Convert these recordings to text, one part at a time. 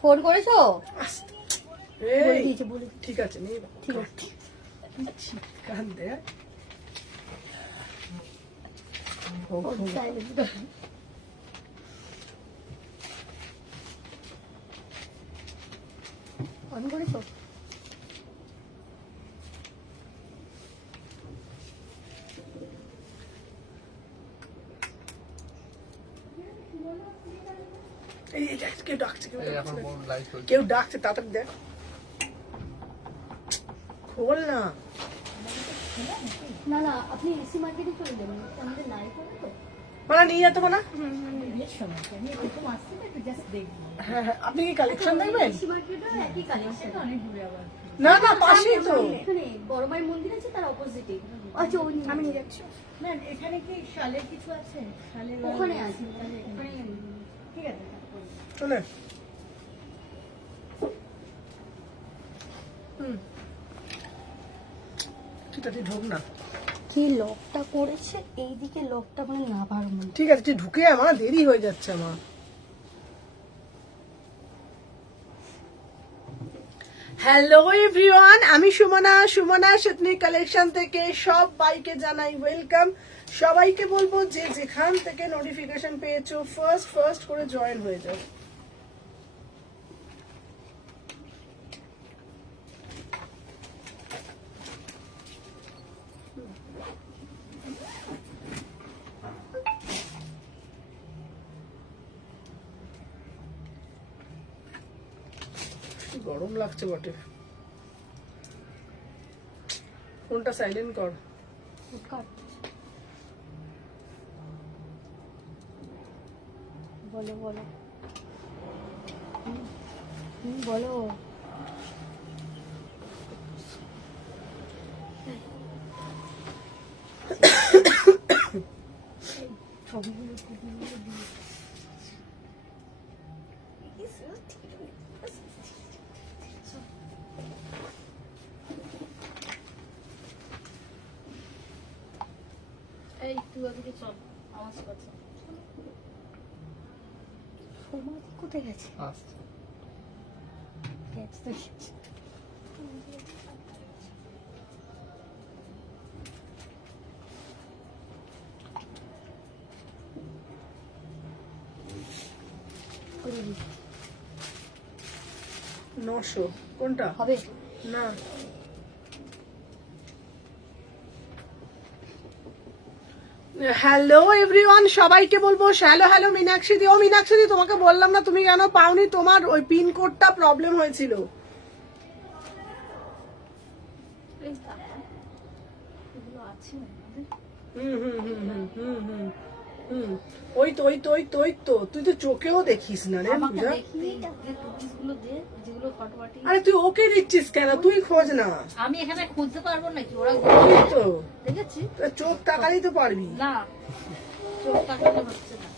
Phone করেছো? এই ঠিক আছে নিয়ে ঠিক আছে। কান দে অন করেছো? কেউ ডাকছে তাড়াতাড়ি দেখ খোল না না না, আপনি এসি মার্কেটে চলে যাবেন, আমাদের নাই করে তো মানে নিয়ে যেতে না বিয়ের সময় আমি এরকম আসছি না, একটু জাস্ট দেখবো। হ্যাঁ হ্যাঁ আপনি কি কালেকশন দেখবেন এসি মার্কেটে একই কালেকশন, অনেক দূরে আবার। না না পাশেই তো এখানে বড় মাই মন্দির আছে, তার অপোজিটে। আচ্ছা আমি নিয়ে যাচ্ছি। না এখানে কি শালের কিছু আছে? শালের ওখানে আছে, ওখানে ঠিক আছে চলে ঠিক আছে ঢোক না যে লকটা করেছে এইদিকে লকটা মানে না পারবো। ঠিক আছে তুই ঢুকে আমার দেরি হয়ে যাচ্ছে আমার। হ্যালো এভরিওয়ান, আমি সুমনা শতনি কালেকশন থেকে সবাইকে জানাই ওয়েলকাম। সবাইকে বলবো যে যেখান থেকে নোটিফিকেশন পেয়েছো ফার্স্ট করে জয়েন হয়ে যাও। গরম লাগছে বটে, ফোনটা সাইলেন্ট কর। বলো বলো বলো। ছবিগুলো এই তুই ওদিকে চল, আওয়াজ করছে। সমাধি কোথায় গেছে? নশো কোনটা হবে না? হ্যালো এভরিওয়ান, সবাইকে বলবো হ্যালো মীনাক্ষী দি। ও মীনাক্ষী দি, তোমাকে বললাম না তুমি কেন পাওনি? তোমার ওই পিন কোডটা প্রবলেম হয়েছিল। ওই তো তুই তো চোখেও দেখিস না রে পূজা। আরে তুই ওকে দিচ্ছিস কেন? তুই খোঁজ না। আমি এখানে খুঁজতে পারবো নাকি? ওরা তো দেখেছি, চোখ তাকালেই তো পারবি না চোখ তাকালে হচ্ছে না।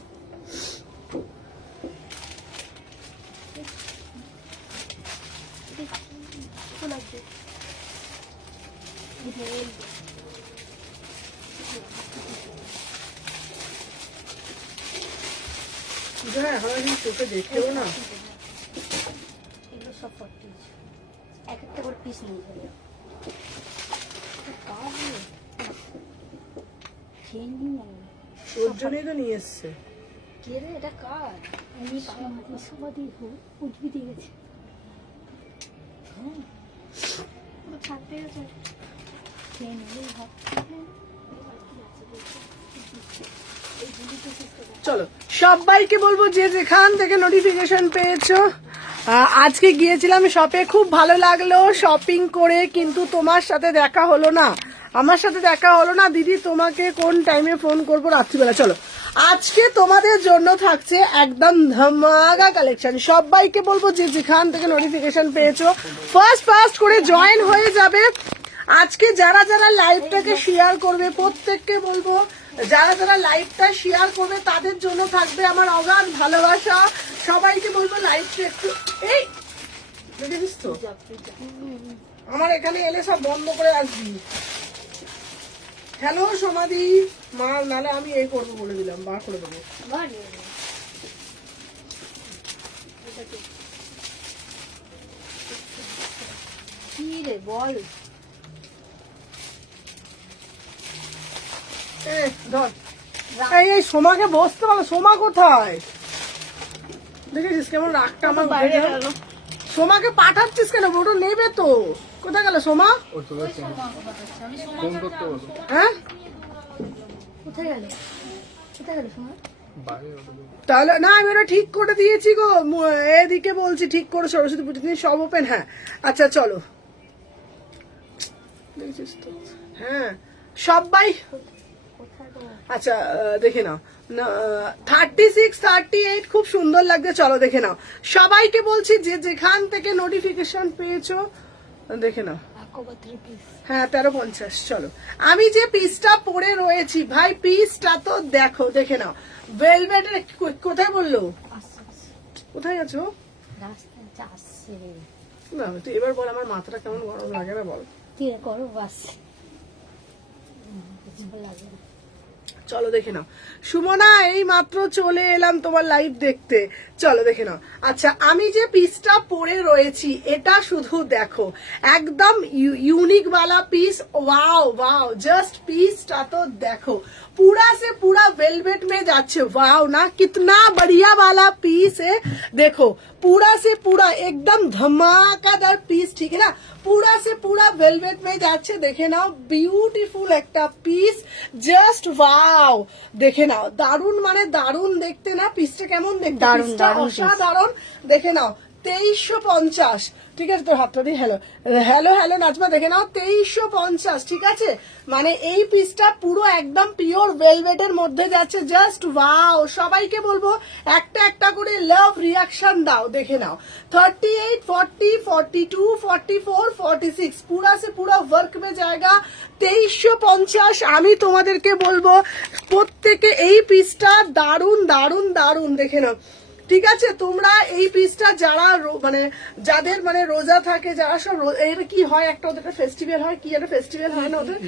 এখন চোখে দেখতেও না। এগুলো সব 40 এক একটা করে পিস নিয়ে যাবে। তোর জন্যই তো নিয়ে এসছে। কে রে এটা? কার? আমি সমাধি উদ্ভিদ গেছে। ছাড়তে গেছে। চলো সবাইকে বলবো যে যেখান থেকে নোটিফিকেশন পেয়েছো। আজকে গিয়েছিলাম শপে, খুব ভালো লাগলো শপিং করে, কিন্তু তোমার সাথে দেখা হলো না। আমার সাথে দেখা হলো না দিদি। তোমাকে কোন টাইমে ফোন করবো? রাত্রিবেলা। চলো আজকে তোমাদের জন্য থাকছে একদম ধামাকা কালেকশন। সবাইকে বলবো যে যেখান থেকে নোটিফিকেশন পেয়েছো ফার্স্ট করে জয়েন হয়ে যাবে। আজকে যারা যারা লাইভটাকে শেয়ার করবে প্রত্যেককে বলবো, যারা যারা লাইভটা শেয়ার করবে তাদের জন্য থাকবে আমার অগাধ ভালোবাসা। সবাইকে বলবো লাইভটা একটু এই দেখেছিস তো, আমার এখানে এলে সব বন্ধ করে আসবি। হ্যালো সমাধি মা, নালে আমি এই করবো বলে দিলাম, বার করে দেবো। রে বল। ধর এই সোমাকে বসতে বলো, সোমা কোথায়? দেখেছিস কেমন রাগটা আমার বাইরে গেল। সোমাকে পাঠাচ্ছিস কেন? ওটা নেবে তো। কোথায় গেল সোমা? হ্যাঁ কোথায় গেল? কোথায় গেল সোমা? তাহলে না, আমি ওটা ঠিক করে দিয়েছি গো, এদিকে বলছি ঠিক করে, সরস্বতী পুজো দিন সব ওপেন। হ্যাঁ আচ্ছা চলো, দেখছিস তো? হ্যাঁ সবাই আচ্ছা দেখে নাও। 36, 38 খুব সুন্দর লাগছে। চলো দেখে নাও, সবাইকে বলছি যে যেখান থেকে নোটিফিকেশন পেয়েছো দেখে নাও। হ্যাঁ 1350। চলো, আমি যে পিসটা পরে রয়েছি ভাই, পিসটা তো দেখো, দেখে নাও। ভেলভেটের কোথায় বললো? কোথায় আছো? না তুই এবার বল, আমার মাথাটা কেমন গরম লাগে না বল। করো বাস। চলো দেখে নাও। সুমনা এই মাত্র চলে এলাম তোমার লাইভ দেখতে, চলো দেখে নাও। আচ্ছা আমি যে পিসটা পরে রয়েছি এটা শুধু দেখো, একদম यूनिक वाला पीस। वाओ वाओ, जस्ट पीसটা তো দেখো, पूरा से पूरा वेलवेट में जाच्छे। वाओ ना, कितना बढ़िया वाला पीस है। देखो पूरा से पूरा एकदम धमाकादार पीस, ठीक है ना? पूरा से पूरा वेलवेट में जाच्छे, देखे नाओ। ब्यूटीफुल একটা পিস, জাস্ট ওয়াও। দেখে নাও, দারুন মানে দারুন দেখতে না? পিসটা কেমন দেখতে? পিসটা অসাধারণ। দেখে নাও 2350, ঠিক আছে? তোর হাতটা দিয়ে হ্যালো হ্যালো হ্যালো নাজমা, দেখে নাও 2350, ঠিক আছে? মানে এই পিসটা পুরো একদম পিওর ভেলভেটের মধ্যে যাচ্ছে, জাস্ট ওয়াও। সবাইকে বলবো একটা একটা করে লাভ রিয়াকশন দাও, দেখে নাও। 38, 40, 42, 44, 46 पूरा से पूरा वर्क में जाएगा। 2350। আমি তোমাদেরকে বলবো প্রত্যেকে এই পিসটা দারুন দারুন দারুন, দেখে নাও, ঠিক আছে? তোমরা এই পিসটা যারা মানে যাদের মানে রোজা থাকে, যারা সব এটা কি হয় একটা ওদের ফেস্টিভ্যাল হয়, কি একটা ফেস্টিভ্যাল হয় না ওদের,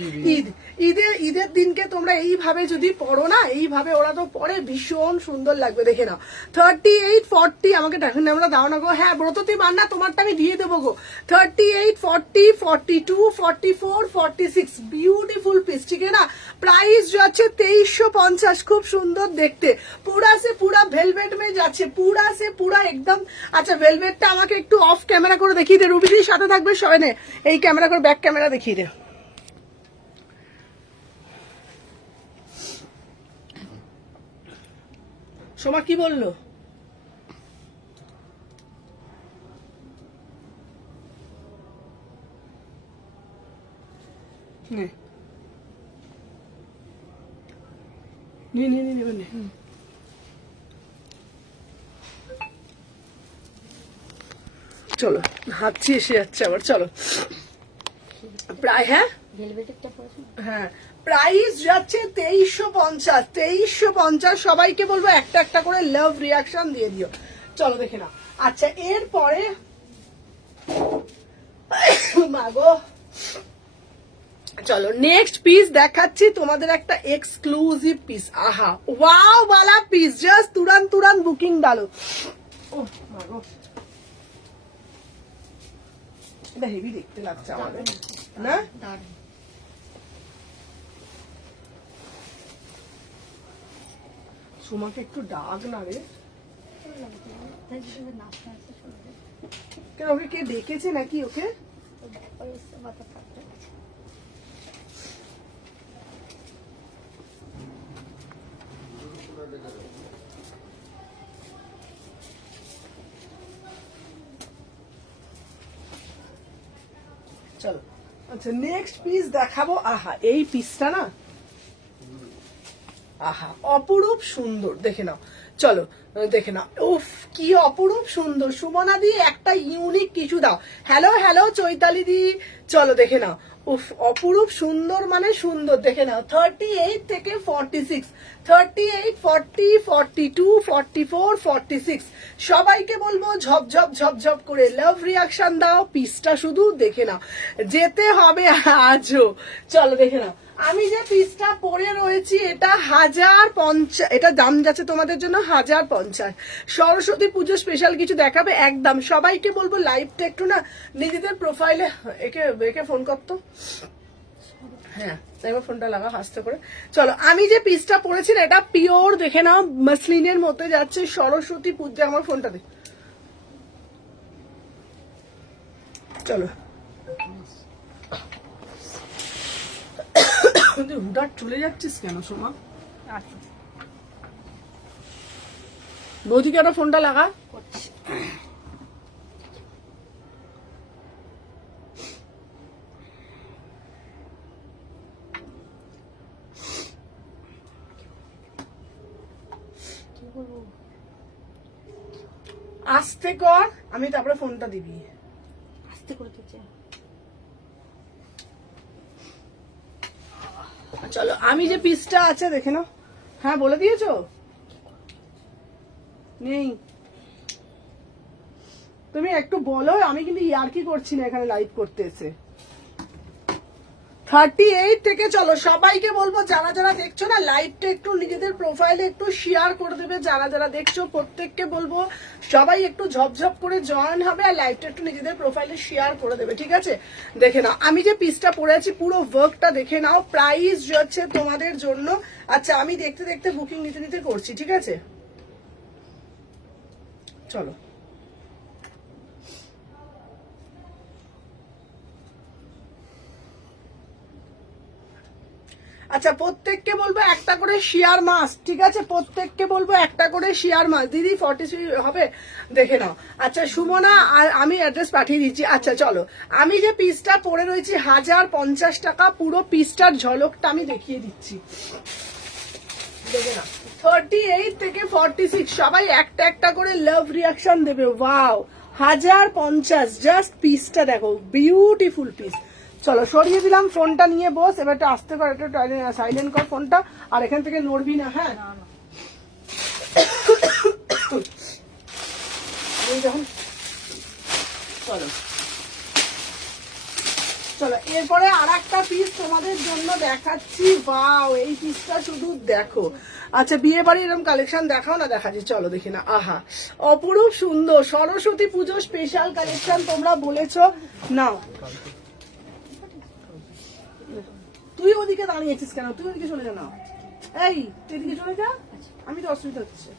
ঈদের দিনকে তোমরা এইভাবে যদি পড়ো না, এইভাবে ওরা তো পরে ভীষণ সুন্দর লাগবে, দেখে নাও। 38, 40 আমাকে এখন আমরা দাও না গো। হ্যাঁ ব্রততি মান্না, তোমারটা আমি দিয়ে দেবো গো। 38, 40, 42, 44, 46 বিউটিফুল পিস, ঠিক আছে না? প্রাইস যাচ্ছে 2350, খুব সুন্দর দেখতে। পুরা সে পুরা ভেলভেট মে যাচ্ছে, পুরা সে পুরা একদম। আচ্ছা ভেলভেটটা আমাকে একটু অফ ক্যামেরা করে দেখিয়ে দে, রুবিদির সাথে থাকবে সবাই, এই ক্যামেরা করে ব্যাক ক্যামেরা দেখিয়ে দে। সোমা কি বললো? চলো হাঁচি এসে যাচ্ছে আবার, চলো প্রায়। হ্যাঁ হ্যাঁ প্রাইস যাচ্ছে 2350, 2350। সবাইকে বলবো একটা একটা করে লাভ রিয়াকশন দিয়ে দিও। চলো দেখে নাও। আচ্ছা এরপরে মাগো, চলো নেক্সট পিস দেখাচ্ছি তোমাদের, একটা এক্সক্লুসিভ পিস। আহা ওয়াও वाला piece, just Turan Turan booking ডালো। ও মাগো, এটা হেভি দেখতে লাগছে আমাদের না? সোমাকে একটু ডাক না রে, কেন ওকে কে ডেকেছে নাকি ওকে? চলো আচ্ছা নেক্সট পিস দেখাবো। আহা এই পিসটা না, আহা অপরূপ সুন্দর, দেখে নাও। চলো দেখে নাও, উফ কি অপরূপ সুন্দর। সুমনা দি একটা ইউনিক কিছু দাও। হ্যালো হ্যালো চৈতালি দি, চলো দেখে নাও। উফ, অপরূপ সুন্দর, মানে সুন্দর। দেখে নাও 38 থেকে 46, 38, 40, 42, 44, 46। সবাইকে বলবো ঝপঝপ ঝপঝপ করে লাভ রিয়াকশন দাও, পিসটা শুধু দেখে নাও, যেতে হবে আজও। চলো দেখে নাও, আমি যে পিসটা পরে রয়েছি এটা 1050, এটা দাম যাচ্ছে তোমাদের জন্য 1050। সরস্বতী পুজো স্পেশাল কিছু দেখাবে একদম। সবাইকে বলবো লাইভটা একটু না নিজেদের প্রোফাইলে, একে ফোন করতো, হ্যাঁ এবার ফোনটা লাগা হাসতে করে। চলো, আমি যে পিসটা পরেছি না এটা পিওর, দেখে নাও মাসলিনের মধ্যে যাচ্ছে। সরস্বতী পুজো, আমার ফোনটা দে। চলো, হুডার চলে যাচ্ছিস কেন সোমা? বৌদিকে একটা ফোনটা লাগা। আস্তে কর, আমি তারপরে ফোনটা দিবি। আস্তে করে তো যা। চলো, আমি যে পিসটা আছে দেখে নাও। হ্যাঁ বলে দিয়েছো? নেই, তুমি একটু বলো, আমি কিন্তু ইয়ার্কি করছি না এখানে লাইভ করতে এসে। 38 থেকে চলো, সবাইকে বলবো যারা যারা দেখছো না লাইভটা একটু নিজেদের প্রোফাইলে একটু শেয়ার করে দেবে। যারা যারা দেখছো প্রত্যেককে বলবো সবাই একটু ঝপঝপ করে জয়েন হবে আর লাইভটা একটু নিজেদের প্রোফাইলে শেয়ার করে দেবে, ঠিক আছে? দেখে নাও, আমি যে পিসটা পরে আছি পুরো ওয়ার্কটা দেখে নাও। প্রাইস হচ্ছে তোমাদের জন্য, আচ্ছা আমি দেখতে দেখতে বুকিং নিতে নিতে করছি, ঠিক আছে? চলো, আচ্ছা প্রত্যেককে বলবো একটা করে শেয়ার মাস, ঠিক আছে? প্রত্যেককে বলবো একটা করে শেয়ার মাস। দিদি 43 হবে, দেখে নাও। আচ্ছা সুমনা, আর আমি অ্যাড্রেস পাঠিয়ে দিচ্ছি। আচ্ছা চলো, আমি যে পিসটা পরে রয়েছি 1050 টাকা, পুরো পিসটার ঝলকটা আমি দেখিয়ে দিচ্ছি, দেখে নাও। 38 থেকে 46 সবাই একটা একটা করে লাভ রিয়াকশন দেবে। ওয়াও, 1050, জাস্ট পিসটা দেখো, বিউটিফুল পিস। চলো সরিয়ে দিলাম, ফোনটা নিয়ে বস, এবার একটু আস্তে কর, একটু সাইলেন্ট কর ফোনটা, আর এখান থেকে নড়বি না, হ্যাঁ? যখন চলো চলো, এরপরে আর একটা পিস তোমাদের জন্য দেখাচ্ছি। ওয়াও, এই পিসটা শুধু দেখো। আচ্ছা বিয়ে বাড়ি এরকম কালেকশন দেখাও না, দেখাচ্ছি, চলো দেখি না। আহা, অপরূপ সুন্দর সরস্বতী পুজো স্পেশাল কালেকশন তোমরা বলেছো। নাও, তুই ওদিকে দাঁড়িয়েছিস কেন? তুই ওদিকে চলে যা না, এই তুই এদিকে চলে যা, আমি তো অসুবিধা হচ্ছে,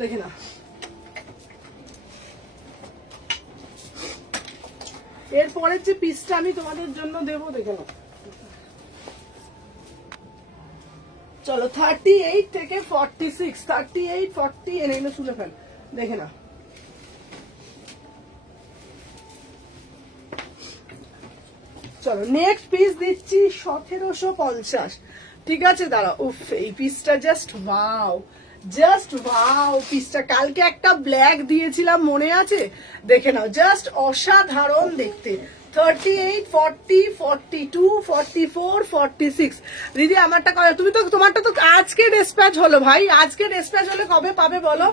দেখে না। এরপরের যে পিসটা আমি তোমাদের জন্য দেবো, দেখে নাও। চলো 38 থেকে 46, 38, 40 এনে শুনে ফেল, দেখে না। চলো নেক্সট পিস দিচ্ছি 1750, ঠিক আছে? দাঁড়া, উফ এই পিসটা জাস্ট ওয়াও, জাস্ট ওয়াও পিসটা। কালকে একটা ব্ল্যাক দিয়েছিলাম মনে আছে, দেখে নাও, জাস্ট অসাধারণ দেখতে। 38, 40, 42, 44, 46। দিদি আমারটা কবে? তুমি তো, তোমারটা তো আজকে ডিসপ্যাচ হলো ভাই, আজকে ডিসপ্যাচ হলে কবে পাবে বলো?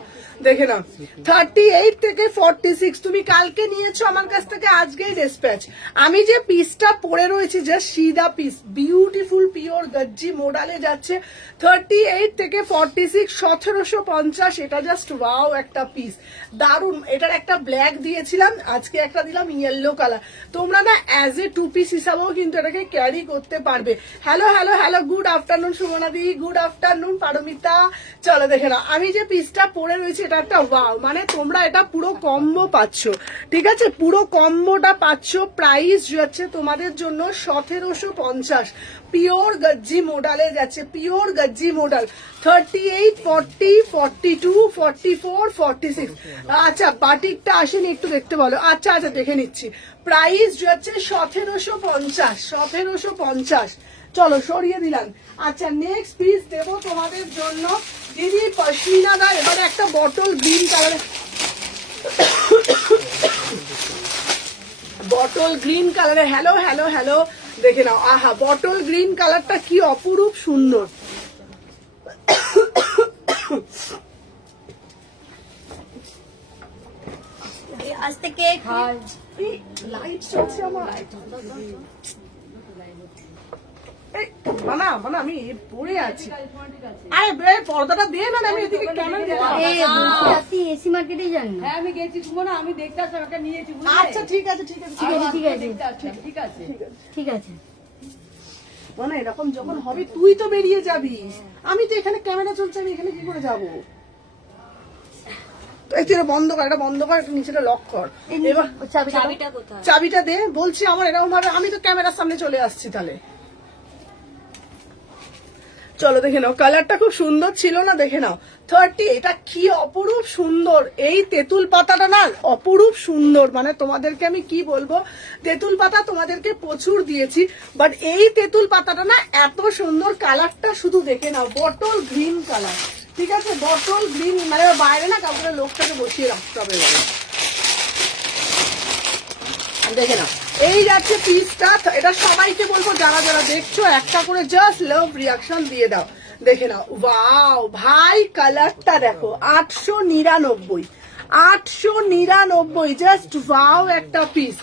দেখে নাও, 38 থেকে 46 তুমি কালকে নিয়েছো আমার কাছ থেকে, আজকেই ডিসপ্যাচ। আমি যে পিসটা পরে রয়েছি জাস্ট সিদা পিস, বিউটিফুল পিওর গজ্জি মোডালে যাচ্ছে। 38 থেকে 46, 1750, এটা জাস্ট ওয়াও একটা পিস, দারুন। এটার একটা ব্ল্যাক দিয়েছিলাম, আজকে একটা দিলাম ইয়েলো কালার। তোমরা না অ্যাজ এ টু পিস হিসাবেও কিন্তু এটাকে ক্যারি করতে পারবে। Hello hello hello, good afternoon Sumana দি, গুড আফটারনুন পারমিতা। চলো দেখে নাও, আমি যে পিসটা পরে রয়েছি এটা একটা ওয়াও, মানে তোমরা এটা পুরো কম্বো পাচ্ছ, ঠিক আছে? পুরো কম্বোটা পাচ্ছ। প্রাইস যাচ্ছে তোমাদের জন্য 1750, পিওর গজ্জি মোডালে যাচ্ছে, পিওর গজ্জি মোডাল। 38, 40, 42, 44, 46। আচ্ছা বাটিকটা আসেনি, একটু দেখতে বলো। আচ্ছা আচ্ছা দেখে নিচ্ছি। প্রাইস যাচ্ছে 1750, 1750। চলো সরিয়ে দিলাম। আচ্ছা নেক্সট পিস দেবো তোমাদের জন্য দিদি পশমিনা দা, এবারে একটা bottle green colour, bottle green কালারে, হ্যালো হ্যালো হ্যালো, দেখে নাও, আহা বটল গ্রিন কালারটা কি অপরূপ সুন্দর। আজ থেকে লাইট চলছে আমার, মানা আমি পড়ে আছি। আরে বে পর্দাটা দে না, আমি এদিকে ক্যামেরা এসি মার্কেটে যান না? হ্যাঁ আমি গেছি সুমনা, আমি দেখতে আসলাম, একটা নিয়েছি বুঝলে? আচ্ছা ঠিক আছে ঠিক আছে ঠিক আছে ঠিক আছে দেখতে আসলাম, ঠিক আছে। ঠিক আছে। মানে এরকম যখন হবে তুই তো বেরিয়ে যাবি, আমি তো এখানে ক্যামেরা চলছে, আমি এখানে কি করে যাবো? এই তুই এটা বন্ধ কর, এটা বন্ধ কর, এটা নিচেটা লক কর। এবার চাবিটা কোথায়? চাবিটা দে বলছি, আমার এরকম ভাবে আমি তো ক্যামেরার সামনে চলে আসছি। তাহলে চলো দেখে নাও, কালারটা খুব সুন্দর ছিল না? দেখে নাও 30, এটা কি অপরূপ সুন্দর। এই তেঁতুল পাতাটা না অপরূপ সুন্দর, মানে তোমাদেরকে আমি কি বলবো, তেঁতুল পাতা তোমাদেরকে প্রচুর দিয়েছি, বাট এই তেঁতুল পাতাটা না এত সুন্দর, কালারটা শুধু দেখে নাও, বটল গ্রিন কালার, ঠিক আছে, বটল গ্রিন, মানে বাইরে না কাউকে লোকটাকে বসিয়ে রাখতে হবে বলে। দেখে নাও এই যাচ্ছে পিসটা, এটা সবাইকে বলবো যারা যারা দেখছো একটা করে জাস্ট লাভ রিয়াকশন দিয়ে দাও। দেখে নাও, ওয়াও ভাই কালারটা দেখো, 899 জাস্ট ওয়াও একটা পিস,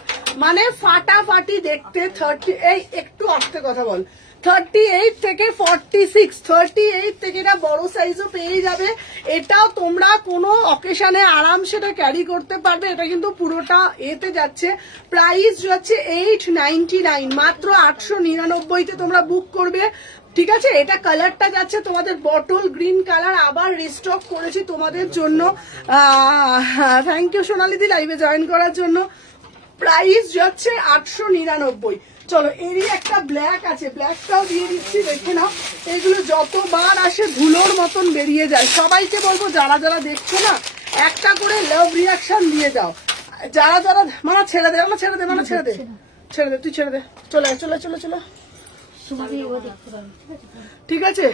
মানে ফাটাফাটি দেখতে। 30, এই একটু আস্তে কথা বল, 38 থেকে 46, 38 থেকে এটা বড় সাইজও পেয়ে যাবে। এটাও তোমরা কোনো অকেশনে আরামসে এটা ক্যারি করতে পারবে। এটা কিন্তু পুরোটা এতে যাচ্ছে, প্রাইস যাচ্ছে 899, মাত্র 899-তে তোমরা বুক করবে, ঠিক আছে। এটা কালারটা যাচ্ছে তোমাদের বটল গ্রিন কালার, আবার রিস্টক করেছি তোমাদের জন্য। থ্যাংক ইউ সোনালিদি লাইভে জয়েন করার জন্য। প্রাইস যাচ্ছে 899। চলো এরই একটা ব্ল্যাক আছে, ব্ল্যাকটাও দিয়ে দিচ্ছি, দেখে নাও। এগুলো যতবার আসে ধুলোর মতন বেরিয়ে যায়। সবাইকে বলবো যারা যারা দেখছো না একটা করে লাভ রিয়াকশন দিয়ে দাও। যারা যারা মানে ছেড়ে দে, মানে ছেড়ে দে, মানে ছেড়ে দে, ছেড়ে দে, তুই ছেড়ে দে, চলে আয়, চলে চলে চলো, ঠিক আছে।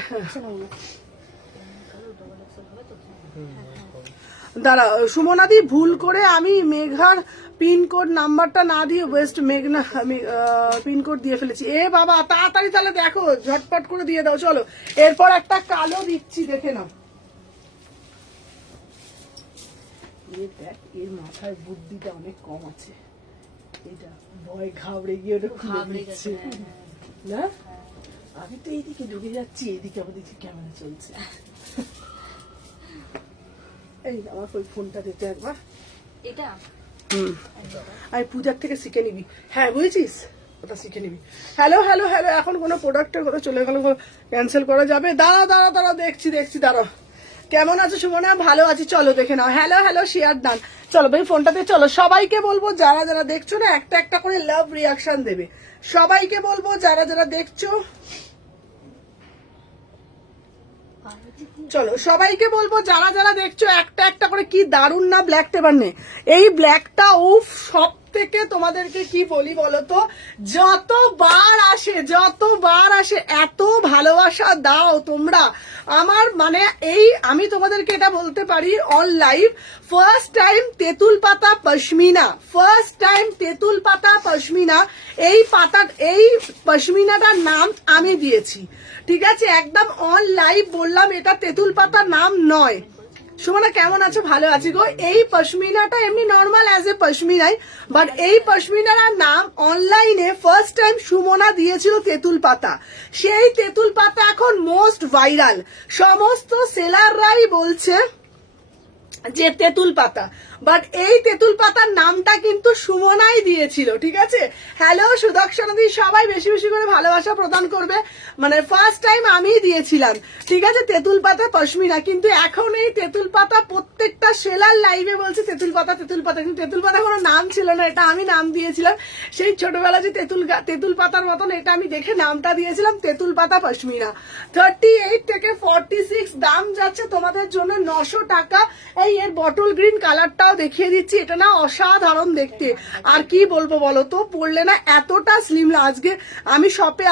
দাঁড়া সুমনাদি, ভুল করে আমি মেঘার পিনকোড নাম্বারটা না দিয়ে ওয়েস্ট মেঘনা আমি পিনকোড দিয়ে ফেলেছি। এ বাবা তাড়াতাড়ি তাহলে দেখো, ঝটপট করে দিয়ে দাও। চলো এরপর একটা কালো দিচ্ছি, দেখে নাও। দেখ এর মাথায় বুদ্ধিটা অনেক কম আছে, এটা ভয় ঘাবড়ে গিয়ে ওটা খুলে দিচ্ছে না। আমি তো এইদিকে ঢুকে যাচ্ছি, এইদিকে আবার দেখছি ক্যামেরা চলছে। এই আমার ওই ফোনটা দিতে একবার, এটা আমি পূজার থেকে শিখে নিবি, হ্যাঁ বুঝেছিস, ওটা শিখে নিবি। হ্যালো হ্যালো হ্যালো, এখন কোনো প্রোডাক্টের কথা চলে গেল, ক্যান্সেল করা যাবে? দাঁড়াও দাঁড়াও দাঁড়াও, দেখছি দেখছি, দাঁড়াও। কেমন আছো সুমনা? ভালো আছি, চলো দেখে নাও। হ্যালো হ্যালো শেয়ার ডান, চলো ভাই ফোনটাতে। চলো সবাইকে বলবো যারা যারা দেখছো না একটা একটা করে লাভ রিয়াকশন দেবে। সবাইকে বলবো যারা যারা দেখছো, চলো সবাইকে বলবো যারা যারা দেখছো একটা একটা করে, কি দারুণ না ব্ল্যাক টেবারনে। এই ব্ল্যাকটা উফ, সব থেকে তোমাদেরকে কি বলি বলতো, যতবার আসে এত ভালোবাসা দাও তোমরা আমার, মানে এই আমি তোমাদেরকে এটা বলতে পারি অল লাইভ, ফার্স্ট টাইম তেঁতুল পাতা পশমিনা, ফার্স্ট টাইম তেঁতুল পাতা পশমিনা, এই পশমিনাটার নাম আমি দিয়েছি, ঠিক আছে, একদম অন লাইভ বললাম, এটা তেঁতুল পাতার নাম নয়। সুমনা কেমন আছো? ভালো আছি গো। এই পশমিনাটা এমনি নর্মাল অ্যাজ এ পশমিনাই, বাট এই পশমিনার নাম অনলাইনে ফার্স্ট টাইম সুমনা দিয়েছিল তেঁতুল পাতা। সেই তেঁতুল পাতা এখন মোস্ট ভাইরাল, সমস্ত সেলাররাই বলছে যে তেঁতুল পাতা, বাট এই তেঁতুল পাতার নামটা কিন্তু সুমনাই দিয়েছিল, ঠিক আছে। হ্যালো সুদর্শনদি, সবাই বেশি বেশি করে ভালোবাসা প্রদান করবে, মানে ফার্স্ট টাইম আমিই দিয়েছিলাম, ঠিক আছে, তেঁতুল পাতা পশমিনা। কিন্তু এখন এই তেঁতুল পাতা প্রত্যেকটা সেলার লাইভে বলছে তেঁতুল পাতা তেঁতুল পাতা, কিন্তু তেঁতুল পাতা কোনো নাম ছিল না, এটা আমি নাম দিয়েছিলাম। সেই ছোটবেলা যে তেঁতুল পাতার মতন এটা আমি দেখে নামটা দিয়েছিলাম তেঁতুল পাতা পশমিনা। 38 থেকে 46 দাম যাচ্ছে তোমাদের জন্য 900 টাকা। এই এর বটল গ্রিন কালারটাও দেখিয়ে দিচ্ছি, এটা না অসাধারণ দেখতে। আর কি বলবো বলো তো, পরলে না এতটা স্লিম। আজকে আমি শপে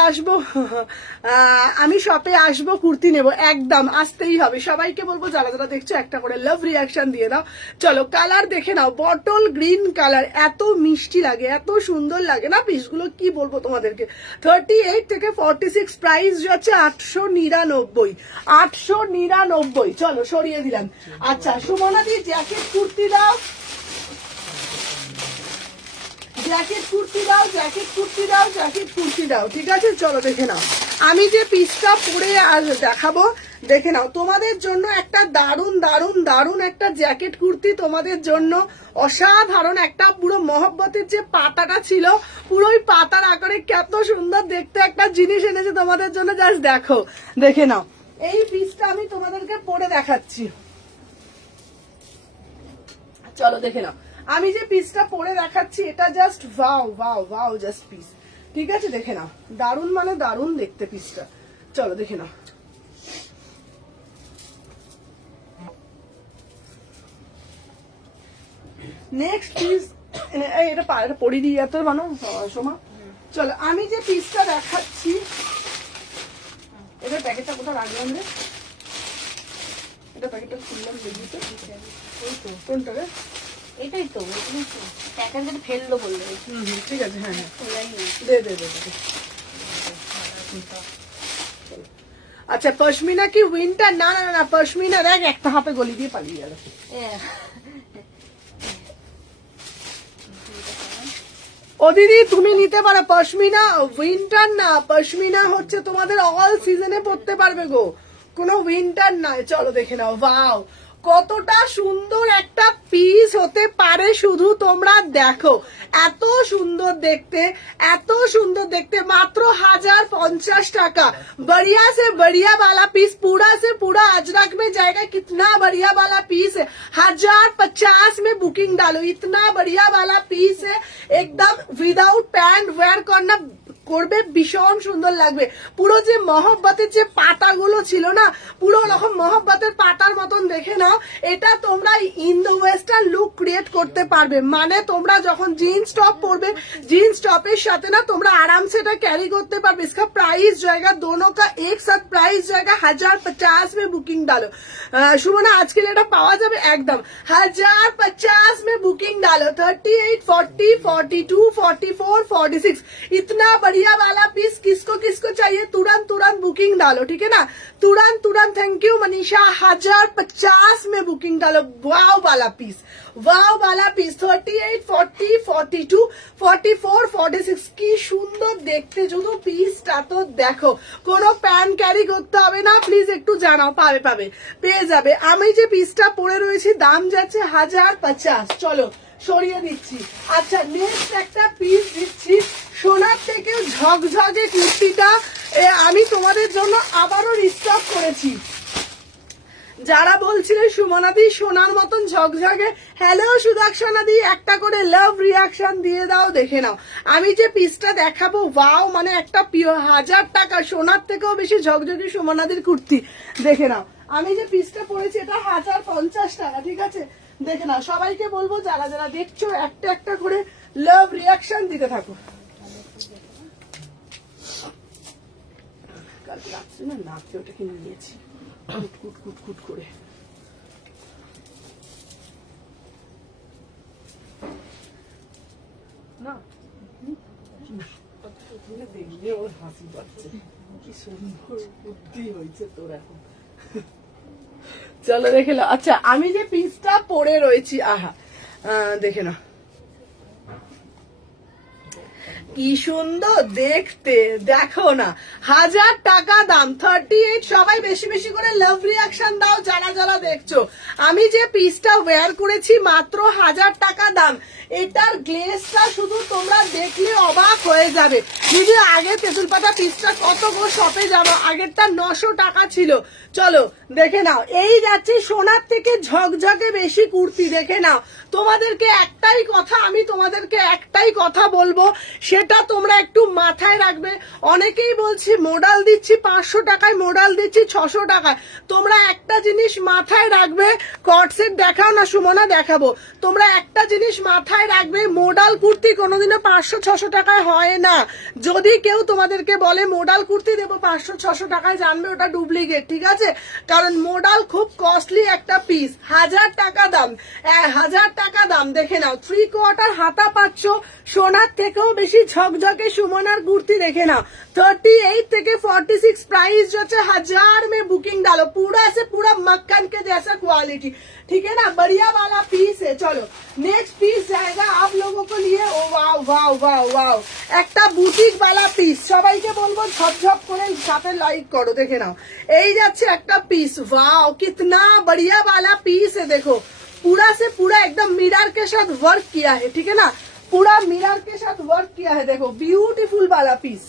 আসবো কুর্তি নেব, একদম আসতেই হবে। সবাইকে বলবো যারা যারা দেখছো একটা করে লাভ রিয়াকশন দিয়ে দাও। চলো কালার দেখে নাও, বটল গ্রিন কালার, এত মিষ্টি লাগে, এত সুন্দর লাগে না পিসগুলো, কি বলবো তোমাদেরকে। 38 থেকে 46, প্রাইস যাচ্ছে 899, 899। চলো সরিয়ে দিলাম। আচ্ছা সুমনা দি জ্যাকেট কুর্তি দাও, জ্যাকেট কুর্তি দাও, জ্যাকেট কুর্তি দাও, জ্যাকেট কুর্তি দাও। ঠিক আছে চলো দেখে নাও, আমি যে পিসটা পরে দেখাবো দেখে নাও। তোমাদের জন্য একটা দারুণ দারুণ দারুণ একটা জ্যাকেট কুর্তি তোমাদের জন্য, অসাধারণ একটা, পুরো মহব্বতের যে পাতাটা ছিল পুরোই পাতার আকারে কত সুন্দর দেখতে একটা জিনিস এনেছে তোমাদের জন্য, জাস্ট দেখো, দেখে নাও। এই পিসটা আমি তোমাদেরকে পরে দেখাচ্ছি, চলো দেখে নাও। আমি যে পিসটা পরে দেখাচ্ছি এটা just wow wow wow, just piece. ঠিক আছে দেখে নাও, দারুণ মানে দারুণ দেখতে পিসটা। চলো দেখে নাও। নেক্সট পিস, এটা পরিয়ে দিয়ে তো মানো সোমা। চলো আমি যে পিসটা দেখাচ্ছি, এটা প্যাকেটটা কোথাও রাখলাম রে, এটা প্যাকেটটা খুললাম দেখি তো, কোনটা রে? এটাই তো প্যাকেট ফেললো বললো। ঠিক আছে, হ্যাঁ হ্যাঁ দে দে দে দে। আচ্ছা পশমিনা কি উইন্টার? না না না, পশমিনা দেখ একটা হাতে গলি দিয়ে পালিয়ে গেল। ও দিদি তুমি নিতে পারো পশমিনা, উইন্টার না, পশমিনা হচ্ছে তোমাদের অল সিজনে পড়তে পারবে গো, কোনো উইন্টার নয়। চলো দেখে নাও, ওয়াও কতটা সুন্দর একটা পিস হতে পারে, শুধু তোমরা দেখো, এত সুন্দর দেখতে, এত সুন্দর দেখতে, মাত্র 1050 টাকা। बढ़िया से बढ़िया वाला पीस, पूरा से पूरा अजरक में जाएगा। कितना बढ़िया वाला पीस है, 1050 में बुकिंग डालो, इतना बढ़िया वाला पीस है, एकदम विदाउट पैंट वेयर करना করবে, ভীষণ সুন্দর লাগবে। পুরো যে মহব্বতের যে পাতাগুলো ছিল না, পুরো রকম মহব্বতের পাতার মতন দেখে নাও। এটা তোমরা ইন্দো ওয়েস্টার্ন লুক ক্রিয়েট করতে পারবে, মানে তোমরা যখন জিন্স টপ পরবে, জিন্স টপের সাথে না তোমরা आराम से এটা ক্যারি করতে পারবে। इसका प्राइस जाएगा, दोनों का एक साथ प्राइस जाएगा 1050 में बुकिंग डालो। সুমনা আজকে এটা পাওয়া যাবে একদম 1050 में बुकिंग डालो। 38, 40, 42, 44, 46, इतना बढ़िया वाला पीस किसको किसको चाहिए तुरंत तुरंत बुकिंग डालो, ठीक है ना, तुरंत तुरंत। थैंक यू मनीषा, 1050 में बुकिंग डालो। वाव वाला पीस, वाव वाला पीस, 38, 40, 42, 44, 46, কি সুন্দর দেখতে, শুধু পিসটা তো দেখো। কোনো প্যান্ট ক্যারি করতে হবে না, প্লিজ একটু জানাও, পাবে পাবে পেয়ে যাবে। আমি যে পিসটা পরে রয়েছি দাম যাচ্ছে 1050। চলো সরিয়ে দিচ্ছি। আচ্ছা নেক্সট একটা পিস দিচ্ছি, সোনার থেকে ঝকঝকে কুর্তিটা আমি তোমাদের জন্য আবারও রিস্টক করেছি। যারা বলছিলেন সুমনাদি সোনার মতন ঝকঝকে, হ্যালো সুদাক্ষণাদি, একটা করে লাভ রিয়াকশন দিয়ে দাও। দেখে নাও আমি যে পিসটা দেখাবো, ওয়াও মানে একটা 1000 টাকা সোনার থেকেও বেশি ঝকঝকে সুমনাদির কুর্তি। দেখে নাও আমি যে পিসটা পরেছি এটা 1050 টাকা। ঠিক আছে দেখে নাও, সবাইকে বলবো যারা যারা দেখছো একটা একটা করে লাভ রিয়াকশন দিতে থাকো। কালকে রাত্রে না নাচতে ওটা কিনে নিয়েছি, কুট কুট কুট কুট করে। না দেখলে ওর হাসি পাচ্ছে, কি সুন্দর বুদ্ধি হয়েছে তোর এখন। চলো দেখে নাও। আচ্ছা আমি যে পিসটা পরে রয়েছি, আহা দেখে নাও কি সুন্দর দেখতে, দেখো না, 1000 টাকা দাম, 38। সবাই বেশি বেশি করে লাভ রিয়াকশন দাও যারা যারা দেখছো। আমি যে পিসটা ওয়্যার করেছি মাত্র 1000 টাকা দাম। এটার গ্লেজটা শুধু তোমরা দেখলে অবাক হয়ে যাবে। দিদি আগে তেঁতুল পাতা পিসটা কত গো, শপে যাবো, আগেরটা 900 টাকা ছিল। চলো দেখে নাও, এই যাচ্ছে সোনার থেকে ঝকঝকে বেশি কুর্তি। দেখে নাও, তোমাদেরকে একটাই কথা, আমি তোমাদেরকে একটাই কথা বলবো, সে যেটা তোমরা একটু মাথায় রাখবে। অনেকেই বলছি মোডাল দিচ্ছি 500 টাকায়, মোডাল দিচ্ছি 600 টাকায়। তোমরা একটা জিনিস মাথায় রাখবে, কটসেট দেখাও না সুমনা, দেখাবো। তোমরা একটা জিনিস মাথায় রাখবে, মোডাল কুর্তি কোনোদিনও 500-600 টাকায় হয় না। যদি কেউ তোমাদেরকে বলে মোডাল কুর্তি দেবো 500-600 টাকায়, জানবে ওটা ডুপ্লিকেট, ঠিক আছে? কারণ মোডাল খুব কস্টলি একটা পিস, 1000 টাকা দাম, 1000 টাকা দাম। দেখে নাও 3/4 হাতা পাচ্ছ, সোনার থেকেও বেশি ঝকঝকে সুমনার কুর্তি। দেখে নাও 38 থেকে 46 प्राइस जो है 1000 में बुकिंग डालो। पूरा से पूरा मक्खन के जैसा क्वालिटी, ठीक है ना, बढ़िया वाला पीस है। चलो नेक्स्ट पीस जाएगा आप लोगों को लिए। Oh wow wow wow wow, একটা বুটিক वाला পিস। সবাইকে বলবো ঝপঝপ করে সাথে লাইক করো। দেখে নাও এই যাচ্ছে একটা পিস, वाओ कितना बढ़िया वाला पीस है। देखो पूरा से पूरा एकदम मिरर के साथ वर्क किया है, ठीक है ना, पूरा मिरर के साथ वर्क किया है। देखो ब्यूटीफुल वाला पीस।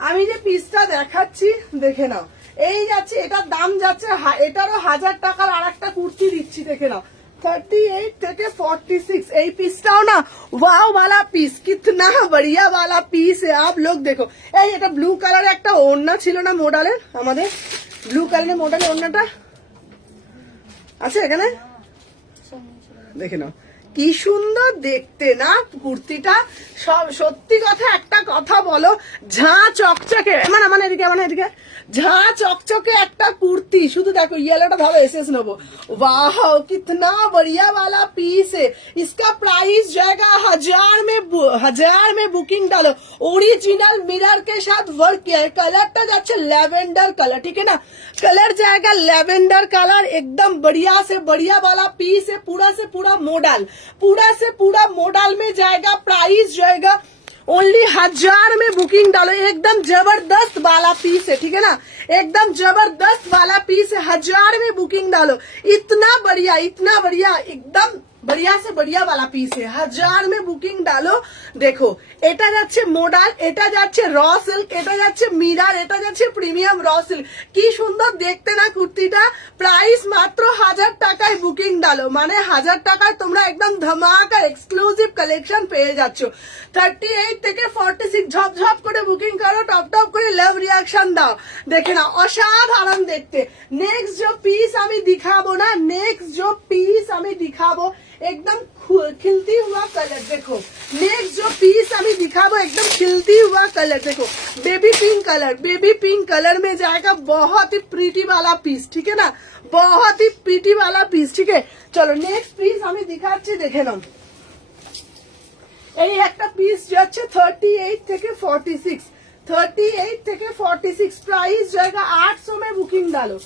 আমি যে পিসটা দেখাচ্ছি দেখে নাও, এই যাচ্ছে, এটার দাম যাচ্ছে, এটারও 1000 টাকার আর একটা কুর্তি দিচ্ছি। দেখে নাও 38 থেকে 46, এই পিসটাও না ওয়াও वाला पीस, कितना बढ़िया वाला पीस है। आप लोग देखो, এই এটা ব্লু কালারের একটা ওড়না ছিল না মোডালের, আমাদের ব্লু কালারের মোডালের ওড়নাটা আছে এখানে, দেখে নাও কি সুন্দর দেখতে না কুর্তিটা। সব সত্যি কথা, একটা কথা বলো, ঝাঁ চকচকে, মানে এদিকে ঝাঁ চকচকে একটা কুর্তি। শুধু দেখো येलोটা ধরো, एसएस নেবো। वाह कितना बढ़िया वाला पीस है। इसका प्राइस जाएगा 1000 में बुकिंग डालो। ओरिजिनल मिरर के साथ वर्क किया है। कलरটা যাচ্ছে ল্যাভেন্ডার কালার, ठीक है ना, कलर जाएगा ল্যাভেন্ডার কালার। एकदम बढ़िया से बढ़िया वाला पीस है। पूरा से पूरा मॉडल, पूरा से पूरा मॉडल में जाएगा। प्राइस जाएगा ओनली 1000 में बुकिंग डालो। एकदम जबरदस्त वाला पीस है, ठीक है ना, एकदम जबरदस्त वाला पीस है। 1000 में बुकिंग डालो। इतना बढ़िया एकदम बढ़िया से बढ़िया वाला पीस है। 1000 में बुकिंग डालो। देखो এটা যাচ্ছে মডাল, এটা যাচ্ছে র সিল্ক, এটা যাচ্ছে মিরার, এটা যাচ্ছে প্রিমিয়াম র সিল্ক। কি সুন্দর দেখতে না কুর্তিটা। প্রাইস মাত্র 1000 টাকায় বুকিং ডালো, মানে 1000 টাকায় তোমরা একদম ধামাকা এক্সক্লুসিভ কালেকশন পেয়ে যাচ্ছ। 38 থেকে 46 ঝপঝপ করে বুকিং করো, টপ টপ করে লাভ রিয়াকশন দাও। দেখে না অসাধারণ দেখতে। নেক্সট जो पीस আমি दिखाबो ना, नेक्स्ट जो पीस আমি दिखाबो एकदम खिलती हुआ कलर। देखो नेक्स्ट जो पीस अभी दिखाबो एकदम खिलती हुआ कलर। देखो बेबी पिंक कलर में जाएगा। बहुत ही प्रीटी वाला पीस, ठीक है ना, बहुत ही प्रीटी वाला पीस, ठीक है। चलो नेक्स्ट पीस আমি দেখাচ্ছি, দেখে নাও। এই একটা পিস যাচ্ছে 38 থেকে 46, 38 থেকে 46 प्राइस जाएगा 800 में बुकिंग डालो।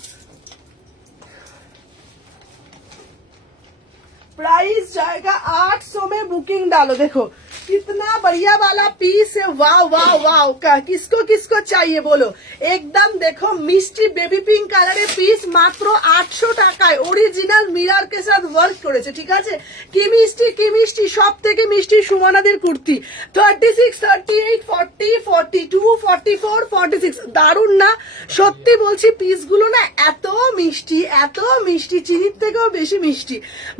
प्राइस जाएगा 800 में बुकिंग डालो। देखो कितना बढ़िया वाला पीस है। वाव वाव वाव, किसको किसको चाहिए बोलो। एकदम देखो मिष्टी बेबी पिंक কালারের পিস, মাত্র 800 টাকায়। অরিজিনাল মিরর के साथ वर्क করেছে, ঠিক আছে। কি মিষ্টি সব থেকে মিষ্টি সুমনাদের কুর্তি। 36, 38, 40, 42, 44, 46 দারুণ না? সত্যি বলছি পিসগুলো না এত মিষ্টি, চিনির থেকেও বেশি মিষ্টি।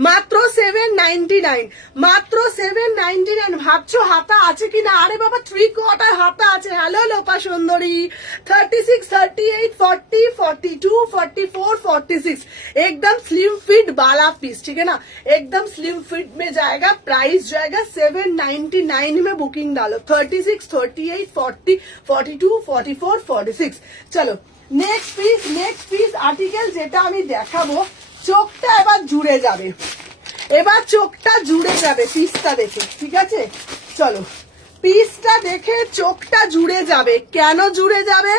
মাত্র 799, মাত্র 799। ভাবছো হাতা আছে কিনা? আরে বাবা 3/4 হাতা আছে। হ্যালো লোপা সুন্দরী। 36, 38, 40, 42, 44, 46 एकदम स्लिम फिट वाला पीस, ठीक है ना, एकदम स्लिम फिट में जाएगा। प्राइस जाएगा 799 में बुकिंग डालो। 36, 38, 40, 42, 44, 46। চলো নেক্সট পিস আর্টিকেল যেটা আমি দেখাবো, চোখটা এবার জুড়ে যাবে, পিসটা দেখে, ঠিক আছে। চলো পিসটা দেখে চোখটা জুড়ে যাবে। কেন জুড়ে যাবে?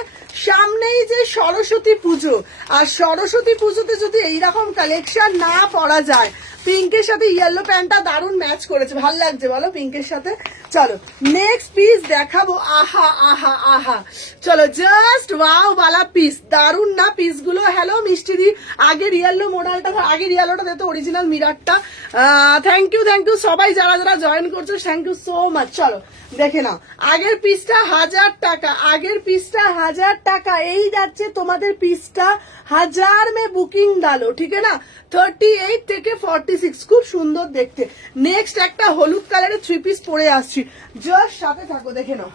সামনেই যে সরস্বতী পুজো, আর সরস্বতী পুজোতে যদি এইরকম কালেকশন না পরা যায়, পিঙ্কের সাথে ইয়েলো প্যান্টটা দারুণ ম্যাচ করেছে, ভাল লাগছে বলো পিঙ্কের সাথে। চলো নেক্সট পিস দেখাবো। আহা চলো জাস্ট ওয়াও वाला পিস, দারুণ না পিসগুলো। হ্যালো মিষ্টিদি, আগের ইয়েলো মডেলটা, আগের ইয়েলোটা দিতে অরিজিনাল মিরারটা। থ্যাংক ইউ সবাই যারা যারা জয়েন করছো, থ্যাংক ইউ সো মাচ। চলো দেখে নাও আগের পিসটা 1000 টাকা, আগের পিসটা 1000 টাকা। এই যাচ্ছে তোমাদের পিসটা 1000 में बुकिंग डालो, ठीक है ना। 38 থেকে 40 36, খুব সুন্দর দেখতে। নেক্সট একটা হলুদ কালারের 3 পিস পরে আসছি, জাস্ট সাথে থাকো, দেখে নাও।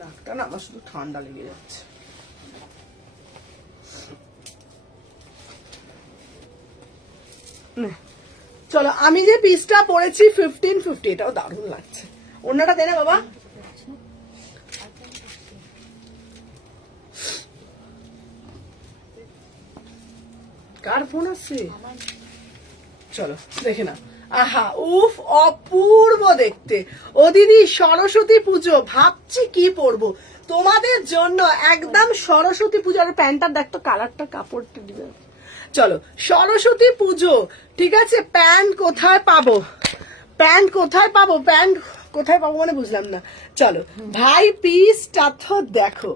নাকটা না আমার শুধু ঠান্ডা লেগে যাচ্ছে। চলো, আমি যে পিসটা পরেছি 1550, এটাও দারুণ লাগছে। অন্যটা দে না বাবা। কার ফোন আসছে? চলো দেখে না। আহা, উফ, অপূর্ব দেখতে। ও দিদি, সরস্বতী পুজো, ভাবছি কি পরবো তোমাদের জন্য, একদম সরস্বতী পুজোর। প্যান্টটা দেখ তো, কালারটা, কাপড়টা দিবে। চলো, সরস্বতী পুজো, ঠিক আছে। প্যান্ট কোথায় পাবো, প্যান্ট কোথায় পাবো, প্যান্ট কোথায় পাবো মানে বুঝলাম না। চলো ভাই, পিসটা তো দেখো,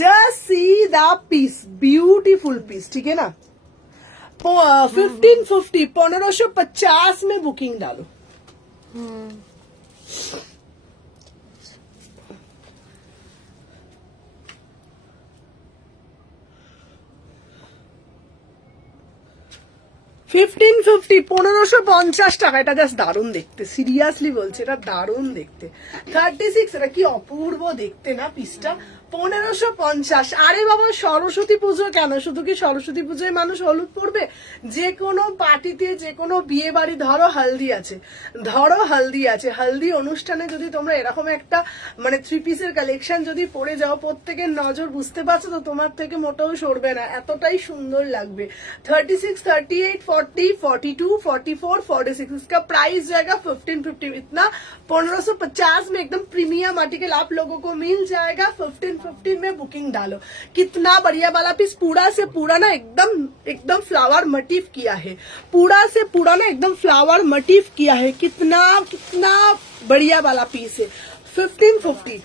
জাস্ট সি দা পিস, ब्यूटीफुल पीस, ठीक है ना। 1550, 1550 में बुकिंग डालो। $1550, 1550 টাকা। এটা জাস্ট দারুণ দেখতে, সিরিয়াসলি বলছে, এটা দারুণ দেখতে। 36, এটা কি অপূর্ব দেখতে না পিসটা। 1550। আরে বাবা, সরস্বতী পুজো কেন, শুধু কি সরস্বতী পুজোয় মানুষ হলুদ পরবে? যে কোনো পার্টিতে, যে কোনো বিয়ে বাড়ি, ধরো হালদি আছে, হালদি অনুষ্ঠানে যদি তোমরা এরকম একটা মানে 3 পিসের কালেকশন যদি পরে যাও, প্রত্যেকের নজর, বুঝতে পারছো তো, তোমার থেকে মোটেও সরবে না, এতটাই সুন্দর লাগবে। 36, 38, 40, 42, 44, 46, इसका प्राइस जाएगा 1550। इतना 1550 में एकदम प्रीमियम आर्टिकल आप लोगों को मिल जाएगा। 1550 में बुकिंग डालो। कितना बढ़िया वाला पीस, पूरा से पूरा ना एकदम फ्लावर मोटिव किया है, पूरा से पूरा ना एकदम फ्लावर मोटिव किया है। कितना बढ़िया वाला पीस है। 1550,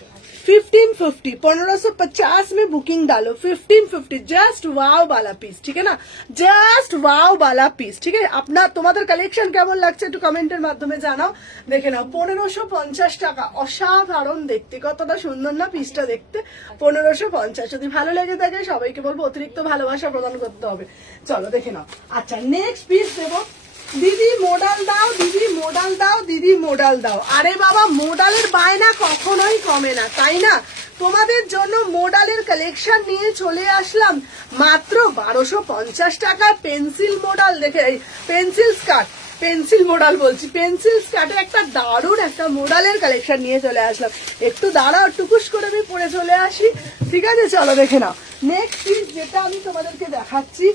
1550 में बुकिंग डालो। 1550, जस्ट वाव वाला पीस, ठीक है ना, जस्ट वाव वाला पीस, ठीक है। अपना তোমাদের কালেকশন কেমন লাগছে একটু কমেন্টের মাধ্যমে জানাও। দেখে নাও, 1550 টাকা, অসাধারণ দেখতে, কতটা সুন্দর না পিসটা দেখতে। 1550, যদি ভালো লেগে থাকে সবাইকে বলবো অতিরিক্ত ভালোবাসা প্রদান করতে হবে। চলো দেখে নাও। আচ্ছা, নেক্সট পিস দেবো। দিদি মডাল দাও, দিদি মডাল দাও, দিদি মডাল দাও। আরে বাবা, মডালের বায়না কখনোই কমে না, তাই না। তোমাদের জন্য মডালের কালেকশন নিয়ে চলে আসলাম মাত্র 1250 টাকায়। পেন্সিল মডাল, দেখে, পেন্সিল স্কার্ট, পেন্সিল মডাল বলছি, পেন্সিল স্কার্টের একটা দারুণ একটা মডালের কালেকশন নিয়ে চলে আসলাম। একটু দাঁড়াও, টুকুস করে আমি পরে চলে আসি, ঠিক আছে। চলো দেখে নাও। নেক্সট পিস যেটা আমি তোমাদেরকে দেখাচ্ছি,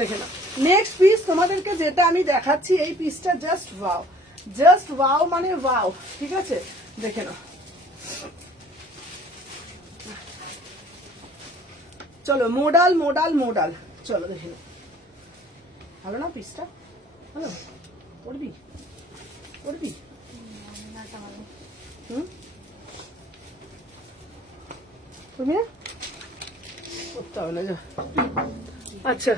দেখে না, নেক্সট পিস তোমাদেরকে যেটা আমি দেখাচ্ছি, এই পিসটা জাস্ট ওয়াও মানে ওয়াও, ঠিক আছে। দেখে নাও। চলো, মডাল, চলো দেখে নাও। ভালো না পিসটা, ভালো, পড়বি তুমি না করতে হবে না, যা। আচ্ছা,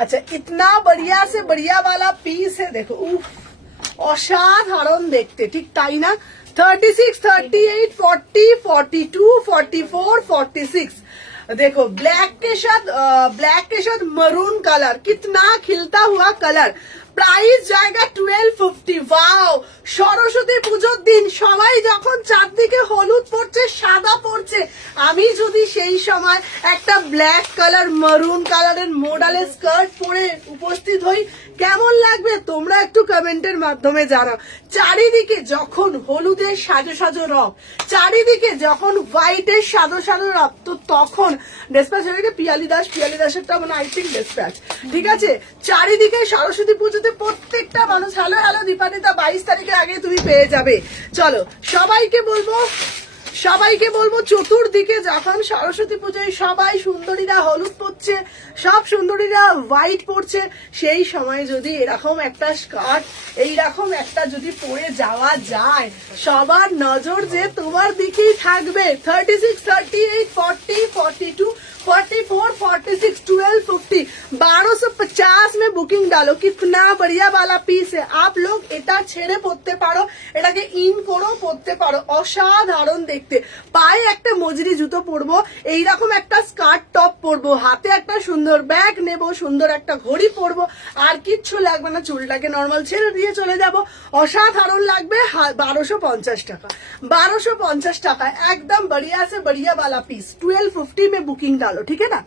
अच्छा, इतना बढ़िया से बढ़िया वाला पीस है, देखो, उफ, অসাধারণ দেখতে, ঠিক তাই না। 36, 38, 40, 42, 44, 46, देखो, ब्लैक के साथ मरून कलर, कितना खिलता हुआ कलर। প্রাইস জায়গা 1250। ওয়াও, সরস্বতী পুজোর দিন সবাই যখন চারদিকে হলুদ পড়ছে, সাদা পড়ছে, আমি যদি সেই সময় একটা ব্ল্যাক কালার, মারুন কালারের মডেলের স্কার্ট পরে উপস্থিত হই, কেমন লাগবে তোমরা একটু কমেন্টের মাধ্যমে জানাও। চারিদিকে যখন হলুদের সাজো রব, চারিদিকে যখন হোয়াইটের সাজো রব, তো তখন ডেসপ্যাচ হয়ে গেছে পিয়ালি দাসেরটা মানে আই থিঙ্ক ডেসপ্যাচ, ঠিক আছে। চারিদিকে সরস্বতী পুজোতে প্রত্যেকটা মানুষ, হ্যালো দীপানিতা, 22 তারিখের আগে তুমি পেয়ে যাবে। চলো, সবাইকে বলবো সবাইকে বলবো চতুর্দিকে যখন সরস্বতী পুজোয় সবাই সুন্দরীরা হলুদ পরছে, সব সুন্দরীরা হোয়াইট পরছে, সেই সময় যদি এরকম একটা স্কার্ট এইরকম একটা যদি পরে যাওয়া যায়, সবার নজর যে তোমার দিকেই থাকবে। 36, 38, 40, 42, 44, 46, 12, 50, 1250 में बुकिंग डालो। कितना बढ़िया वाला पीस है। आप लोग এটা ছেড়ে পড়তে পারো, এটাকে ইন করো পড়তে পারো, অসাধারণ দেখতে। পায়ে একটা মজরি জুতো পরবো, এইরকম একটা স্কার্ট টপ পরবো, হাতে একটা সুন্দর ব্যাগ নেব, সুন্দর একটা ঘড়ি পরবো, আর কিচ্ছু লাগবে না, চুলটাকে নর্মাল ছেড়ে দিয়ে চলে যাব। অসাধারণ লাগবে। 1250 টাকা, 1250 টাকা একদম बढ़िया से बढ़िया वाला पीस। 1250 में बुकिंग डालो, ठीक है ना,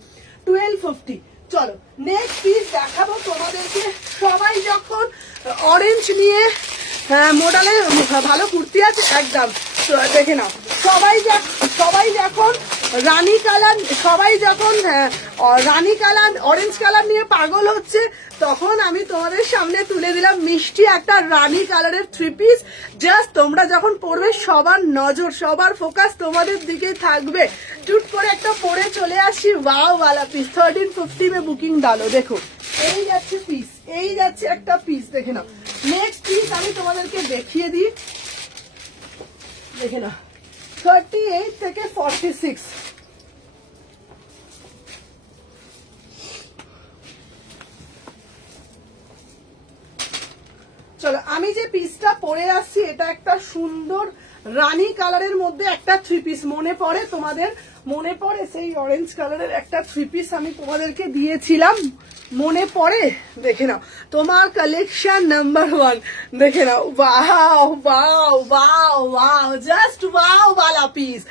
1250। চলো নেক্সট পিস দেখাবো তোমাদেরকে। সবাই যখন অরেঞ্জ নিয়ে মডেলে ভালো কুর্তি আছে একদম, তো দেখে নাও। সবাই যখন রানী কালার, সবাই যখন রানী কালার অরেঞ্জ কালার নিয়ে পাগল হচ্ছে, তখন আমি তোমাদের সামনে তুলে দিলাম মিষ্টি একটা রানী কালারের 3 পিস। জাস্ট তোমরা যখন পরবে সবার নজর, সবার ফোকাস তোমাদের দিকে থাকবে। চুট করে একটা পরে চলে আসি। ওয়াও वाला পিস 1350 में বুকিং ডালো। দেখো এই যাচ্ছে পিস, এই যাচ্ছে একটা পিস, দেখে নাও। নেক্সট পিস আমি তোমাদেরকে দেখিয়ে দিই, দেখে নাও। 38 থেকে 46, চলো আমি যে পিসটা পরে আসছি এটা একটা সুন্দর রানী কালারের মধ্যে একটা 3 পিস। মনে পড়ে তোমাদের, মনে পড়ে সেই অরেঞ্জ কালারের একটা 3 পিস আমি তোমাদেরকে দিয়েছিলাম, মনে পড়ে? দেখে নাও তোমার কালেকশন নাম্বার 1। দেখে নাও, wow wow wow wow, just wow वाला पीस,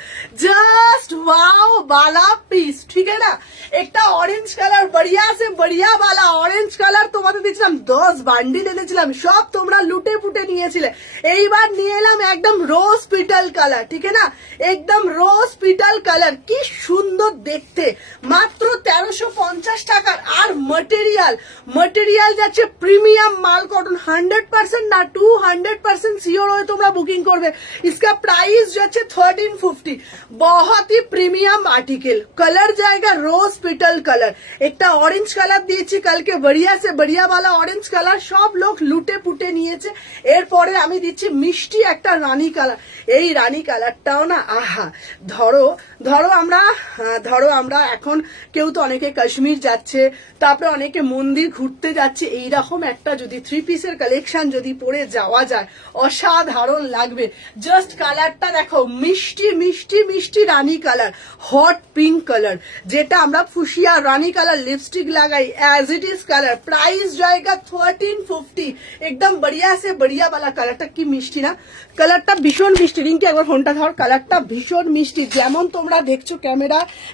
जस्ट वाओ वाला पीस, ठीक है ना। একটা অরেঞ্জ কালার बढ़िया से बढ़िया वाला অরেঞ্জ কালার তোমাদের দিয়েছিলাম, 10 বান্ডিল এনেছিলাম, সব তোমরা লুটে পুটে নিয়েছিলে। এইবার নিয়ে এলাম একদম রোজ পিটাল কালার, ঠিক है ना, একদম রোজ পিটাল কালার। কি সুন্দর দেখতে, মাত্র 1350 টাকার। আর মটেরিয়াল যাচ্ছে প্রিমিয়াম মাল কটন, 100% না 200% শিওর হয়ে তোমরা বুকিং করবে। इसका प्राइस যাচ্ছে 1350। बहुत ही প্রিমিয়াম আর্টিকেল। কালার জায়গা রোজ পিটাল কালার, একটা অরেঞ্জ কালার দিয়েছি কালকে, बढ़िया से बढ़िया वाला অরেঞ্জ কালার, সব লোক লুটে পুটে নিয়েছে। এরপরে আমি দিচ্ছি মিষ্টি একটা রানী কালার। এই রানী কালারটাও না আহা। ধরো আমরা এখন কেউ তো অনেকে কাশ্মীর যাচ্ছে, তারপরে অনেকে মন্দির ঘুরতে যাচ্ছে, এইরকম একটা যদি 3 পিসের কালেকশন যদি পরে যাওয়া যায়, অসাধারণ লাগবে। জাস্ট কালারটা দেখো, মিষ্টি মিষ্টি মিষ্টি রানী কালার, হট পিঙ্ক কালার, যেটা আমরা ফুসিয়া রানী কালার লিপস্টিক লাগাই, as it is colour. Price জায়গা 1350। একদম बढ़िया से बढ़िया वाला কালারটা কি মিষ্টি না, কালারটা ভীষণ মিষ্টি। রিঙ্কি একবার ফোনটা ধর, কালারটা ভীষণ মিষ্টি, যেমন তোমরা দেখছো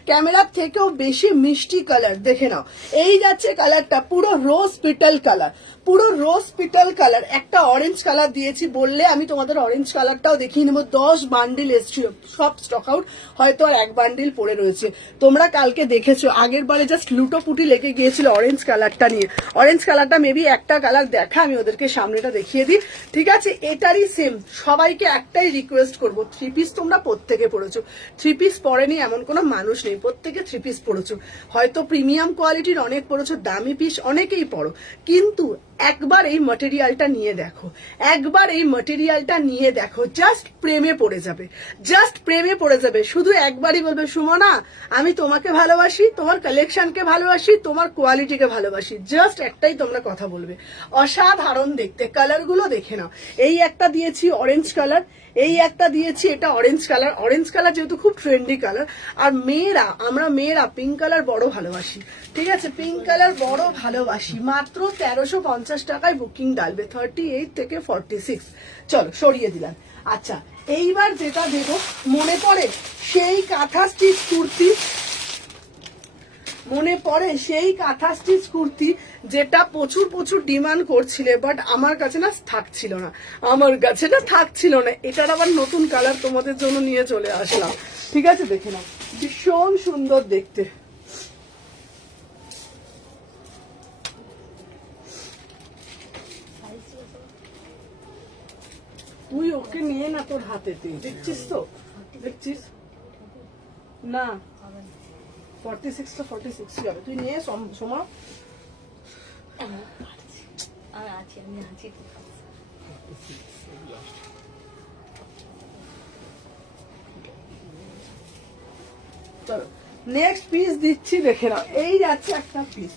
ক্যামেরার থেকেও বেশি মিষ্টি কালার। দেখে নাও এই যাচ্ছে কালারটা, পুরো রোজ পিটাল কালার, পুরো রোজ পিটাল কালার। একটা অরেঞ্জ কালার দিয়েছি বললে আমি তোমাদের অরেঞ্জ কালারটাও দেখিয়ে নেবো। 10 বান্ডিল এসছিল, সব স্টক আউট, হয়তো আর 1 বান্ডিল পড়ে রয়েছে। তোমরা কালকে দেখেছো, আগের বারে জাস্ট লুটোপুটি লেগে গিয়েছিল অরেঞ্জ কালারটা নিয়ে। অরেঞ্জ কালারটা মেবি একটা কালার দেখা, আমি ওদেরকে সামনেটা দেখিয়ে দিই, ঠিক আছে। এটারই সেম, সবাইকে একটাই রিকোয়েস্ট করবো, 3 পিস তোমরা প্রত্যেকে পড়েছো। 3 পিস পরেনি এমন কোনো মানুষ নেই, প্রত্যেকে 3 পিস পড়েছো। হয়তো প্রিমিয়াম কোয়ালিটির অনেক পড়েছো, দামি পিস অনেকেই পড়ো, কিন্তু একবার এই ম্যাটেরিয়ালটা নিয়ে দেখো, একবার এই ম্যাটেরিয়ালটা নিয়ে দেখো, জাস্ট প্রেমে পড়ে যাবে, জাস্ট প্রেমে পড়ে যাবে। শুধু একবারই বলবে, সুমনা আমি তোমাকে ভালোবাসি, তোমার কালেকশনকে ভালোবাসি, তোমার কোয়ালিটিকে ভালোবাসি। জাস্ট একটাই তোমরা কথা বলবে। অসাধারণ দেখতে, কালারগুলো দেখে নাও। এই একটা দিয়েছি অরেঞ্জ কালার, এই একটা দিয়েছি এটা অরেঞ্জ কালার। অরেঞ্জ কালার যেহেতু খুব ট্রেন্ডি কালার, আর আমরা মেয়েরা পিঙ্ক কালার বড় ভালোবাসি, ঠিক আছে, পিঙ্ক কালার বড় ভালোবাসি। মাত্র 1350 টাকায় বুকিং ডালবে, 38 থেকে 46। চলো সরিয়ে দিলাম। আচ্ছা এইবার যেটা দেবো, মনে পড়ে সেই কাঁথা স্টিচ কুর্তি, মনে পড়ে সেই কাঁথা স্টিচ কুর্তি যেটা প্রচুর ডিমান্ড করছিলে, বাট আমার কাছে না থাকছিল না, এটার আবার নতুন কালার তোমাদের জন্য নিয়ে চলে আসলাম, ঠিক আছে। দেখে নাও, ভীষণ সুন্দর দেখতে। তুই ওকে নিয়ে না তোর হাতেতে, দেখছিস তো, দেখছিস না 46 তো 46 হবে, তুই নিয়ে সোমা। আর আছি, আমি আছি। চলো নেক্সট পিস দিচ্ছি, দেখে নাও। এই যাচ্ছে একটা পিস,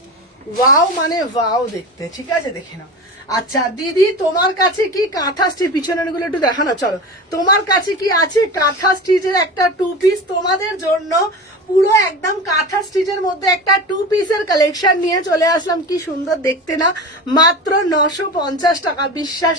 ওয়াও মানে ওয়াও দেখতে, ঠিক আছে দেখে নাও। আচ্ছা দিদি তোমার কাছে কি কাঁথা স্টিচ, পিছনের গুলো একটু দেখানো, চলো তোমার কাছে কি আছে কাঁথা স্টিচের একটা 2 পিস তোমাদের জন্য, পুরো একদম কাঁথা স্টিচের মধ্যে একটা 2 পিসের কালেকশন নিয়ে চলে আসলাম। কি সুন্দর দেখতে না, মাত্র 950 টাকা। বিশ্বাস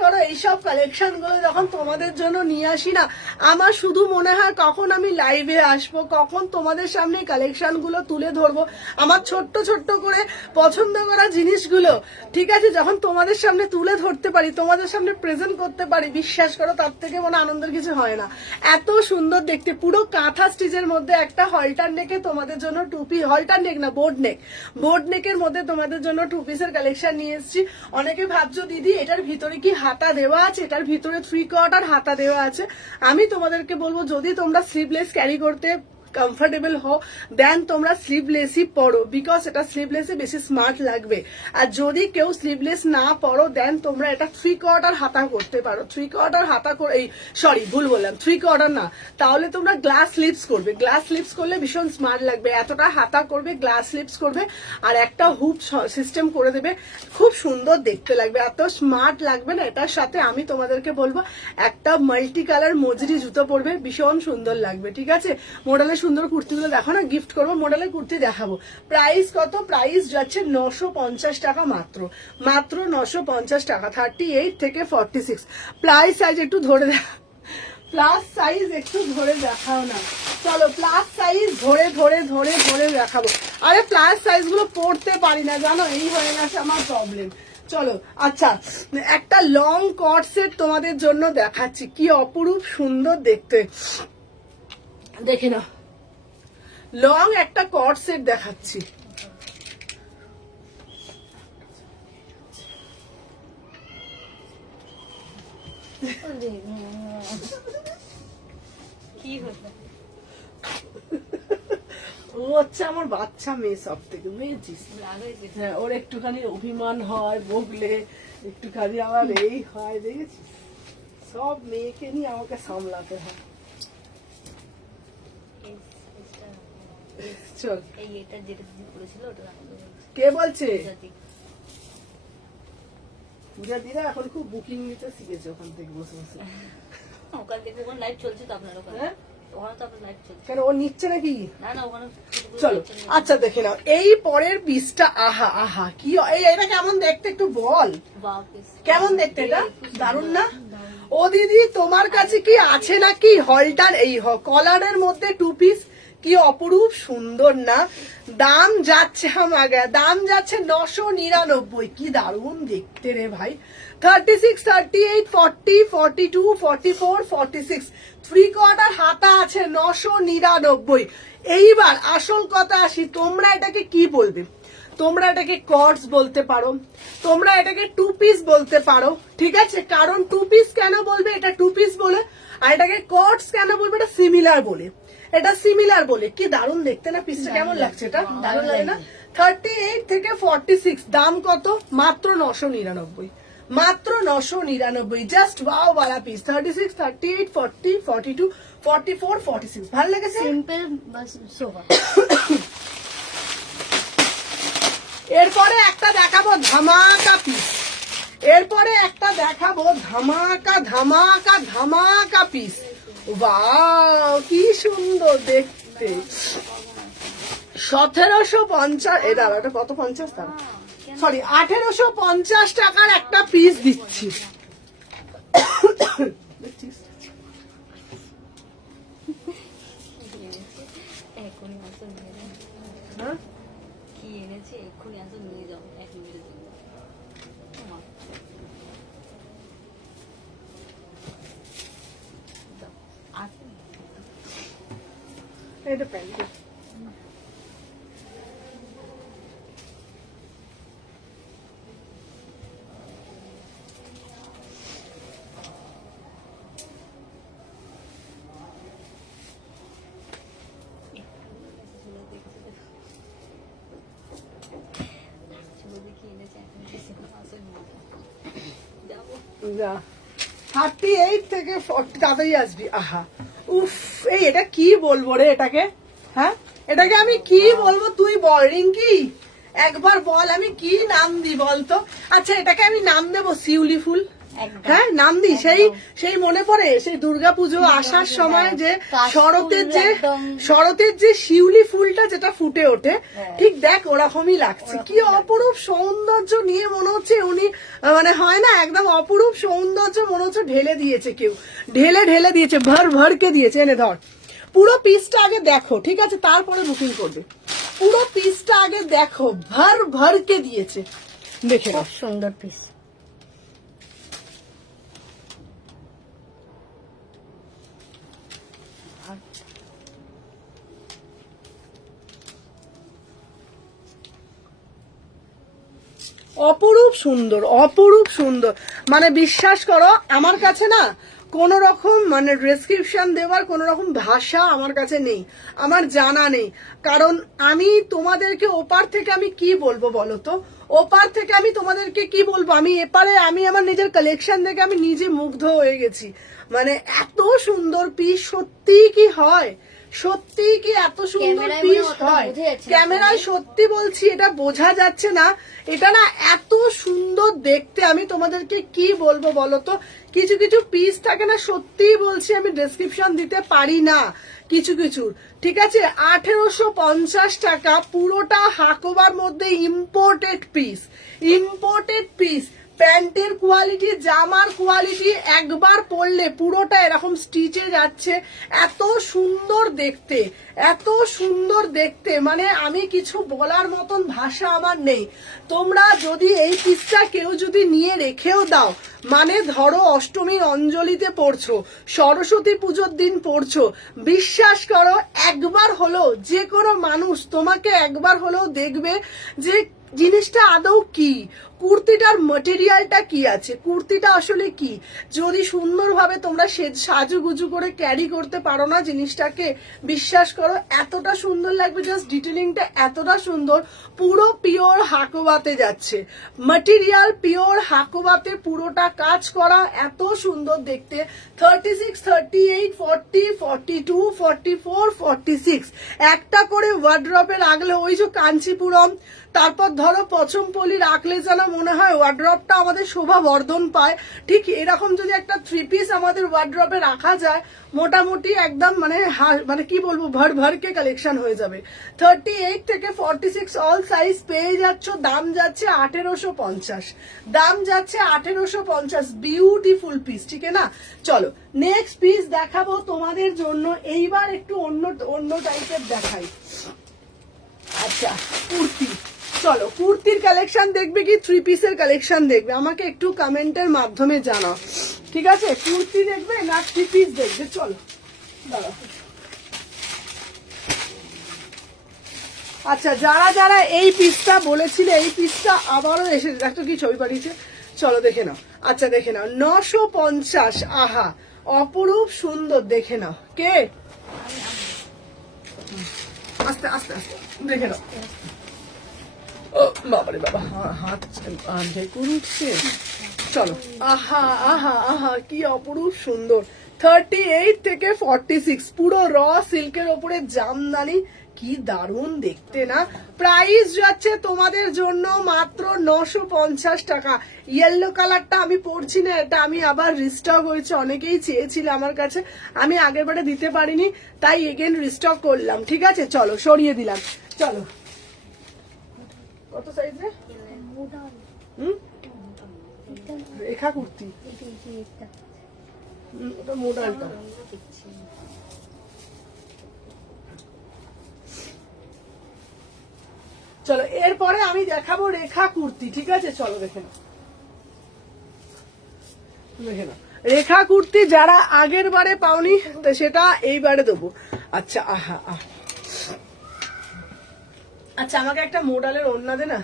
করো এইসব কালেকশন গুলো যখন তোমাদের জন্য নিয়ে আসি না, আমার শুধু মনে হয় কখন আমি লাইভে আসবো, কখন তোমাদের সামনে কালেকশন গুলো তুলে ধরবো, আমার ছোট্ট ছোট্ট করে পছন্দ করা জিনিসগুলো, ঠিক আছে, যখন তোমাদের সামনে তুলে ধরতে পারি, তোমাদের সামনে প্রেজেন্ট করতে পারি, বিশ্বাস করো তার থেকে মনে আনন্দের কিছু হয় না। এত সুন্দর দেখতে, পুরো কাঁথা স্টিচের মধ্যে একটা হলটার নেকে তোমাদের জন্য 2 পিস, হলটার নেক না বোর্ড নেকের মধ্যে তোমাদের জন্য 2 পিসের কালেকশন নিয়ে এসেছি। অনেকে ভাবছো দিদি এটার ভিতরে কি হাতা দেওয়া আছে, এটার ভিতরে 3/4 হাতা দেওয়া আছে। আমি তোমাদেরকে বলবো যদি তোমরা স্লিভলেস ক্যারি করতে কমফোর্টেবল হও দেন তোমরা স্লিভলেসই পরো, বিকজ এটা স্লিভলেসে বেশি স্মার্ট লাগবে। আর যদি কেউ স্লিভলেস না পরো দেন তোমরা এটা 3/4 হাতা করতে পারো। 3/4 হাতা করে, এই সরি ভুল বললাম, 3/4 না, তাহলে তোমরা গ্লাস স্লিভস করবে। গ্লাস স্লিভস করলে ভীষণ স্মার্ট লাগবে, এতটা হাতা করবে, গ্লাস স্লিভস করবে, আর একটা হুপ সিস্টেম করে দেবে, খুব সুন্দর দেখতে লাগবে, এত স্মার্ট লাগবে না। এটার সাথে আমি তোমাদেরকে বলবো একটা মাল্টি কালার মজরি জুতো পরবে, ভীষণ সুন্দর লাগবে, ঠিক আছে। মডেলের সুন্দর কুর্তিগুলো দেখো না, গিফট করবো, মডেলের কুর্তি দেখাবো। প্রাইস কত, প্রাইস যাচ্ছে 950 টাকা, মাত্র 950 টাকা। 38 থেকে 46 প্লাস সাইজ একটু ধরে প্লাস সাইজ একটু ধরে দেখাও না, চলো প্লাস সাইজ ধরে দেখাবো। আরে প্লাস সাইজ গুলো পড়তে পারি না জানো, এই হয়ে গেছে আমার প্রবলেম। চলো আচ্ছা একটা লং কট সেট তোমাদের জন্য দেখাচ্ছি, কি অপরূপ সুন্দর দেখতে, দেখে না, লং একটা কট সেট দেখাচ্ছি। কি হলো? ও হচ্ছে আমার বাচ্চা মেয়ে, সব থেকে বুঝেছিস, হ্যাঁ ওর একটুখানি অভিমান হয়, বকলে একটুখানি আবার এই হয়, দেখেছিস, সব মেয়েকে নিয়ে আমাকে সামলাতে হয়। চল এই এটা যেটা দিদি করেছিল ওটা আমাকে বলছে। কে বলছে? যদি পূজা দিদা এখন খুব বুকিং নিতে শিখেছে ওখান থেকে বসে বসে। ওখান থেকে ওখানে লাইভ চলছে তো আপনার ওখানে, হ্যাঁ ওখানে তো আপনার লাইভ চলছে। কেন ও নিচ্ছে নাকি? না ওখানে চলো আচ্ছা দেখে নাও এই পরের পিসটা, আহা আহা কি এটা কেমন দেখতে একটু বল, কেমন দেখতে এটা, দারুণ না? ও দিদি তোমার কাছে কি আছে নাকি হলটার এই কলারের মধ্যে 2 পিস, কি অপরূপ সুন্দর না? দাম যাচ্ছে দাম যাচ্ছে 999, কি দারুণ দেখতে রে ভাই। 36, 38, 40, 42, 44, 46 3/4 হাতা আছে, 999। এইবার আসল কথা আসি, তোমরা এটাকে কি বলবে? তোমরা এটাকে কটস বলতে পারো, তোমরা এটাকে 2 পিস বলতে পারো, ঠিক আছে। কারণ 2 পিস কেন বলবে, এটা 2 পিস বলে, আর এটাকে কটস কেন বলবে, এটা সিমিলার বলে, এটা সিমিলার বলে। কি দারুণ দেখতে না পিসটা, কেমন লাগছে এটা, দারুণ লাগে না? 38 থেকে 46 দাম কত, মাত্র 999, মাত্র 999, জাস্ট ওয়াও वाला পিস। 36, 38, 40, 42, 44, 46 ভালো লেগেছে, সিম্পল বাস সোফা। এরপরে একটা দেখাবো ধামাকা পিস, এরপরে একটা দেখাবো ধামাকা পিস। ওয়াও কি সুন্দর দেখতে, 1750, এটা কত 50 টাকা, সরি 1850 টাকার একটা পিস দিচ্ছি। কি এনেছে এক্ষুনি আসো নিয়ে যাও, 1 মিনিটের জন্য। এটা প্যান্ট, যা 38 থেকে 40 তাড়াতাড়ি আসবি। আহা উফ, এই এটা কি বলবো রে এটাকে, হ্যাঁ এটাকে আমি কি বলবো তুই বল রিঙ্কি, একবার বল আমি কি নাম দিই বলতো। আচ্ছা এটাকে আমি নাম দেবো শিউলি ফুল, হ্যাঁ নাম দিই। সেই মনে পড়ে সেই দুর্গাপুজো আসার সময় যে শরতের যে শিউলি ফুলটা যেটা ফুটে ওঠে, ঠিক দেখ ওরকমই লাগছে। কি অপরূপ সৌন্দর্য নিয়ে মনে হচ্ছে উনি, মানে হয় না একদম অপরূপ সৌন্দর্য মনে হচ্ছে ঢেলে দিয়েছে, কেউ ঢেলে দিয়েছে, ভর ভরকে দিয়েছে। এনে ধর পুরো পিসটা আগে দেখো, ঠিক আছে, তারপরে বুকিং করবে। পুরো পিসটা আগে দেখো, ভর ভরকে দিয়েছে, দেখে নাও। সুন্দর পিস। অপরূপ সুন্দর, অপরূপ সুন্দর, মানে বিশ্বাস করো আমার কাছে না কোন রকম মানে ডেসক্রিপশন দেওয়ার কোন রকম ভাষা আমার কাছে নেই, আমার জানা নেই। কারণ আমি তোমাদেরকে ওপার থেকে আমি কি বলবো বলো তো, ওপার থেকে আমি তোমাদেরকে কি বলবো, আমি এপারে আমি আমার নিজের কালেকশন দেখে আমি নিজে মুগ্ধ হয়ে গেছি। মানে এত সুন্দর পিস সত্যি কি হয়, সত্যি কি এত সুন্দর পিস হয়? ক্যামেরায় সত্যি বলছি এটা বোঝা যাচ্ছে না, এটা না এত সুন্দর দেখতে। আমি তোমাদেরকে কি বলবো বলো তো, কিছু কিছু পিস থাকে না, সত্যিই বলছি আমি ডেসক্রিপশন দিতে পারি না কিছু কিছু, ঠিক আছে। 1850 টাকা পুরোটা হাকোবার মধ্যে ইম্পোর্টেড পিস। প্যান্টের কোয়ালিটি, জামার কোয়ালিটি, একবার পরলে পুরোটা এরকম স্টিচে যাচ্ছে। এত সুন্দর দেখতে, এত সুন্দর দেখতে, মানে আমি কিছু বলার মতন ভাষা আমার নেই। তোমরা যদি এই পিসটা কেউ যদি নিয়ে রেখেও দাও, মানে ধরো অষ্টমীর অঞ্জলিতে পড়ছো, সরস্বতী পুজোর দিন পড়ছো, বিশ্বাস করো একবার হলেও যে কোনো মানুষ তোমাকে একবার হলেও দেখবে যে জিনিসটা আদৌ কি, কুর্তিটার ম্যাটেরিয়ালটা কি আছে, কুর্তিটা আসলে কি। যদি সুন্দরভাবে তোমরা সাজুগুজু করে ক্যারি করতে পারো না জিনিসটাকে, বিশ্বাস করো এতটা সুন্দর লাগবে। জাস্ট ডিটেলিংটা এতটা সুন্দর, পুরো পিওর হাকোবাতে যাচ্ছে, ম্যাটেরিয়াল পিওর হাকোবাতে পুরোটা কাজ করা, এত সুন্দর দেখতে। 36, 38, 40, 42, 44, 46 একটা করে ওয়ার্ড্রপে রাখলে, ওই যে কাঞ্চিপুরম, তারপর ধরো পচমপল্লি রাখলে যেন মনে হয় ওয়ার্ড্রপটা আমাদের শোভা বর্ধন পায়। ঠিক এরকম যদি একটা 3 পিস আমাদের ওয়ার্ড্রপে রাখা যায়, মোটামুটি একদম মানে কি বলবো, ভরকে কালেকশন হয়ে যাবে। 38 থেকে 46 অল সাইজ পেয়ে যাচ্ছ, দাম যাচ্ছে 1850, দাম যাচ্ছে 1850। বিউটিফুল পিস, ঠিক না। চলো নেক্সট পিস দেখাবো তোমাদের জন্য, এইবার একটু অন্য টাইপের দেখাই। আচ্ছা কুর্তি, চলো কুর্তির কালেকশন দেখবে কি 3 পিসের কালেকশন দেখবে, আমাকে একটু কমেন্টের মাধ্যমে জানাও, ঠিক আছে। কুর্তি দেখবে না 3 পিস দেখবে, চলো দাঁড়াও। আচ্ছা যারা এই পিসটা বলেছিলে, এই পিসটা আবারও এসে দেখো কি ছবি পাঠিয়েছে, চলো দেখে নাও। আচ্ছা দেখে নাও 950, আহা অপরূপ সুন্দর, দেখে নাও। কে আস্তে আস্তে আস্তে দেখে নাও। ও বাবারে বাবা, হাত ঢেকুর উঠছে। চলো আহা আহা আহা কি অপরূপ সুন্দর। 38 থেকে 46 পুরো র সিল্কের ওপরে জামদানি, কি দারুণ দেখতে না। প্রাইস যাচ্ছে তোমাদের জন্য মাত্র 950 টাকা। ইয়েলো কালারটা আমি পরছি না, এটা আমি আবার রিস্টক হয়েছে, অনেকেই চেয়েছিল আমার কাছে, আমি আগের বারে দিতে পারিনি, তাই এগেন রিস্টক করলাম, ঠিক আছে। চলো সরিয়ে দিলাম, চলো কত সাইজ রে? রেখা কুর্তি, ওটা মোডালটা। চলো এরপরে আমি দেখাবো রেখা কুর্তি, ঠিক আছে। চলো দেখে নাও, দেখে নাও রেখা কুর্তি, যারা আগের বারে পাওনি তো সেটা এইবারে দেবো। আচ্ছা আহা আহ, আচ্ছা আমাকে একটা মোডালের ওড়না দে না।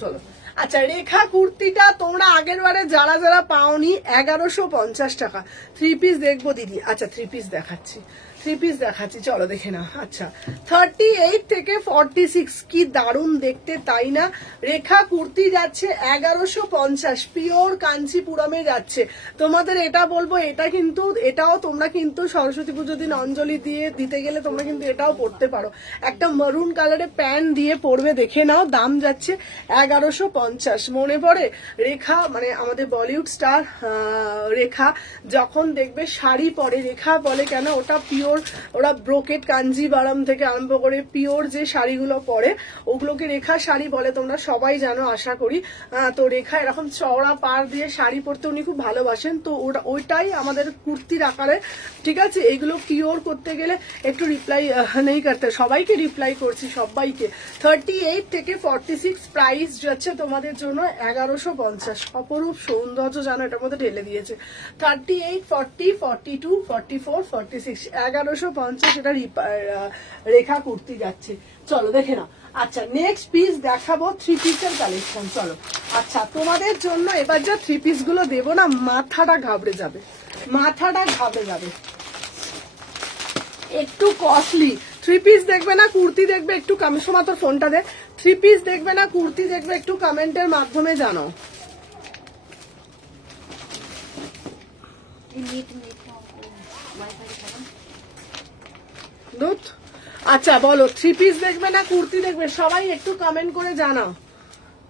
চলো আচ্ছা রেখা কুর্তিটা তোমরা আগের বারে যারা যারা পাওনি 1150 টাকা। 3 পিস দেখবো দিদি। আচ্ছা 3 পিস দেখাচ্ছি, 3 পিস দেখাচ্ছি, চলো দেখে না। আচ্ছা 38 থেকে 46, কি দারুণ দেখতে তাই না? রেখা কুর্তি যাচ্ছে 1150, পিওর কাঞ্চিপুরমে যাচ্ছে। তোমাদের এটা বলবো, এটা কিন্তু এটাও তোমরা কিন্তু সরস্বতী পুজোর দিন অঞ্জলি দিয়ে দিতে গেলে তোমরা কিন্তু এটাও পরতে পারো। একটা মারুন কালারের প্যান্ট দিয়ে পরবে, দেখে নাও। দাম যাচ্ছে 1150। মনে পড়ে রেখা, মানে আমাদের বলিউড স্টার রেখা যখন দেখবে শাড়ি পরে, রেখা বলে কেন, ওটা পিওর, ওরা ব্রোকেট কাঞ্জিবারাম থেকে আরম্ভ করে পিওর যে শাড়িগুলো পরে ওগুলোকে রেখা শাড়ি বলে, তোমরা সবাই জানো আশা করি। তো রেখা এরকম চওড়া পাড় দিয়ে শাড়ি পরতে উনি খুব ভালোবাসেন, তো ওইটাই আমাদের কুর্তির আকারে। ঠিক আছে, এগুলো পিওর করতে গেলে একটু রিপ্লাই নেই করতে, সবাইকে রিপ্লাই করছি সবাইকে। 38 থেকে 46 প্রাইস যাচ্ছে তোমাদের জন্য 1150। অপরূপ সৌন্দর্য জানো এটার মধ্যে ঢেলে দিয়েছে। 38, 40, 42, 44, 46, 1150 এটা রেখা কুর্তি যাচ্ছে। চলো দেখে নাও। আচ্ছা নেক্সট পিস দেখাবো 3 পিসের কালেকশন। চলো আচ্ছা তোমাদের জন্য এবার যা 3 পিস গুলো দেবো না, মাথাটা ঘাবড়ে যাবে, মাথাটা ঘাবড়ে যাবে। একটু কস্টলি 3 পিস দেখবে না কুর্তি দেখবে, একটু সময় তোর ফোনটা দে। 3 পিস দেখবে না কুর্তি দেখবে, একটু কমেন্টের মাধ্যমে জানো। দুধ আচ্ছা বলো 3 পিস দেখবে না কুর্তি দেখবে, সবাই একটু কমেন্ট করে জানাও।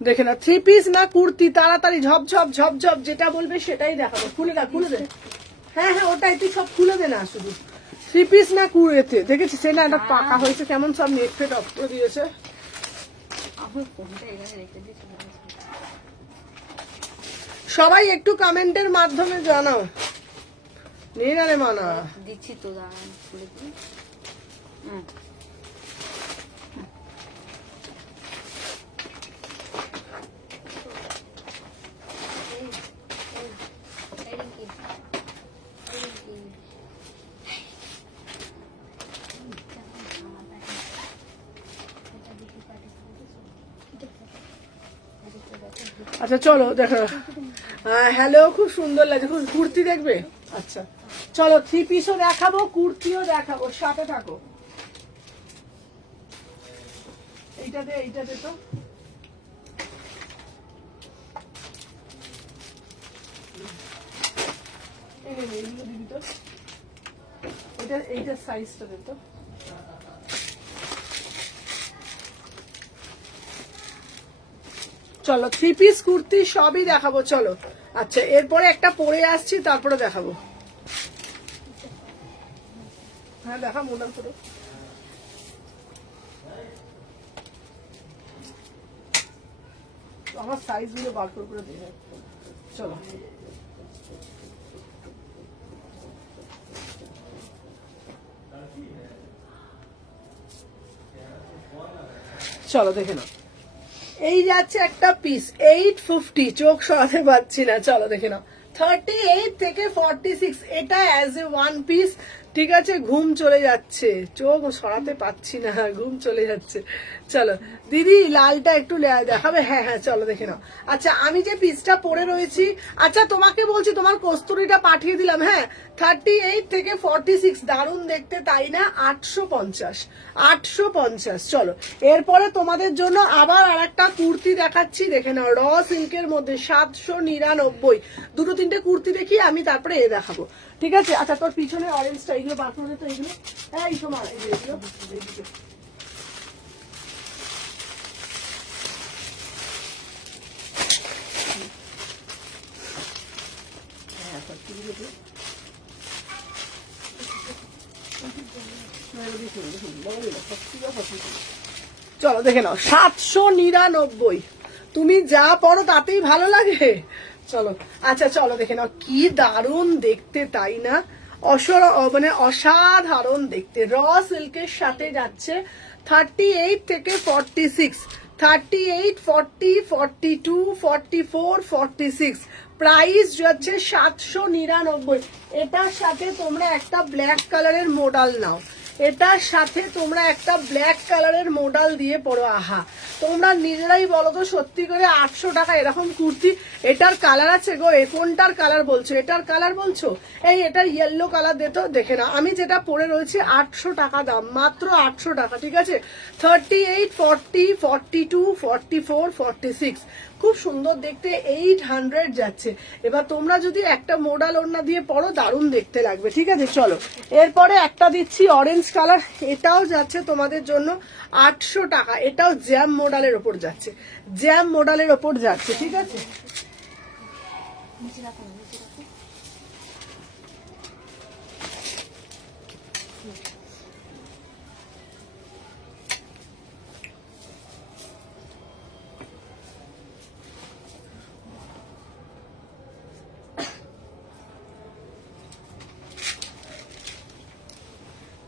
দেখে না 3 পিস না কুর্তি, তাড়াতাড়ি ঝপঝপ ঝপঝপ যেটা বলবে সেটাই দেখাবো। খুলে দে, খুলে দে। হ্যাঁ হ্যাঁ ওটাই, তুই সব খুলে দে না শুধু। 3 পিস না কুড়িতে দেখেছি সে না, একটা পাকা হয়েছে কেমন, সব নেট ফেট অফ করে দিয়েছে। সবাই একটু কমেন্টের মাধ্যমে জানাও। নিয়ে না রে মানা দিচ্ছি তো, দাঁড়ান খুলে দিই। হ্যাঁ আচ্ছা চলো দেখো। হ্যালো, খুব সুন্দর লাগছে, খুব কুর্তি দেখবে। আচ্ছা চলো 3 পিসও দেখাবো, কুর্তিও দেখাবো, সাথে থাকো। এইটা দে, এইটা দে তো। এইগুলো দিবি তো, এইটার সাইজটা দে তো। চলো 3 পিস কুর্তি সবই দেখাবো। চলো আচ্ছা এরপরে একটা পরে আসছি, তারপরে দেখাবো। হ্যাঁ দেখা মোডাল করে। আমার সাইজ গুলো বার করে দিয়ে। চলো চলো দেখে নাও। এই যাচ্ছে একটা পিস 850, চোখ সরাতে পারছি না। চলো দেখে নাও 38 থেকে 46, এটা অ্যাজ এ 1 পিস। ঠিক আছে, ঘুম চলে যাচ্ছে, চোখ সরাতে পারছি না, ঘুম চলে যাচ্ছে। চলো দিদি লালটা একটু দেখাবে? হ্যাঁ হ্যাঁ চলো দেখে নাও। আচ্ছা আমি যে পিসটা পরে রয়েছি, আচ্ছা তোমাকে বলছি তোমার কস্তুরিটা পাঠিয়ে দিলাম। হ্যাঁ 38 থেকে 46, দারুণ দেখতে তাই না? 850, 850। চলো এরপরে তোমাদের জন্য আবার আর একটা কুর্তি দেখাচ্ছি, দেখে নাও। র সিল্কের মধ্যে 799। 2-3টে কুর্তি দেখি আমি, তারপরে এ দেখাবো। ঠিক আছে আচ্ছা তোর পিছনে অরেঞ্জটা, এগুলো বার করে তো, এগুলো এই তোমার এগুলো চলো দেখে নাও 799। তুমি যা পড়ো তাতেই ভালো লাগে। চলো আচ্ছা চলো দেখে নাও, কি দারুণ দেখতে তাই না? মানে অসাধারণ দেখতে। র সিল্কের সাথে যাচ্ছে 38 থেকে 46, 38, 40, 42, 44, 46, প্রাইস যাচ্ছে 799। এটার সাথে তোমরা একটা ব্ল্যাক কালারের মোডাল নাও, এটার সাথে তোমরা একটা ব্ল্যাক কালারের মোডাল দিয়ে পরো, আহা তোমরা নিজেরাই বলো তো সত্যি করে 800 টাকা এরকম কুর্তি। এটার কালার আছে গো, কোনটার কালার বলছো? এটার কালার বলছো? এই এটার ইয়েলো কালার দিতো, দেখে না আমি যেটা পরে রয়েছে 800 টাকা দাম, মাত্র 800 টাকা, ঠিক আছে। 38, 40, 42, 44, 46, খুব সুন্দর দেখতে, 800 যাচ্ছে। এবার তোমরা যদি একটা মোডাল ওড়না দিয়ে পরো দারুণ দেখতে লাগবে, ঠিক আছে। চলো এরপরে একটা দিচ্ছি অরেঞ্জ কালার, এটাও যাচ্ছে তোমাদের জন্য 800 টাকা। এটাও জ্যাম মোডালের ওপর যাচ্ছে, জ্যাম মোডালের ওপর যাচ্ছে, ঠিক আছে। নিচে রাখো, নিচে রাখো।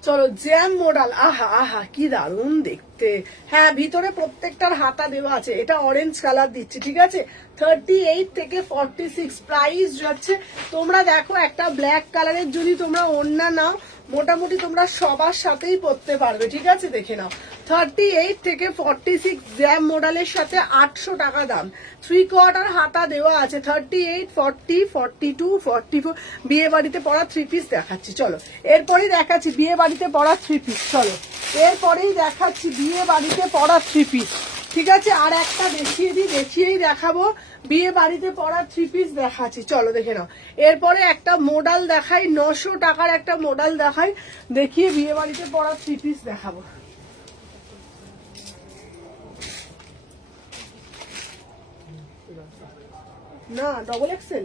চলো জ্যাম মোডাল, আহা আহা কি দারুণ দেখতে। হ্যাঁ ভিতরে প্রত্যেকটার হাতা দেওয়া আছে। এটা অরেঞ্জ কালার দিচ্ছি, ঠিক আছে। 38 থেকে 46 প্রাইস যাচ্ছে। তোমরা দেখো একটা ব্ল্যাক কালারের যদি তোমরা ওড়না নাও মোটামুটি তোমরা সবার সাথেই পরতে পারবে, ঠিক আছে। দেখে নাও 38 থেকে 46 জ্যাম মডেলের সাথে 800 টাকা দাম। 3/4 হাতা দেওয়া আছে। 38, 40, 42, 44 বিয়ে বাড়িতে পরা 3 পিস দেখাচ্ছি। চলো এরপরেই দেখাচ্ছি বিয়ে বাড়িতে পরা 3 পিস। চলো এরপরেই দেখাচ্ছি বিয়ে বাড়িতে পরা 3 পিস, ঠিক আছে। আর একটা দেখিয়ে দিই, দেখিয়েই দেখাবো। বিয়ে বাড়িতে পরা 3 পিস দেখাচ্ছি, চলো দেখে নাও। এরপরে একটা মোডাল দেখাই, 900 টাকার একটা মোডাল দেখাই, দেখিয়ে বিয়ে বাড়িতে পরা 3 পিস দেখাবো। না ডবল এক্সেল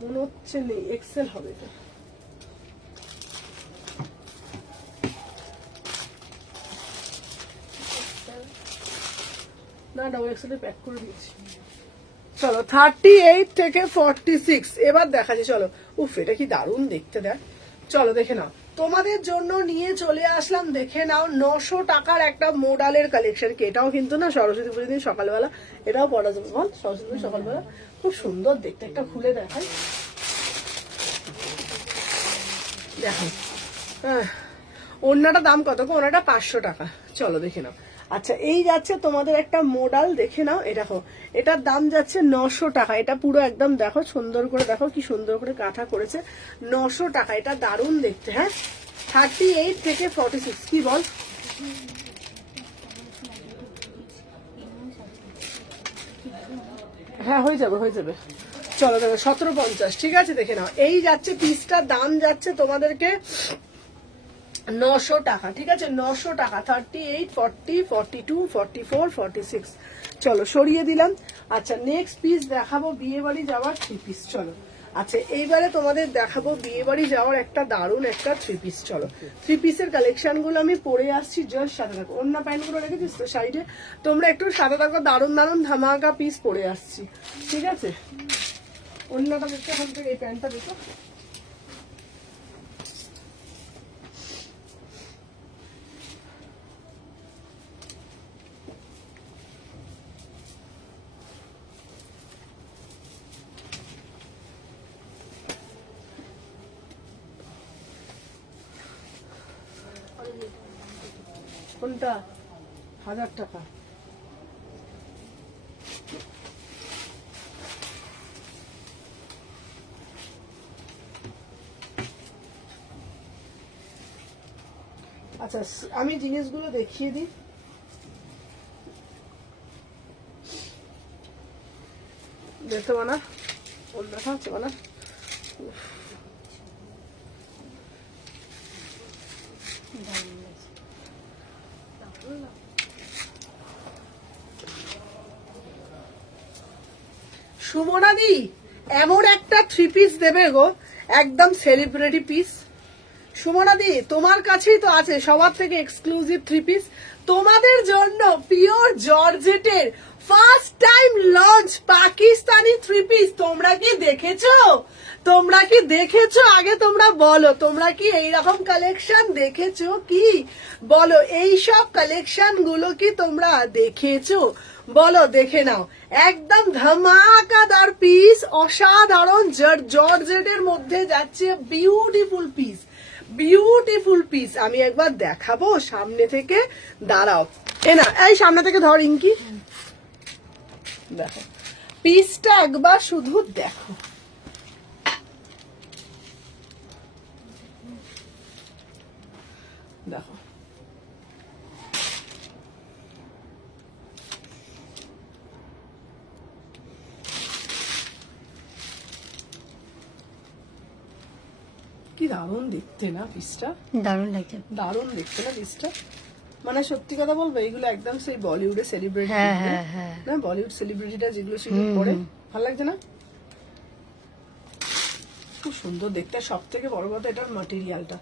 মনে হচ্ছে নেই, এক্সেল হবে তো। না ডবল এক্সেল প্যাক করে দিয়েছি। চলো 38 থেকে 46 এবার দেখাচ্ছি। চলো উফ এটা কি দারুণ দেখতে, দেখ। চলো দেখে নাও, তোমাদের জন্য নিয়ে চলে আসলাম, দেখে নাও 900 টাকার একটা মোডালের কালেকশন। কি এটাও কিন্তু না সরস্বতী পুজোর দিন সকালবেলা এটাও পরা যাবে, বল সরস্বতী পুজো সকালবেলা খুব সুন্দর দেখতে। একটা খুলে দেখাই, দেখো। হ্যাঁ ওড়নাটা দাম কত? ওড়নাটা 500 টাকা। চলো দেখে নাও। আচ্ছা এই যাচ্ছে তোমাদের একটা মোডাল, দেখে নাও। এটা এটার দাম যাচ্ছে 900 টাকা। এটা পুরো একদম দেখো সুন্দর করে, দেখো কি সুন্দর করে কাঁথা করেছে, 900 টাকা। এটা দারুণ দেখতে। হ্যাঁ 38 থেকে 46 কি বল? হ্যাঁ হয়ে যাবে হয়ে যাবে। চলো দেখো 1750, ঠিক আছে। দেখে নাও এই যাচ্ছে পিসটার দাম যাচ্ছে তোমাদেরকে 900 টাকা, ঠিক আছে। 900 টাকা। 38, 40, 42, 44, 46। চলো সরিয়ে দিলাম। আচ্ছা নেক্সট পিস দেখাবো বিয়ে বাড়ি যাওয়ার 3 পিস। চলো আচ্ছা এইবারে তোমাদের দেখাবো বিয়ে বাড়ি যাওয়ার একটা দারুণ একটা 3 পিস। চলো 3 পিসের কালেকশন গুলো আমি পরে আসছি, জাস্ট সাথে থাকো। অন্য প্যান্ট গুলো রেখেছিস তো সাইডে, তোমরা একটু সাথে থাকো, দারুণ দারুণ ধামাকা পিস পরে আসছি, ঠিক আছে। অন্যটা দেখতে, এখন থেকে এই প্যান্টটা দেখো। কোনটা? 1000 টাকা। আচ্ছা আমি জিনিসগুলো দেখিয়ে দিই। দেখতে পানা ওর দেখা হচ্ছে না। সুমনাদি এমন একটা 3 পিস দেবে গো, একদম সেলিব্রিটি পিস। সুমনাদি তোমার কাছেই তো আছে সবার থেকে এক্সক্লুসিভ 3 পিস তোমাদের জন্য, পিওর জর্জেটের first time launch Pakistani 3 piece. তোমরা কি দেখেছো? তোমরা কি দেখেছো? আগে তোমরা বলো, তোমরা কি এইরকম কালেকশন দেখেছো? কি বলো, এই সব কালেকশন গুলো কি তোমরা দেখেছো? বলো, দেখে নাও। একদম ধামাকাদার পিস, অসাধারণ জর্জেটের মধ্যে যাচ্ছে বিউটিফুল পিস, বিউটিফুল পিস। আমি একবার দেখাবো সামনে থেকে, দাঁড়াও। না এই সামনে থেকে ধর ইঙ্কি, দেখো পিসটা একবার শুধু দেখো। দেখো কি দারুণ দেখতে না পিসটা, দারুণ লাগছে। দারুণ দেখতে না পিসটা। মানে সত্যি কথা বলবো, এগুলো একদম সেই বলিউডে সেলিব্রিটি, হ্যাঁ হ্যাঁ হ্যাঁ, না বলিউড সেলিব্রিটিটা যেগুলো সেগুলো পরে, ভালো লাগছে না? খুব সুন্দর দেখতে। সব থেকে বড় কথা এটার ম্যাটেরিয়ালটা,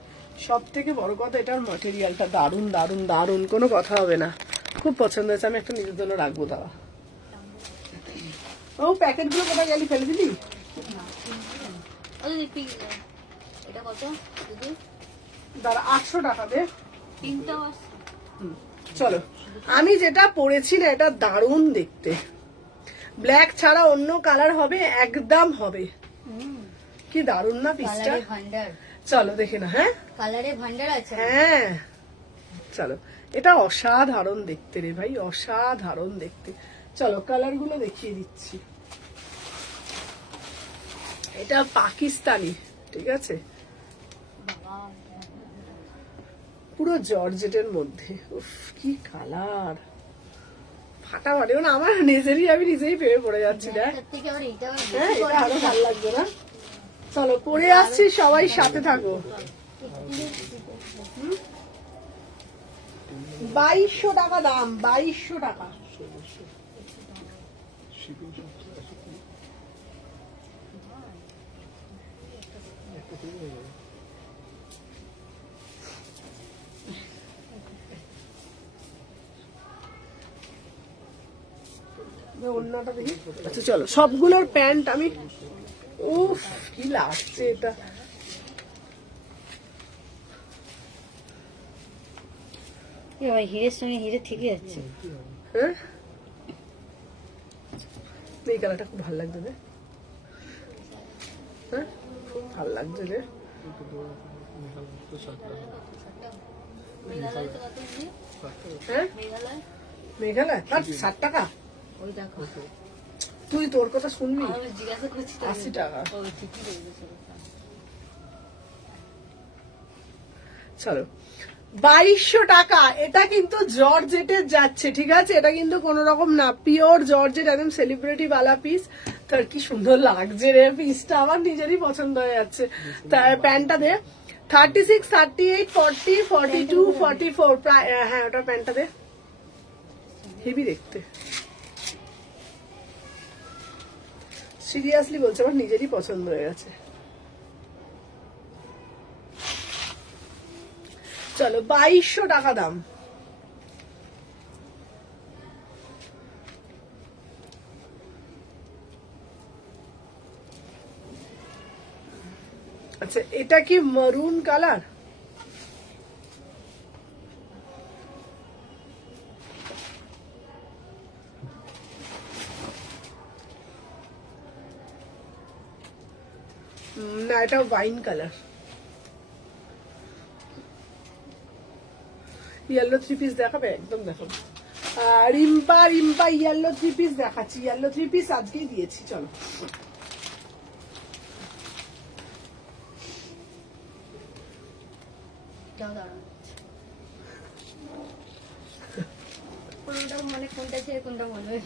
সব থেকে বড় কথা এটার ম্যাটেরিয়ালটা দারুণ দারুণ দারুণ, কোনো কথা হবে না। খুব পছন্দ হয়েছে, আমি একটা নিজের জন্য রাখবো। দাঁড়া, ও প্যাকেটগুলো কোথায় গেলি, ফেলে দিলি? এটা কত দিদি? দাঁড়া, 800 টাকা দে। তিনটা চলো, আমি যেটা পরেছি না, এটা দারুণ দেখতে। ব্ল্যাক ছাড়া অন্য কালার হবে, একদম হবে। কি দারুণ না পিসটা, কালারে ভান্ডার। চলো দেখে না। হ্যাঁ কালারে ভান্ডার আছে। হ্যাঁ চলো, এটা অসাধারণ দেখতে রে ভাই, অসাধারণ দেখতে। চলো কালার গুলো দেখিয়ে দিচ্ছি। এটা পাকিস্তানি, ঠিক আছে, পুরো জর্জেটের মধ্যে। উফ কি কালার, ফাটাফাটি। মানে আমার নিজেরই, আমি নিজেই পেয়ে পড়ে যাচ্ছি। দেখ, তার থেকে আবার এইটা আবার হ্যাঁ বেশি এটা আরো ভালো লাগবে না? চলো পরে আসছি, সবাই সাথে থাকো। 2200 টাকা দাম, 2200 টাকা। অন্যটা দেখি। আচ্ছা চলো, সবগুলোর প্যান্ট আমি, উফ কি লাগছে এটা। হিরের সঙ্গে হিরে থেকে যাচ্ছে। হ্যাঁ এই কালারটা খুব ভালো লাগছে রে, হ্যাঁ খুব ভালো লাগছে রে। হ্যাঁ মেঘালয় 60 টাকা। ওই দেখো, তুই তোর কথা শুনবি, আমি জিজ্ঞাসা করছি 80 টাকা। ঠিকই বলছো। চলো 2200 টাকা। এটা কিন্তু জর্জেটের যাচ্ছে, ঠিক আছে, এটা কিন্তু কোনো রকম না, পিওর জর্জেট, একদম সেলিব্রিটি বালা পিস। তার কি সুন্দর লাগছে রে পিসটা, আমার নিজেরই পছন্দ হয়ে যাচ্ছে। তার প্যান্টটা দে। 36, 38, 40, 42, 44 প্রায়। হ্যাঁ ওটা প্যান্টটা দে, হেভি দেখতে। সিরিয়াসলি বলছে, আমার নিজেরই পছন্দ হয়ে গেছে। চলো 2200 টাকা দাম। আচ্ছা এটা কি মারুন কালার? না এটা ওয়াইন কালার। ইয়েলো 3 পিস দেখাবে? একদম দেখাবো। রিম্পা রিম্পা ইয়েলো 3 পিস দেখাচ্ছি, ইয়েলো 3 পিস আজকেই দিয়েছি। চলো কোনটা মানে কোনটা ছেড়ে কোনটা বলবে?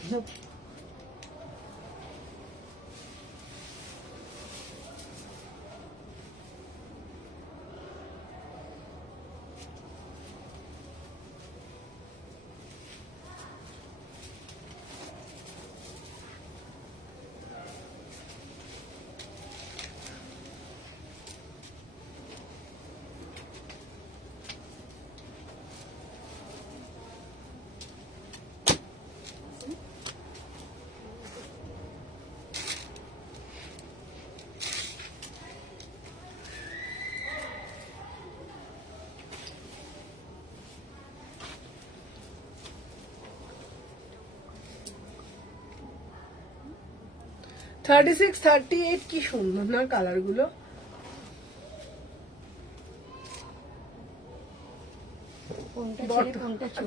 থার্টি সিক্স 38 কি সুন্দর না কালার গুলো।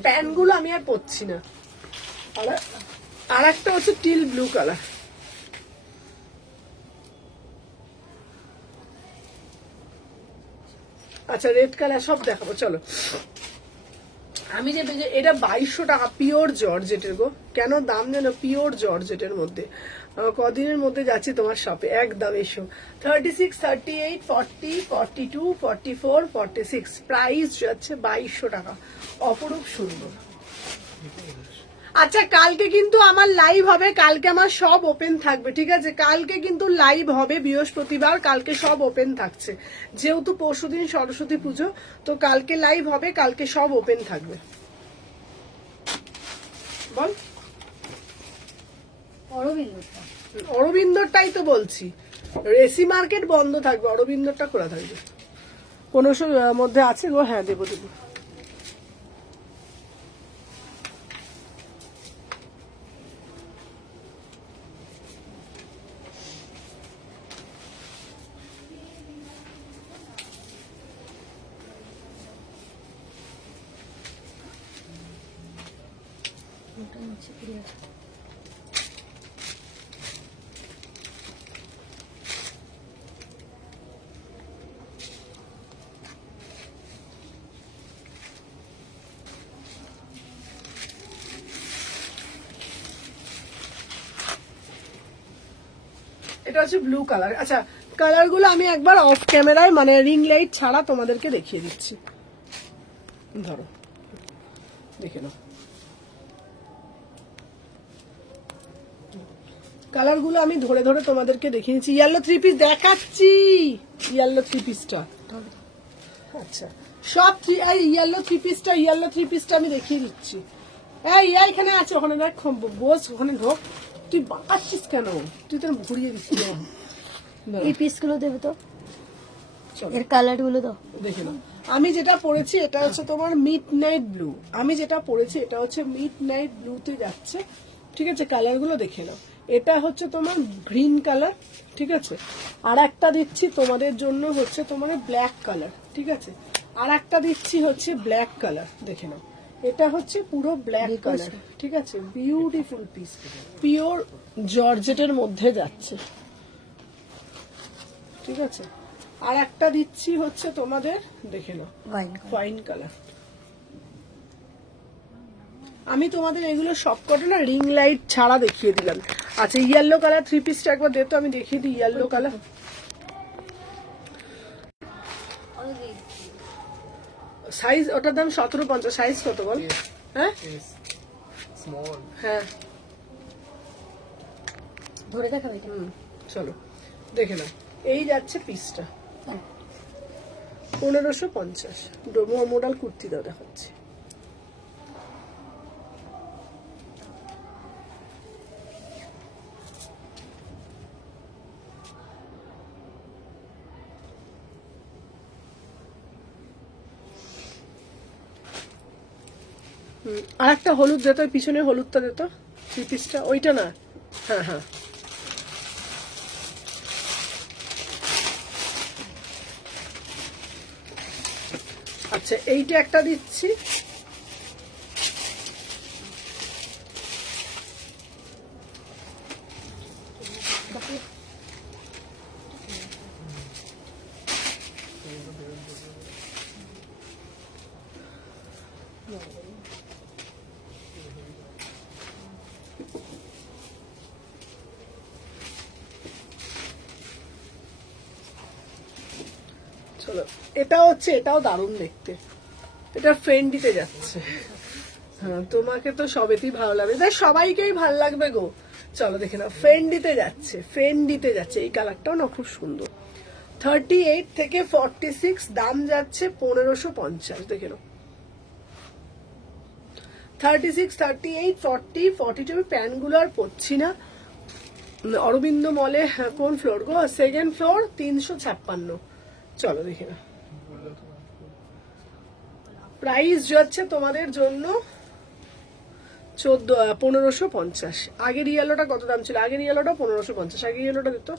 প্যান্ট গুলো আমি আর পরছি না। আর একটা হচ্ছে টিল ব্লু কালার। আচ্ছা রেড কালার সব দেখাবো চলো। আমি যে এটা 2200 টাকা পিওর জর্জেটের গো। কেন দাম জানো? পিওর জর্জেটের মধ্যে। কদিনের মধ্যে যাচ্ছি তোমার শপে, একদম এসো। 36, 38, 40, 42, 44, 46 প্রাইস যাচ্ছে 2200 টাকা। অপরূপ সুন্দর। আচ্ছা কালকে কিন্তু আমার লাইভ হবে, কালকে আমার সব ওপেন থাকবে, ঠিক আছে? কালকে কিন্তু লাইভ হবে বৃহস্পতিবার, কালকে সব ওপেন থাকছে, যেহেতু পরশুদিন সরস্বতী পুজো, তো কালকে লাইভ হবে, কালকে সব ওপেন থাকবে। বল অরবিন্দরটাই তো বলছি, রেসি মার্কেট বন্ধ থাকবে, অরবিন্দরটা খোলা থাকবে। 1500 মধ্যে আছে গো। হ্যাঁ দেবো দেবো। এটা হচ্ছে ব্লু কালার। আচ্ছা কালার গুলো আমি একবার অফ ক্যামেরায় মানে রিং লাইট ছাড়া তোমাদেরকে দেখিয়ে দিচ্ছি, ধরো দেখে নাও। কালার গুলো আমি ধরে ধরে তোমাদেরকে দেখিয়ে দিচ্ছি। ইয়েলো 3 পিস দেখাচ্ছি, ইয়েলো 3 পিসটা। আচ্ছা সব ইয়েলো 3 পিসটা, ইয়েলো 3 পিসটা আমি দেখিয়ে দিচ্ছি। এইখানে আছে, ওখানে দেখ, বস ওখানে ঢোক। তুই বাঁকাচ্ছিস কেন? তুই তো ঘুরিয়ে দিচ্ছিস। এই পিসগুলো দেবে তো, এর কালার গুলো তো দেখে নাও। আমি যেটা পরেছি এটা হচ্ছে তোমার মিড নাইট ব্লু। আমি যেটা পরেছি এটা হচ্ছে মিড নাইট ব্লুতে যাচ্ছে, ঠিক আছে? কালার গুলো দেখে নাও। এটা হচ্ছে তোমার গ্রিন কালার, ঠিক আছে? আর একটা দিচ্ছি তোমাদের জন্য হচ্ছে তোমার ব্ল্যাক কালার, ঠিক আছে? আর একটা দিচ্ছি হচ্ছে ব্ল্যাক কালার, দেখে নাও। এটা হচ্ছে পুরো ব্ল্যাক কালার, ঠিক আছে? বিউটিফুল পিস, পিওর জর্জেটের মধ্যে যাচ্ছে, ঠিক আছে? আর একটা দিচ্ছি হচ্ছে তোমাদের, দেখে নাও, ওয়াইন কালার। আমি তোমাদের এগুলো সবকটা না রিং লাইট ছাড়া দেখিয়ে দিলাম। আচ্ছা ইয়েলো কালার 3 পিসটা একবার দে তো, আমি দেখিয়ে দিই ইয়েলো কালার। সাইজ ওটার দাম 1750। সাইজ কত বল? হ্যাঁ স্মল। হ্যাঁ ধরে দেখাবে। চলো দেখে নাও। এই যাচ্ছে পিসটা 1550। মডেল কুর্তি দাও দেখাচ্ছি। আর একটা হলুদ দিত, পিছনে হলুদটা দিত, 3 পিসটা ওইটা না। হ্যাঁ হ্যাঁ আচ্ছা এইটা একটা দিচ্ছি। চলো এটা হচ্ছে, এটাও দারুণ দেখতে, এটা ফ্রেন্ডিতে যাচ্ছে। হ্যাঁ তোমাকে তো সবেতেই ভালো লাগবে, তাই সবাইকেই ভালো লাগবে গো। চলো দেখে নাও, ফ্রেন্ডিতে যাচ্ছে, ফ্রেন্ডিতে যাচ্ছে। এই কালারটাও না খুব সুন্দর। 38 থেকে 46 দাম যাচ্ছে 1550। দেখে নাও 36, 38, 40, 42। আমি প্যান্টগুলো আর পরছি না। অরবিন্দ মলে কোন ফ্লোর গো? 2nd floor, 356। চলো দেখে নাও। প্রাইস যাচ্ছে তোমাদের জন্য 1550। আগের ইয়েলোটা কত দাম ছিল? আগের ইয়েলোটা 1550। আগের ইয়েলোটা দিত।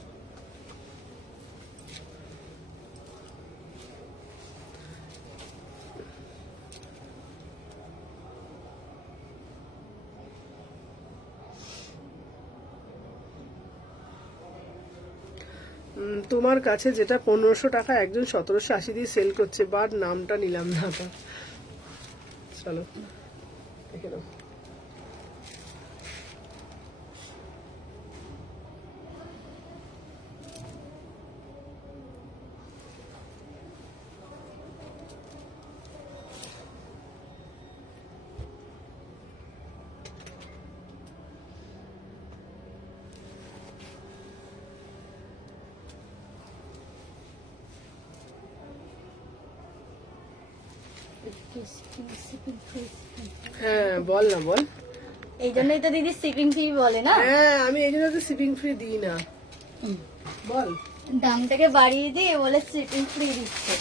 তোমার কাছে যেটা 1500 টাকা একজন 1780 দিয়ে সেল করছে, বাট নামটা নিলাম না তার। চলো দেখে নাও। হ্যাঁ বল না বল। এই জন্যই তো দিদি শিপিং ফ্রি বলে না। হ্যাঁ আমি এই জন্য তো শিপিং ফ্রি দিই না। বল। দামটাকে বাড়িয়ে দিয়ে বলে শিপিং ফ্রি দিচ্ছে।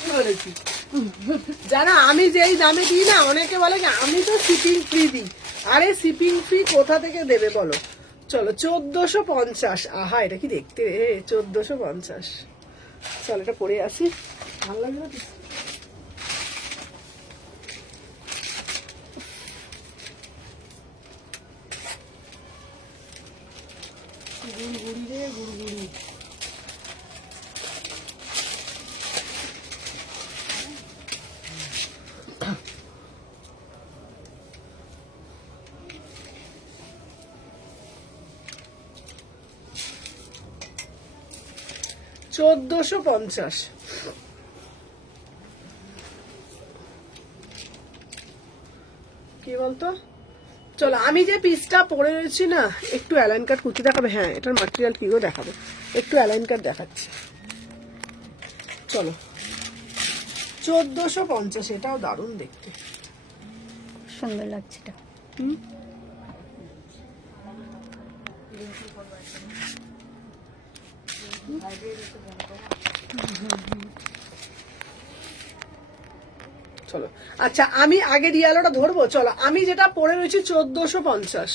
কি বলেছি জানা, আমি যেই দামে দিই না, অনেকে বলে কি আমি তো শিপিং ফ্রি দিই। আরে শিপিং ফ্রি কোথা থেকে দেবে বলো। চলো 1450। আহা এটা কি দেখতে রে, 1450। চল এটা পরে আসি, ভালো লাগবে না? গুড়গুড়ি রে গুড়গুড়ি। $1450। কি বলতো, চলো আমি যে পিসটা পরে রয়েছি না, একটু অ্যালাইন কাট কুর্তি দেখাবে? হ্যাঁ এটার ম্যাটেরিয়াল কি গো দেখাবো, একটু অ্যালাইন কাট দেখাচ্ছি। চলো 1450, এটাও দারুণ দেখতে, সুন্দর লাগছে এটা। চলো আচ্ছা আমি আগে রিয়ালোটা ধরবো। চলো আমি যেটা পরে রয়েছি 1450,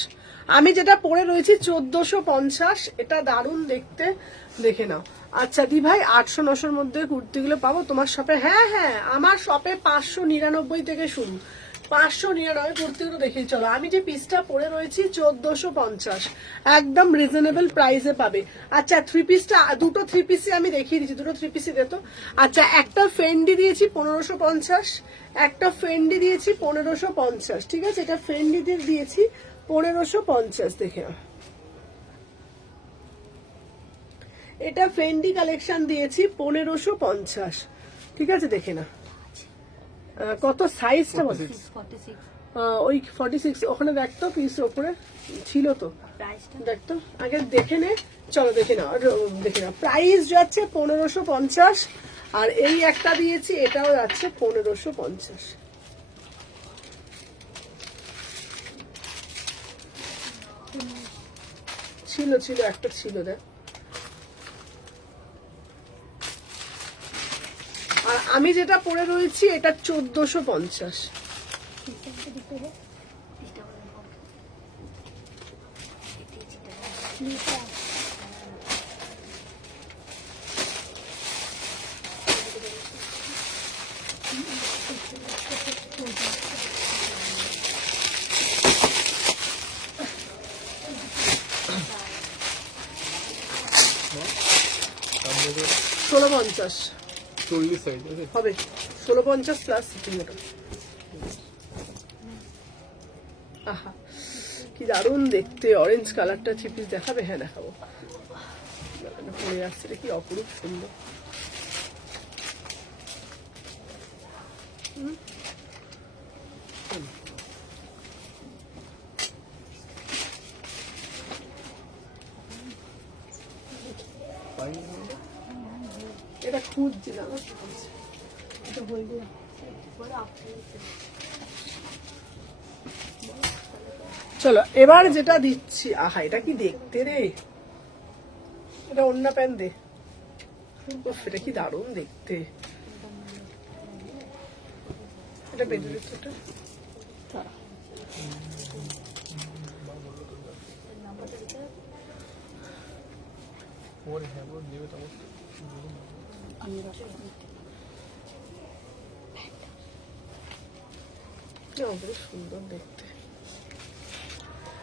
আমি যেটা পরে রয়েছি 1450, এটা দারুণ দেখতে, দেখে নাও। আচ্ছা দি ভাই 800-900-র মধ্যে কুর্তিগুলো পাবো তোমার শপে? হ্যাঁ হ্যাঁ আমার শপে 599 থেকে শুরু, 599 কুর্তিগুলো দেখি। চলো আমি যে পিসটা পরে রয়েছি 1450, একদম রিজনেবল প্রাইসে পাবে। আচ্ছা থ্রি পিসটা, দুটো থ্রি পিসই আমি দেখিয়ে দিচ্ছি, দুটো থ্রি পিসই দিত। আচ্ছা একটা ফেন্ডি দিয়েছি 1550, একটা ফেন্ডি দিয়েছি 1550, ঠিক আছে? এটা ফেন্ডিতে দিয়েছি 1550, দেখে নাও। এটা ফেন্ডি কালেকশন দিয়েছি 1550, ঠিক আছে? দেখে না কত সাইজটা বল। 46 ওই 46 ওখানে দেখতো পিসের ওপরে ছিল তো, প্রাইসটা দেখতো আগে দেখে নে। চলো দেখে নাও, দেখে নাও প্রাইস যাচ্ছে 1550, আর এই একটা দিয়েছি এটাও যাচ্ছে 1550। ছিল ছিল একটা ছিল দেখ। আর আমি যেটা পরে রয়েছি এটা 1450। $1650 হবে, 1650 প্লাস শিপিং। আহা কি দারুণ দেখতে, অরেঞ্জ কালারটা থ্রি পিস দেখাবে? হ্যাঁ দেখাবো, পরে আসছে, কি অপরূপ সুন্দর। এটা খুঁজছিলাম, এটা হয়ে গেল। চলো এবার যেটা দিচ্ছি, আহা এটা কি দেখতে রে, এটা অন্য প্যান দে, এটা কি দারুণ দেখতে, এটা বেঁধে দিচ্ছে এটা। সুন্দর দেখতে।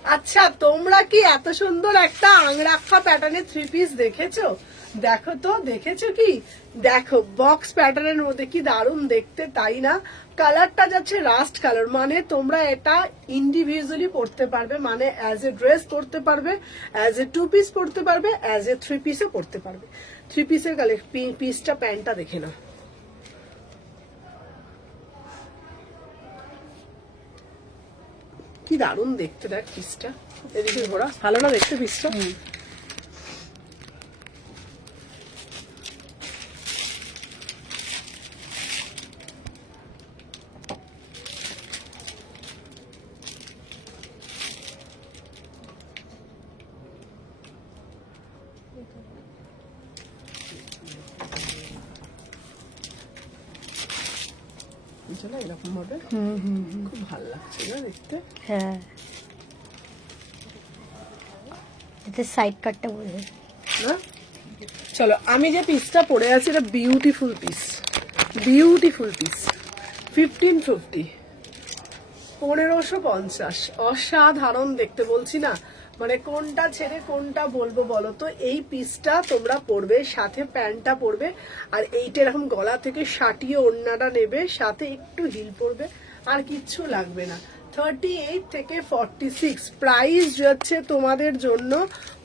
আচ্ছা, তোমরা কি এত সুন্দর একটা আংরাক্ষা প্যাটার্নের 3 পিস দেখেছো? দেখো তো, দেখেছো কি? দেখো বক্স প্যাটার্নের মধ্যে কি দারুণ দেখতে, তাই না? কালারটা যাচ্ছে রাস্ট কালার, মানে তোমরা এটা ইন্ডিভিজুয়ালি পরতে পারবে, মানে অ্যাজ এ ড্রেস পরতে পারবে, অ্যাজ এ 2 পিস পরতে পারবে, অ্যাজ এ 3 পিসও পরতে পারবে। 3 পিসের পিসটা প্যান্টটা দেখে নাও। কি দারুণ দেখতে, দেখ পিসটা। এদিকে ঘোরা, ভালো না দেখতে পিসটা? এরকম ভাবে খুব ভালো লাগছে না দেখতে? হ্যাঁ, এতে সাইড কাটটা বলবে না? চলো, আমি যে পিসটা পরে আছি এটা বিউটিফুল পিস, বিউটিফুল পিস। 1550, 1550, অসাধারণ দেখতে, বলছি না? মানে কোনটা ছেড়ে কোনটা বলবো বলো তো? এই পিসটা তোমরা পরবে, সাথে প্যান্টটা পরবে, আর এইটা এরকম গলা থেকে সাটিয়ে ওড়নাটা নেবে, সাথে একটু হিল পরবে, আর কিচ্ছু লাগবে না। 38 থেকে 46, প্রাইস যাচ্ছে তোমাদের জন্য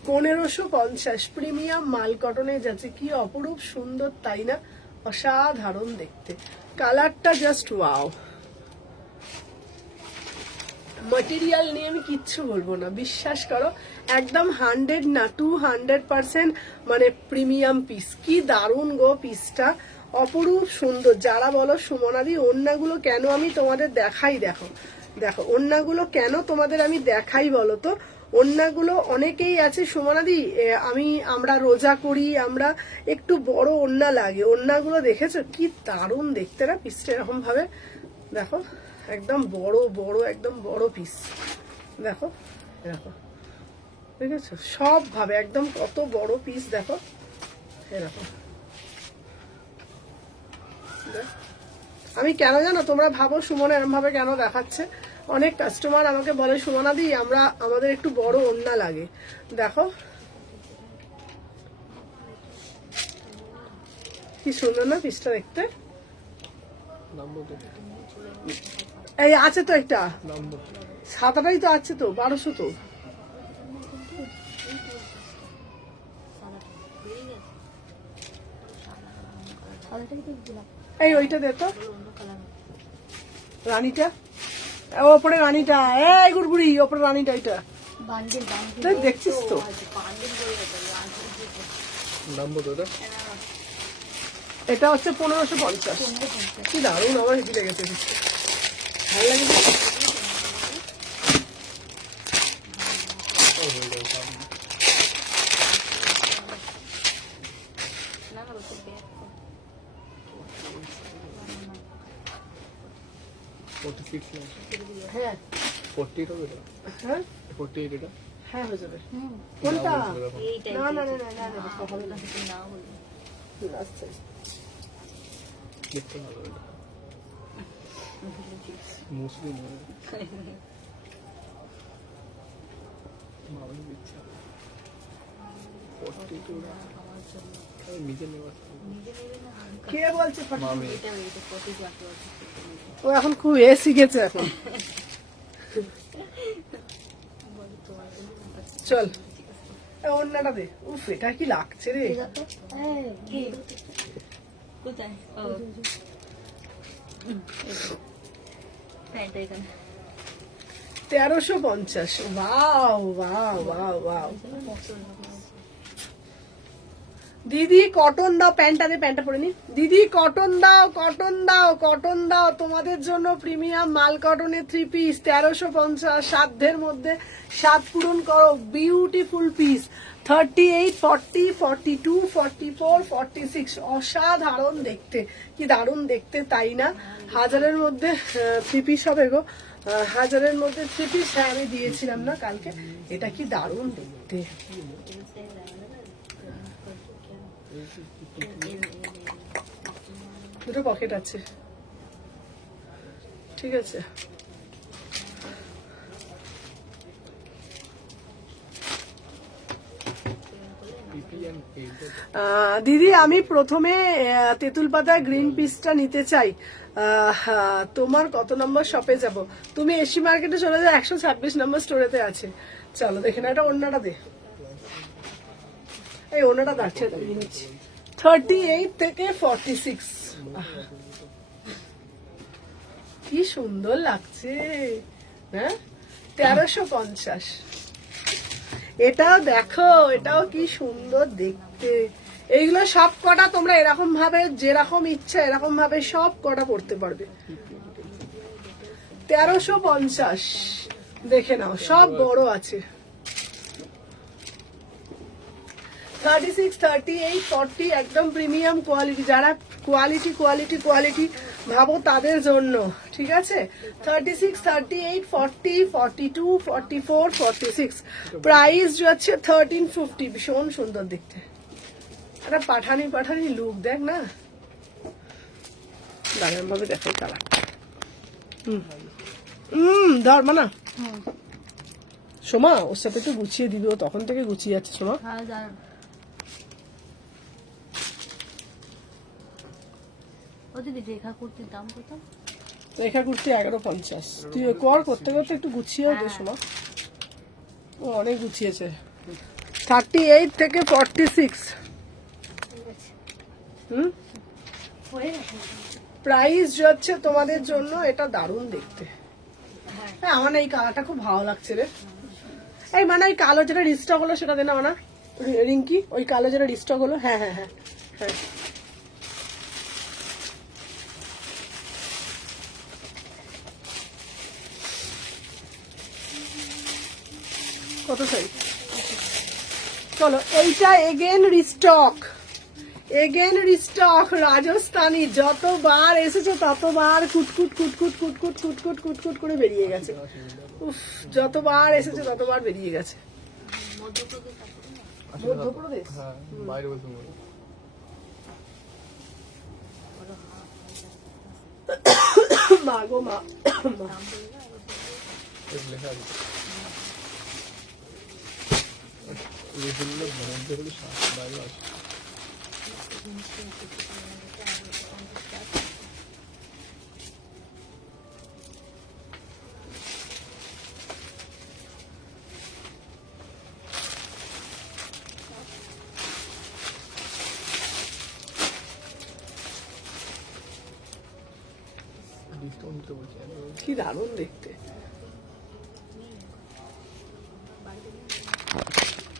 1550। প্রিমিয়াম মাল কটনে যাচ্ছে, কি অপরূপ সুন্দর, তাই না? অসাধারণ দেখতে, কালারটা জাস্ট ওয়াও। ম্যাটেরিয়াল নিয়ে আমি কিচ্ছু বলবো না, বিশ্বাস করো, একদম 100 না 200% মানে প্রিমিয়াম পিস। কি দারুণ গো পিসটা, অপরূপ সুন্দর। যারা বলো সুমনাদি ওড়নাগুলো কেন আমি তোমাদের দেখাই, দেখো দেখো ওড়নাগুলো কেন তোমাদের আমি দেখাই বলো তো? ওড়নাগুলো অনেকেই আছে সুমনাদি, আমরা রোজা করি, আমরা একটু বড় ওড়না লাগে, ওড়নাগুলো দেখেছো কি দারুণ দেখতে না? পিসটা এরকম ভাবে দেখো, একদম বড় বড়, একদম বড় পিস, দেখো দেখো, দেখেছো? সব ভাবে একদম কত বড় পিস, দেখো এরকম। আমি কেন জানো, তোমরা ভাবো সুমন এরকম ভাবে কেন দেখাচ্ছে? অনেক কাস্টমার আমাকে বলে সুমনা দি আমাদের একটু বড় ওড়না লাগে। দেখো কি সুন্দর না পিসটা দেখতে? এই আছে তো একটা, 7টাই তো আছে তো, 1200 তো। এই ওইটা দে তো, রানীটা ওপরে, রানীটা, এই গুড়গুড়ি ওপরে রানীটা, এটা দেখছিস তো? এটা হচ্ছে 1550। কি দারুণ, আমার হেভি লেগেছে, ভালো লাগে। হ্যাঁ 48 হবে, হ্যাঁ 48 এটা হ্যাঁ হয়ে যাবে। কোনটা? না না না না না, হবে না, আচ্ছা দেখতে ভালো এটা মুসলিম মামনি দিচ্ছে 42 নিজে নেওয়া কে বলছে? মামি ও এখন খুব শিখেছে এখন। চল অন্যটা দে। উফ, এটা কি লাগছে রে? কোথায়? 1350। Wow wow wow wow. দিদি কটন দাও, প্যান্টটা দে, প্যান্টটা পরে নি। দিদি কটন দাও, কটন দাও, কটন দাও, তোমাদের জন্য প্রিমিয়াম মাল কটনের 3 পিস 1350। সাধ্যের মধ্যে সাত পূরণ করো, বিউটিফুল পিস। 38, 40, 42, 44, 46, অসাধারণ দেখতে, কি দারুণ দেখতে, তাই না? হাজারের মধ্যে 3 পিস হবে গো, হাজারের মধ্যে 3 পিস। হ্যাঁ আমি দিয়েছিলাম না কালকে। এটা কি দারুণ দেখতে। দুটো পকেট আছে, ঠিক আছে। দিদি আমি প্রথমে তেঁতুল পাতায় গ্রিন পিসটা নিতে চাই। তোমার কত নম্বর শপে যাব? তুমি এসি মার্কেটে চলে যাও, 126 নম্বর স্টোরেতে আছে। চলো দেখে না, এটা ওড়নাটা দে, এই ওড়নাটা দাঁড়ছে 38 থেকে 46। কি সুন্দর লাগছে, হ্যাঁ 1350। এটাও দেখো, এটাও কি সুন্দর দেখতে। এইগুলো সব কটা তোমরা এরকম ভাবে, যেরকম ইচ্ছা এরকম ভাবে সব কটা পড়তে পারবে। 1350 দেখে নাও, সব বড় আছে। 36, 38, 40 একদম প্রিমিয়াম কোয়ালিটি। যারা কোয়ালিটি কোয়ালিটি কোয়ালিটি ভাবো তাদের জন্য, ঠিক আছে। 36, 38, 40, 42, 44, 46 প্রাইস হচ্ছে 1350। ভীষণ সুন্দর দেখতে, একটা পাঠানি পাঠানি লুক, দেখ না দারুণ ভাবে দেখো কালারটা। ধর্ম না সোমা, ওর সাথে একটু গুছিয়ে দিবি, ও তখন থেকে গুছিয়ে যাচ্ছে সোমা। হ্যাঁ দাঁড়ান, ও দিদি রেখা কুর্তির দাম কত? রেখা কুর্তি 1150। তুই কর করতে করতে একটু গুছিয়েও দে সোমা, ও অনেক গুছিয়েছে। 38 থেকে 46 প্রাইস হচ্ছে তোমাদের জন্য। এটা দারুণ দেখতে। হ্যাঁ আমার না এই কালারটা খুব ভালো লাগছে রে। এই মানে এই কালো যেটা রিস্টক হলো সেটা দে না মানে রিঙ্কি, ওই কালো যেটা রিস্টক হলো। হ্যাঁ হ্যাঁ হ্যাঁ হ্যাঁ, কত সাইজ? চলো এইটা again restock, again restock Rajasthani. যতবার এসেছে ততবার কুটকুট কুটকুট কুটকুট কুটকুট কুটকুট করে বেরিয়ে গেছে। উফ, যতবার এসেছে ততবার বেরিয়ে গেছে। মধ্যপ্রদেশ হ্যাঁ বাইরে বলতে মা গো মা, লেখা আছে বাইরে আছে। কি দারুণ দেখতে,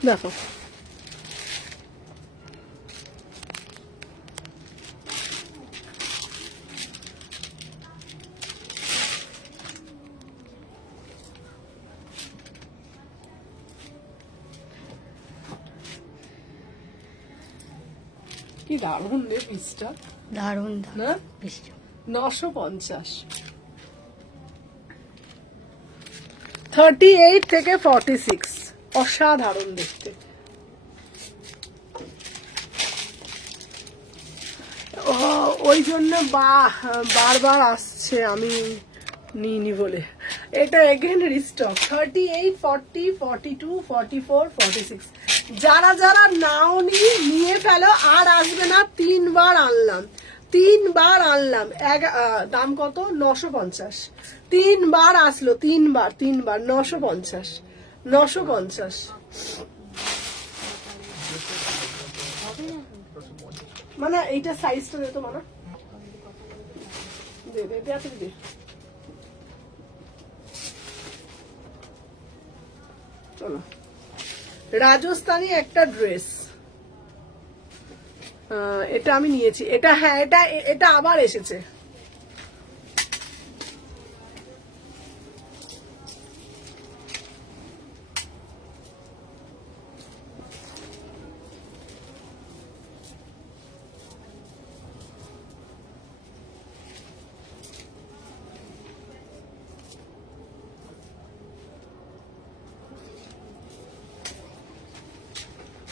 দেখো কি দারুণ রে পিসটা, দারুণ না? বেশি 950। 38 থেকে 46 অসাধারণ দেখতে। ওই জন্য বারবার আসছে আমি নিইনি বলে। এটা এগেন রিস্টক 38, 40, 42, 44, 46। যারা যারা নাও নিয়ে ফেলো, আর আসবে না। 3 বার আনলাম, 3 বার আনলাম। দাম কত? 950। 3 বার আসলো, 3 বার 950, 950। মানে এইটা সাইজটা দে তো, মানে দে দে দে আপনি দে। চলো, রাজস্থানি একটা ড্রেস, এটা আমি নিয়েছি। এটা হ্যাঁ এটা এটা আবার এসেছে।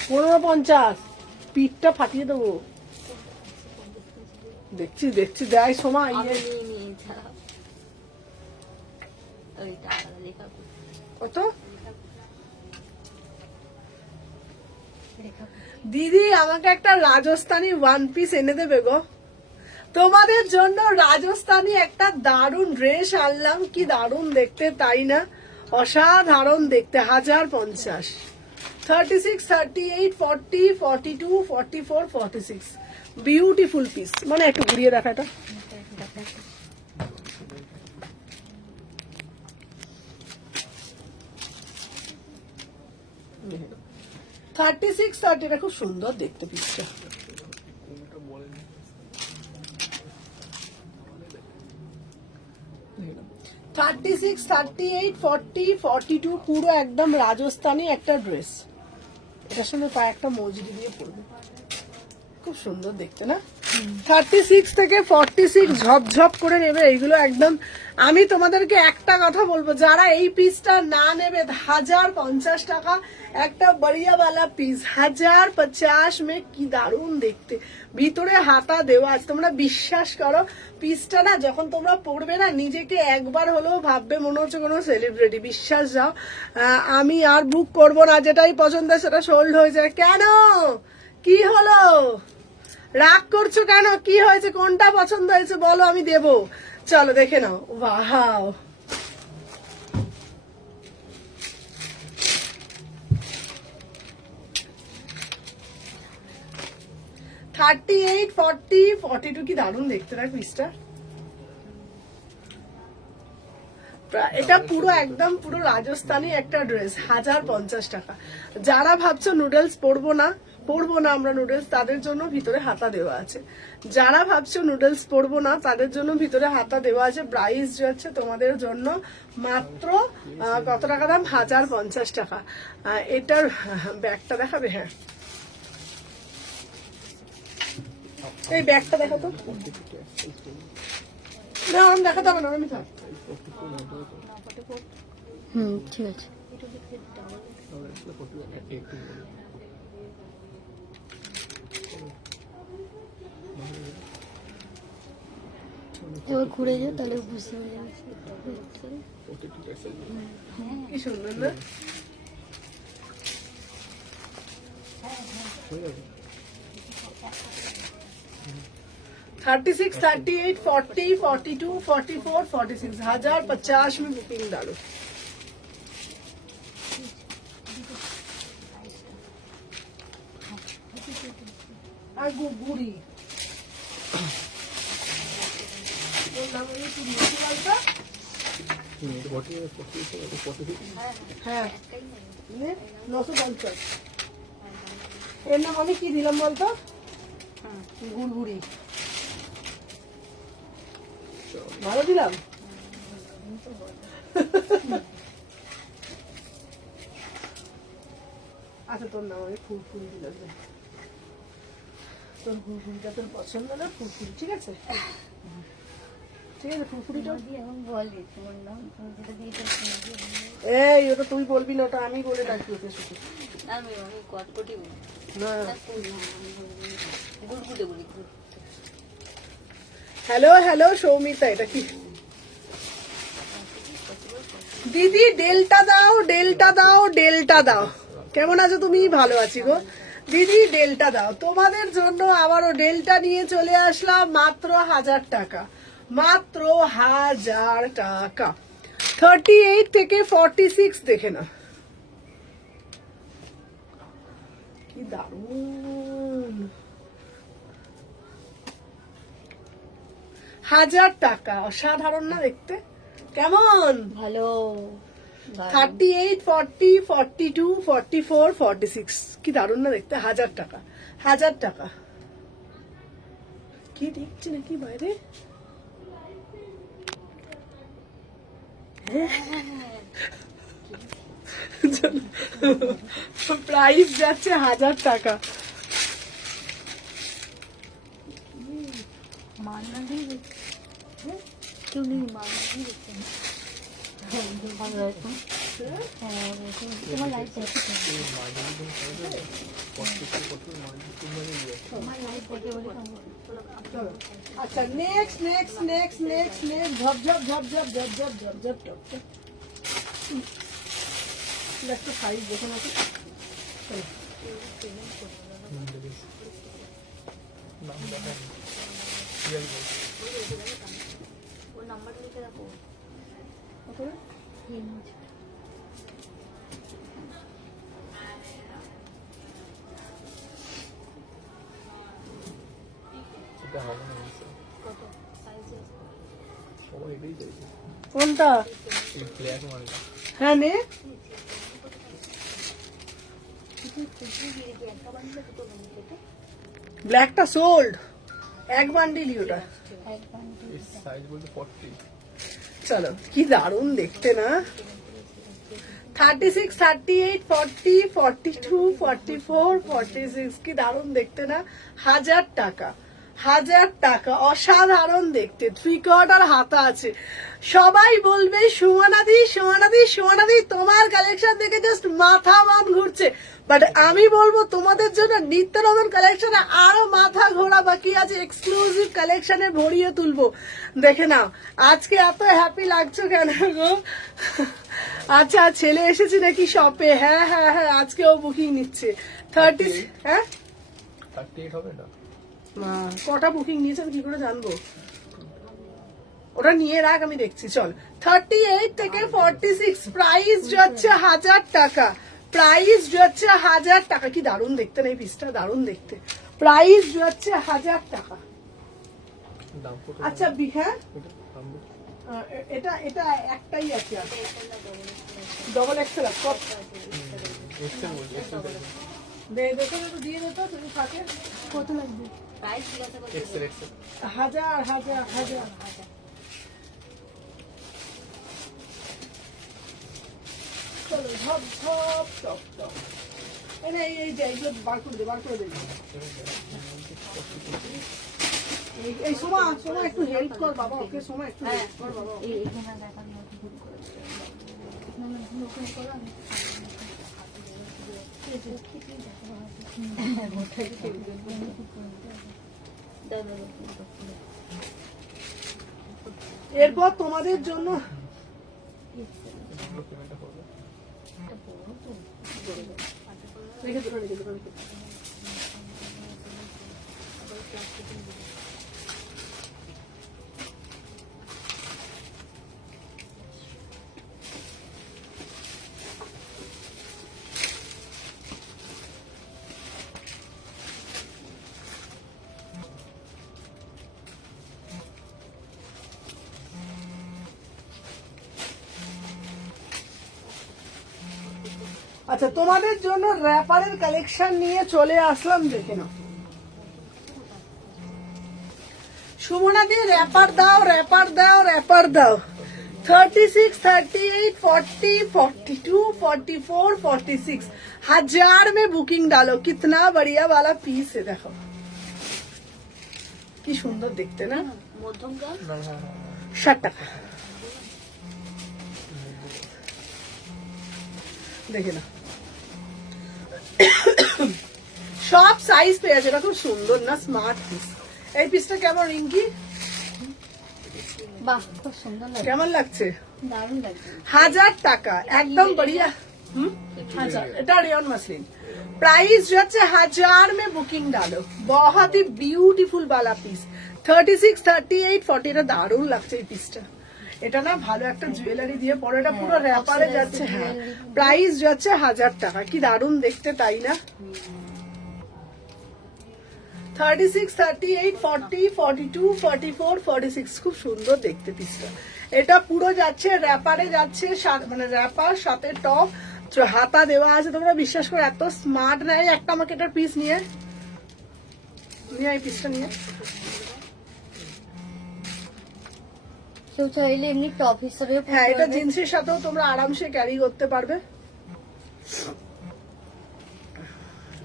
পনেরো 50, পিঠটা ফাটিয়ে দেবো। দেখছি দেখছি দেয় সময়। কত? দিদি আমাকে একটা রাজস্থানী ওয়ান পিস এনে দেবে গো। তোমাদের জন্য রাজস্থানী একটা দারুণ ড্রেস আনলাম, কি দারুণ দেখতে তাই না, অসাধারণ দেখতে। 1050, 36, 38, 40, 42, 44, 46 বিউটিফুল পিস। মানে একটু ঘুরিয়ে দেখা এটা। থার্টি সিক্স 30 এটা খুব সুন্দর দেখতে পিসটা। 36, 38, 40, 42 পুরো একদম রাজস্থানী একটা ড্রেস। এটার সঙ্গে পায়ে একটা মজুরি দিয়ে পরবে, খুব সুন্দর দেখতে না। 36 থেকে 46 ঝপঝপ করে নেবে এইগুলো একদম। আমি তোমাদেরকে একটা কথা বলবো, যারা এই পিসটা না নেবে 1050 টাকা একটা বড়িয়াওয়ালা পিস, 1050 মে কি দারুণ দেখতে, ভিতরে হাতা দেওয়া আছে। তোমরা বিশ্বাস করো পিসটা না যখন তোমরা পরবে না নিজেকে একবার হলেও ভাববে মনে হচ্ছে কোনো সেলিব্রিটি। বিশ্বাস যাও, আমি আর বুক করবো না, যেটাই পছন্দ সেটা সোল্ড হয়ে যায়। কেন, কি হলো, রাগ করছো কেন, কি হয়েছে, কোনটা পছন্দ হয়েছে বলো, আমি দেবো। চলো দেখে নাও। ওয়াও, থার্টি এইট, 40, 42 কি দারুণ দেখতে না পিসটা। এটা পুরো একদম পুরো রাজস্থানী একটা ড্রেস, 1050 টাকা। যারা ভাবছো নুডলস পরবো না আমরা নুডলস, তাদের জন্য ভিতরে হাতা দেওয়া আছে। যারা ভাবছো নুডলস পরবো না তাদের জন্য ভিতরে হাতা দেওয়া আছে। প্রাইস যাচ্ছে তোমাদের জন্য মাত্র কত টাকা দাম, 1050 টাকা। এটার ব্যাগটা দেখাবে? হ্যাঁ, এই ব্যাগটা দেখো তো। না আমি দেখাতে হবে না, আমি থাক। ঠিক আছে। এবার ঘুরে যাও তাহলে বুঝতে পারবে। কি সুন্দর না। 36, 38, 40, 42, 44, 46 1050 में बुकिंग डालो। আর গুড়ি হ্যাঁ 950। এর নাম আমি কি দিলাম বলতো, গুড়গুড়ি। ভালো দিলাম। আচ্ছা তোর নাম আমি ফুলফুলি দিলাম, তোর ফুলফুলিটা তোর পছন্দ না, ফুলফুলি ঠিক আছে। ঠিক আছে, ফুলফুলিটা বলে তোমার নাম, যেটা দিয়েছে এই ওটা তুই বলবি না, ওটা আমি বলে ডাকি ওকে শুধু। আমি কটকটি বলি না, গুড়গুড়ে বলি। হ্যালো হ্যালো সৌমিতা, এটা কি দিদি? ডেল্টা দাও, ডেল্টা দাও, ডেল্টা দাও। কেমন আছো তুমি? ভালো আছি গো দিদি, ডেল্টা দাও। তোমাদের জন্য আবারও ডেল্টা নিয়ে চলে আসলাম মাত্র 1000 টাকা, মাত্র 1000 টাকা। 38 থেকে 46 দেখে না, কি দারুন। 1000 টাকা, অসাধারণ না দেখতে, কেমন? ভালো। 38, 40, 42, 44, 46 কি দারুণ না দেখতে। 1000 টাকা, 1000 টাকা। কি দেখছি নাকি বাইরে? প্রাইস যাচ্ছে 1000 টাকা। মান্না দিয়ে কেউ নেই, মান্না দিয়ে দেখতে ভালো এখন। হ্যাঁ তোমার লাইফ দেখে তোমার লাইফ দেখে বলে আচ্ছা next next next next next ঝপ ঝপ ঝপ ঝপ ঝপ ঝপ ঝপ ঝপ ঝপ ঝপ। একটা সাইজ দেখুন আছে। এটা হবে না মিস সবাই এটাই চাইছে কোনটা? এই ব্ল্যাক মালটা হ্যাঁ নে। ব্ল্যাকটা সোল্ড, এক বান্ডিলই ওটা। এই সাইজ বলতে 40 চলো কি দারুণ দেখতে না। 36, 38, 40, 42, 44, 46 কি দারুণ দেখতে না। 1000 টাকা, 1000 টাকা, অসাধারণ দেখতে। 3/4 হাতা আছে। সবাই বলবে সুমনাদি সুমনাদি সুমনাদি তোমার কালেকশন দেখে জাস্ট মাথা মান ঘুরছে, বাট আমি বলবো তোমাদের জন্য নিত্য নতুন কালেকশনে আরো মাথা ঘোরা বাকি আছে। এক্সক্লুসিভ কালেকশনে ভরিয়ে তুলবো। দেখে নাও আজকে এত হ্যাপি লাগছো কেন গো? আচ্ছা ছেলে এসেছে নাকি শপে? হ্যাঁ হ্যাঁ হ্যাঁ, আজকেও বুকিং নিচ্ছে। 30, হ্যাঁ 38 হবে না? মা, কটা বুকিং নিয়েছেন কি করে জানবো? ওটা নিয়ে রাখ, আমি দেখছি। চল 38 থেকে 46 প্রাইস যাচ্ছে 1000 টাকা। প্রাইস যাচ্ছে 1000 টাকা। কি দারুণ দেখতে না এই পিসটা, দারুণ দেখতে। প্রাইস যাচ্ছে 1000 টাকা। দাম কত? আচ্ছা হ্যাঁ, এটা দাম বল। এটা এটা একটাই আছে, ডবল এক্সেল কত? এক্সেল বল, এক্সেল দেখো তো দিয়ে দে তো, তুমি থাকে কত লাগবে? XL XL 1000 1000 1000। চলো ঝপ ঝপ টপ টপ। এই যে এইগুলো বার করে দে, বার করে দে। এই সোমা সোমা একটু হেল্প কর বাবা, ওকে সোমা একটু হেল্প কর বাবা। এরপর তোমাদের জন্য রেখে দেবো, রেখে দেবো, রেখে দেবো। আচ্ছা তোমাদের জন্য র্যাপারের কালেকশন নিয়ে চলে আসলাম, দেখে নাও। সুমনা দিয়ে র্যাপার দাও, র্যাপার দাও, র্যাপার দাও। 36, 38, 40, 42, 44, 46 1000 में बुकिंग डालो। कितना बढ़िया वाला पीस है, देखो কি সুন্দর দেখতে না। মধ্যম দাম। না না না 60 টাকা দেখে না। সব সাইজ পেয়ে আছে, এটা খুব সুন্দর না, স্মার্ট পিস। এই পিসটা কেমন রিঙ্কি, বাহ খুব সুন্দর লাগে, কেমন লাগছে? দারুণ লাগছে। 1000 টাকা একদম बढ़िया। এটা रेयन मसलिन। प्राइस যাচ্ছে 1000 में बुकिंग डालो। बहुत ही ब्यूटीफुल वाला पीस। 36, 38, 40 এটা দারুণ লাগছে এই পিসটা। এটা না ভালো একটা জুয়েলারি দিয়ে পরে, এটা পুরো র্যাপারে যাচ্ছে। হ্যাঁ প্রাইস যাচ্ছে 1000 টাকা। কি দারুণ দেখতে তাই না। 36, 38, 40, 42, 44, 46 খুব সুন্দর দেখতে পিসটা। এটা পুরো যাচ্ছে র্যাপারে যাচ্ছে, মানে র্যাপার সাথে টপ, হাতা দেওয়া আছে। তোমরা বিশ্বাস করে এত স্মার্ট না। এই একটা আমাকে এটার পিস নিয়ে এই পিসটা নিয়ে। কেউ চাইলে এমনি টপ হিসেবে, হ্যাঁ এটা জিন্সের সাথেও তোমরা আরামসে ক্যারি করতে পারবে।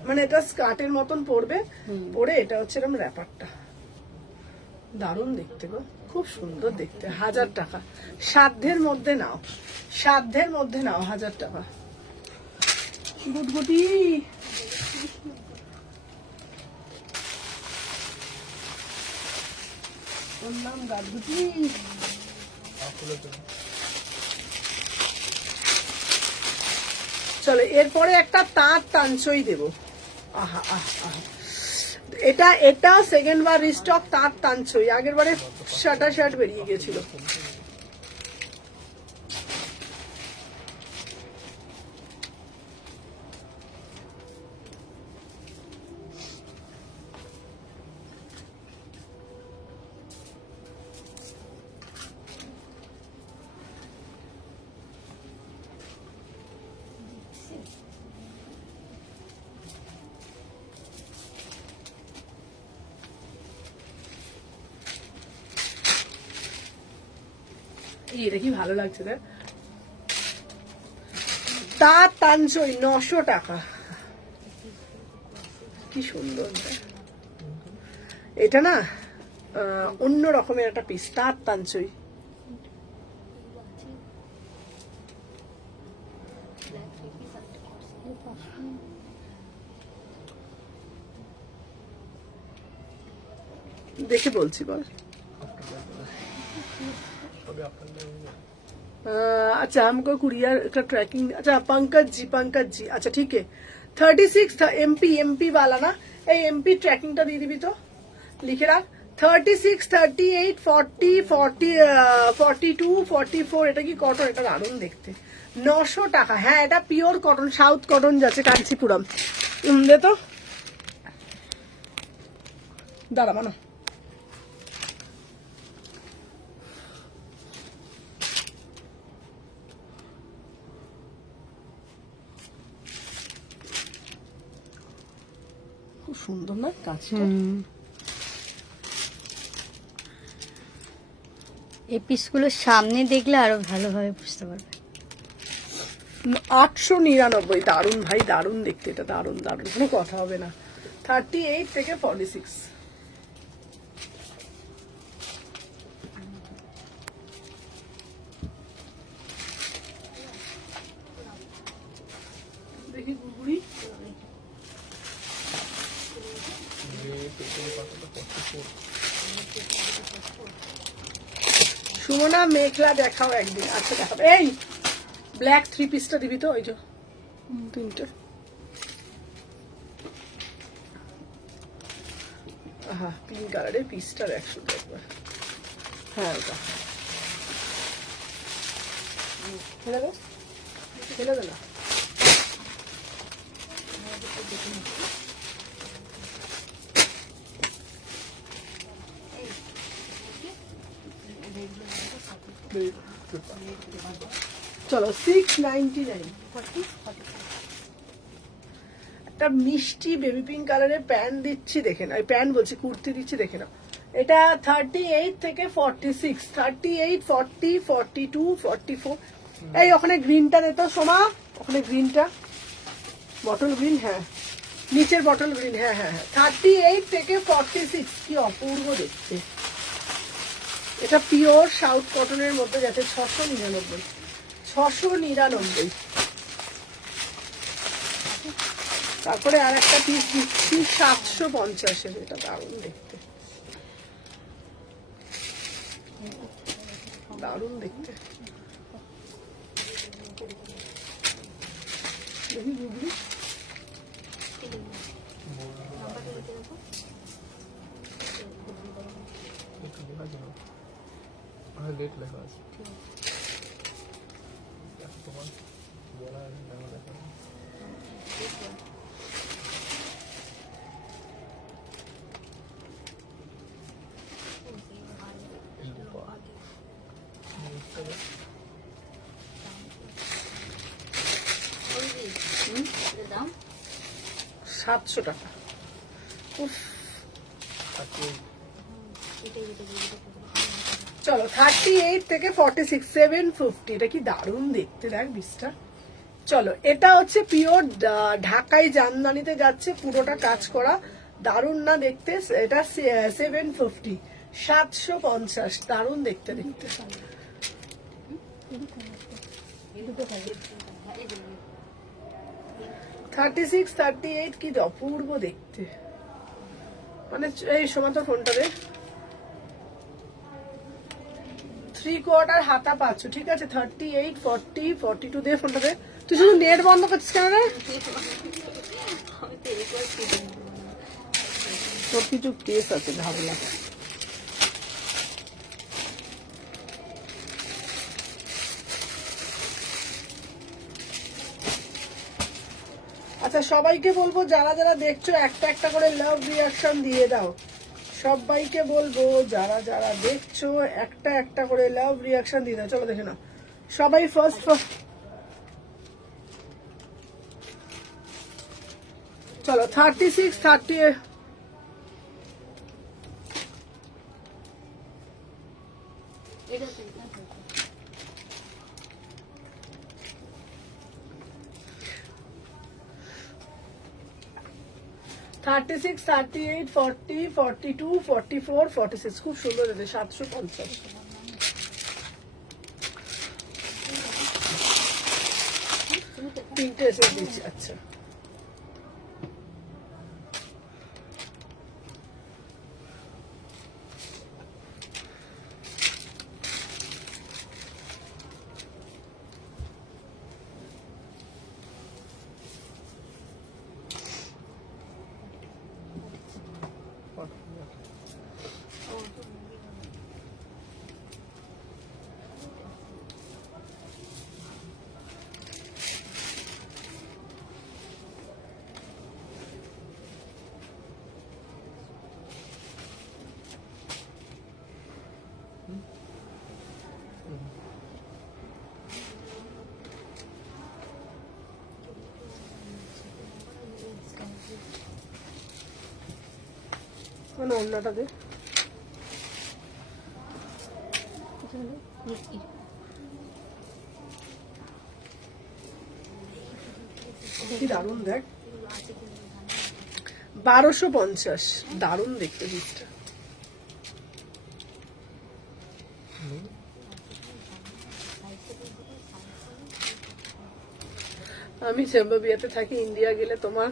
মানে এটা স্কার্টের মতন পরবে, পরে এটা হচ্ছে এরকম র্যাপারটা। দারুণ দেখতে গো, খুব সুন্দর দেখতে। 1000 টাকা সাধ্যের মধ্যে নাও, সাধ্যের মধ্যে নাও। 1000 টাকা। গুটগুটি ওর নাম গাটগুটি। আপনাদের জন্য চলো এরপরে একটা তাঁত টানচই দেবো। আহা আহা আহা, এটা সেকেন্ড বার রিস্টক তাঁত টানচই। আগের বারে শার্ট বেরিয়ে গেছিল। এটা কি ভালো লাগছে দেখ। তার তানচই 900 টাকা, কি সুন্দর দেখ। এটা না অন্য রকমের একটা পিস, তার তানচই। দেখে বলছি বল। সবে আপনার লাগে अच्छा हमको कुरियर का ट्रैकिंग, अच्छा पंकज जी, अच्छा ठीक है। 36 था एमपी वाला ना, এই এমপি ট্র্যাকিংটা দিয়ে দিবি তো, লিখে রাখ। 36, 38, 40, 42, 44, এটা কি কটন? এটা দারুণ দেখতে। 900 টাকা। হ্যাঁ এটা পিওর কটন, সাউথ কটন যাচ্ছে, কাঞ্চিপুরম। দে তো, দাঁড়া মানো। খুব সুন্দর না কাজটা? এই পিসগুলো সামনে দেখলে আরো ভালোভাবে বুঝতে পারবে। 899, দারুণ ভাই, দারুণ দেখতে, এটা দারুণ দারুণ, কোনো কথা হবে না। 38 থেকে 46। দেখি গুড়গুড়ি, সুমনা মেঘলা দেখাও একদিন। আচ্ছা দেখাবো। এই ব্ল্যাক 3 পিসটা দিবি তো, ওই যে 3টে। হ্যাঁ পিঙ্ক কালারের পিসটা দেখ শুধু একবার। হ্যাঁ ওটা ফেলে দে, ফেলে দে না। চলো 699। একটা মিষ্টি বেবি পিঙ্ক কালারের প্যান্ট দিচ্ছি, দেখে না, প্যান্ট বলছি, কুর্তি দিচ্ছি, দেখে না। এটা 38 থেকে 46, 38, 40, 42, 44। এই ওখানে গ্রিনটা দে তো সোমা, ওখানে গ্রিনটা, বটল গ্রিন। হ্যাঁ নিচের বটল গ্রিন। হ্যাঁ হ্যাঁ হ্যাঁ 38 থেকে 46, কি অপূর্ব দেখতে। এটা পিওর সাউথ কটনের মধ্যে যাচ্ছে। 699, 699। তারপরে আর একটা পিস দিচ্ছি 750-এর, এটা দারুণ দেখতে, দারুণ দেখতে। দেখি গুগলি, লেট লেখা আছে তোমার বলা দেখা। দাম 700 টাকা। উফ, চলো 38 থেকে 46, 750। এটা কি দারুণ দেখতে দেখ বিসটা। চলো এটা হচ্ছে পিওর ঢাকাই জামদানিতে যাচ্ছে, পুরোটা কাজ করা, দারুণ না দেখতে। এটা 750, 750, দারুণ দেখতে দেখতে। 36, 38, কি অপূর্ব দেখতে। মানে এই সময় তো ফোনটা দে। 3/4 হাতা পাচ্ছ, ঠিক আছে। 38, 40, 42 দে ফোনটা দে। তুই শুধু নেট বন্ধ করছিস কেন রে? তোর কিছু কেস আছে ভাবলাম। আচ্ছা সবাইকে বলবো যারা যারা দেখছো একটা একটা করে লাভ রিয়াকশন দিয়ে দাও। সবাইকে বলবো যারা যারা দেখছো একটা একটা করে লাভ রিয়াকশন দিয়ে দাও। চলো দেখে নাও সবাই। ফার্স্ট চলো 36, 30। 36, 38, 40, 42, 44, 46 খুব সুন্দর এটা 750 তিনটে এসে দিচ্ছি। আচ্ছা মানে অন্যটা দে কি দারুণ দেখ 1250 দারুণ দেখতে জিনিসটা। আমি জাম্বাবিয়াতে থাকি, ইন্ডিয়া গেলে তোমার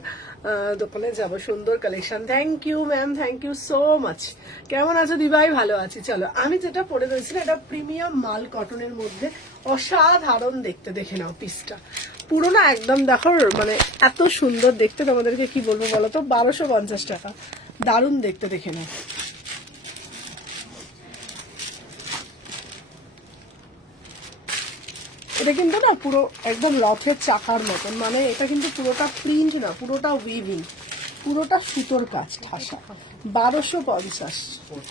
দোকানে যাব, সুন্দর collection. Thank you ma'am, thank you so much. কেমন আছো দিভাই? ভালো আছি। চলো আমি যেটা পরে রয়েছি না, এটা প্রিমিয়াম মাল কটনের মধ্যে অসাধারণ দেখতে, দেখে নাও পিসটা পুরো না একদম দেখো, মানে এত সুন্দর দেখতে, তোমাদেরকে কি বলবো বলো তো। 1250 টাকা, দারুণ দেখতে, দেখে নাও। এটা কিন্তু না পুরো একদম রথের চাকার মতন, মানে এটা কিন্তু পুরোটা প্রিন্ট না, পুরোটা উইভিং, পুরোটা সুতোর কাজ ঠাসা। 1250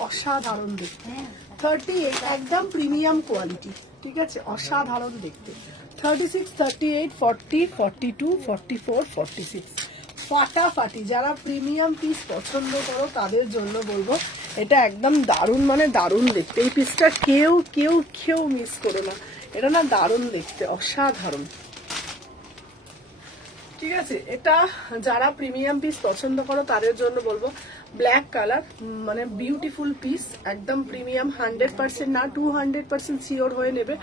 অসাধারণ দেখতে। 38 একদম প্রিমিয়াম কোয়ালিটি, ঠিক আছে, অসাধারণ দেখতে। 36, 38, 40, 42, 44, 46 ফাটাফাটি। যারা প্রিমিয়াম পিস পছন্দ করো তাদের জন্য বলবো এটা একদম দারুণ, মানে দারুণ দেখতে। এই পিসটা কেউ কেউ কেউ মিস করো না, এটা না দারুণ দেখতে, অসাধারণ, ঠিক আছে। এটা যারা প্রিমিয়াম পিস পছন্দ করো তাদের জন্য বলবো ব্ল্যাক কালার, মানে বিউটিফুল পিস, একদম প্রিমিয়াম, 100% না 200% শিওর হয়ে নেবে,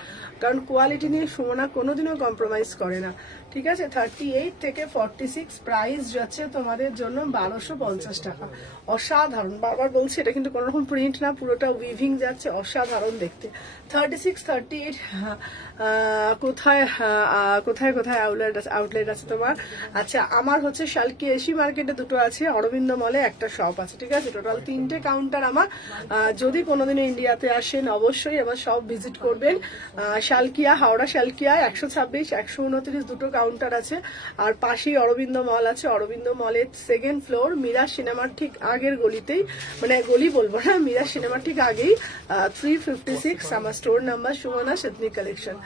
কারণ কোয়ালিটি নিয়ে সুমনা কোনোদিনও কম্প্রোমাইজ করে না, ঠিক আছে। 38 থেকে 46 প্রাইস যাচ্ছে তোমাদের জন্য 1250 টাকা। অসাধারণ, বারবার বলছি এটা কিন্তু কোনো রকম প্রিন্ট না, পুরোটা উইভিং যাচ্ছে, অসাধারণ দেখতে। 36, 38 কোথায় কোথায় কোথায় আউটলেট আছে তোমার? আচ্ছা আমার হচ্ছে শালকি এসি মার্কেটে দুটো আছে, অরবিন্দ মলে একটা শপ আছে, ঠিক আছে। টোটাল 3টে কাউন্টার আমার। যদি কোনোদিন ইন্ডিয়াতে আসেন অবশ্যই আমার শপ ভিজিট করবেন। শালকিয়া, হাওড়া শালকিয়া 126, 129 দুটো কাউন্টার আছে, আর পাশেই অরবিন্দ মল আছে। অরবিন্দ মলের 2nd ফ্লোর, মীরা সিনেমার ঠিক আগের গলিতেই, মানে গলি বলবো না, মীরা সিনেমার ঠিক আগেই 356 আমার স্টোর নাম্বার, সুমনা সেতনি কালেকশন।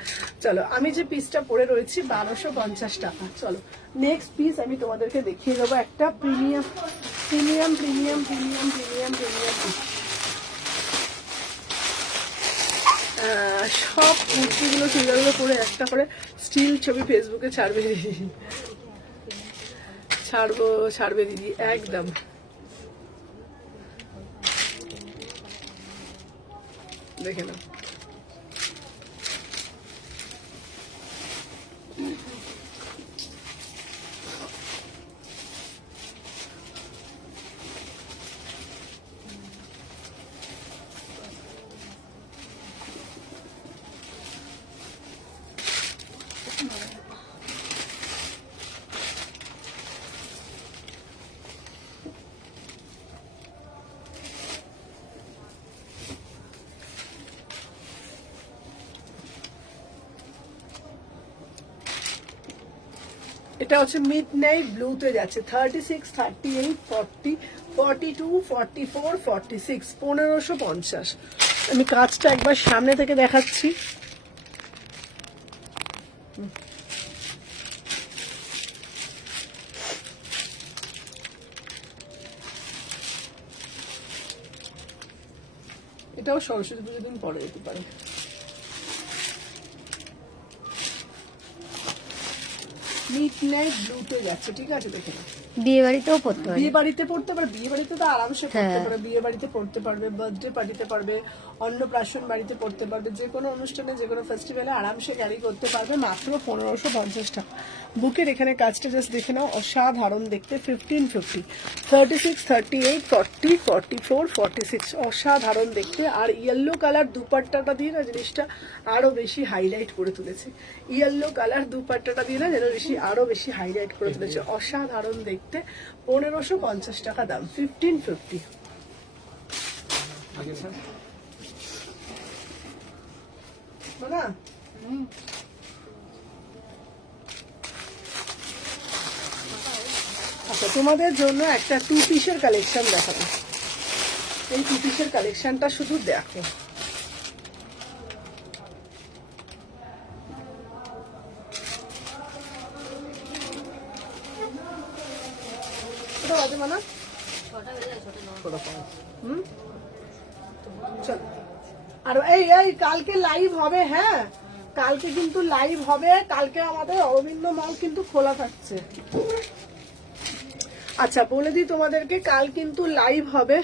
চলো আমি যে পিসটা পরে রয়েছি 1250 টাকা। চলো নেক্সট পিস আমি তোমাদেরকে দেখিয়ে দেবো, একটা premium premium premium premium premium premium piece. সব কুর্তিগুলো চুড়িদারগুলো পরে একটা করে স্টিল ছবি ফেসবুকে ছাড়বে দিদি, ছাড়বে দিদি একদম। দেখে নাও, এটা হচ্ছে মিড নাইট ব্লুতে যাচ্ছে। 36, 38, 40, 42, 44, 46 1550। আমি কাজটা একবার সামনে থেকে দেখাচ্ছি। এটাও সরস্বতী পুজোর দিন পরে যেতে পারে। মিড নাইট ব্লুতে যাচ্ছে, ঠিক আছে, দেখে নাও। বিয়ে বাড়িতেও পড়তে পারি। বিয়ে বাড়িতে পড়তে পারবে, বিয়ে বাড়িতে তো আরামসে পড়তে হ্যাঁ। পারবে, বিয়ে বাড়িতে পড়তে পারবে, বার্থডে পার্টিতে পারবে, অন্নপ্রাশন বাড়িতে পড়তে পারবে, যে কোনো অনুষ্ঠানে যে কোনো ফেস্টিভ্যালে আরামসে ক্যারি করতে পারবে মাত্র 1550 টাকা। বুকের এখানে কাজটা জাস্ট দেখে নাও, অসাধারণ দেখতে। 1550, 36, 38, 40, 44, 46, অসাধারণ দেখতে। আর ইয়েলো কালার দুপাট্টাটা দিয়ে না জিনিসটা আরো বেশি হাইলাইট করে তুলেছে। ইয়েলো কালার দুপাট্টাটা দিয়ে না যেন বেশি আরো বেশি হাইলাইট করে তুলেছে, অসাধারণ দেখতে। 1550 টাকা দাম, 1550। না আচ্ছা, তোমাদের জন্য একটা 2 পিসের কালেকশন দেখাবো। এই 2 পিসের কালেকশনটা শুধু দেখো। কটা বাজে মানা? হুম, চলো। আর এই এই কালকে লাইভ হবে, হ্যাঁ কালকে কিন্তু লাইভ হবে। কালকে আমাদের অরবিন্দ মল কিন্তু খোলা থাকছে। আচ্ছা বলে দিই তোমাদেরকে, কাল কিন্তু লাইভ হবে।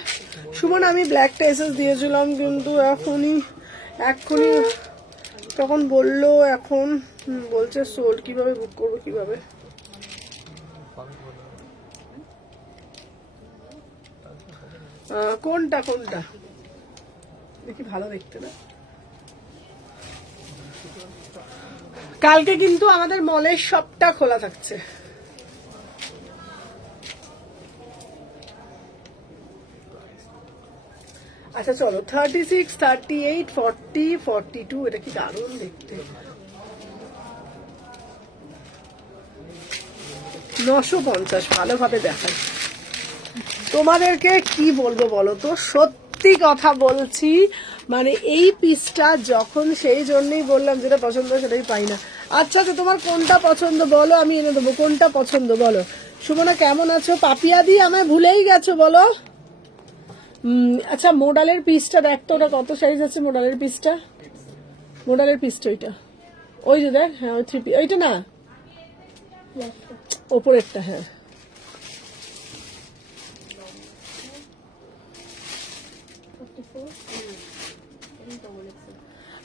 সুমন আমি ব্ল্যাকটা এসএস দিয়েছিলাম কিন্তু এখনই তখন বললো এখন বলছে সোল্ড। কিভাবে বুক করবো কিভাবে? কোনটা কোনটা দেখি ভালো দেখতে না। কালকে কিন্তু আমাদের মলের সবটা খোলা থাকছে। আচ্ছা চলো, 36, 38, 40, 42, এটা কি দারুণ দেখতে। 950 ভালোভাবে দেখায়। তোমাদেরকে কি বলবো বলো তো, সত্যি কথা বলছি, মানে এই পিসটা যখন, সেই জন্যই বললাম যেটা পছন্দ সেটাই পাই না। আচ্ছা তো তোমার কোনটা পছন্দ বলো, আমি এনে দেবো। কোনটা পছন্দ বলো? সুমনা কেমন আছো? পাপিয়া দি আমায় ভুলেই গেছো বলো। আচ্ছা মোডালের পিসটা দেখতো, ওটা কত সাইজ আছে মোডালের পিসটা? মোডালের পিসটা ওইটা, ওই যে দেখ, হ্যাঁ ওই 3 পিস, ওইটা না ওপরেরটা, হ্যাঁ।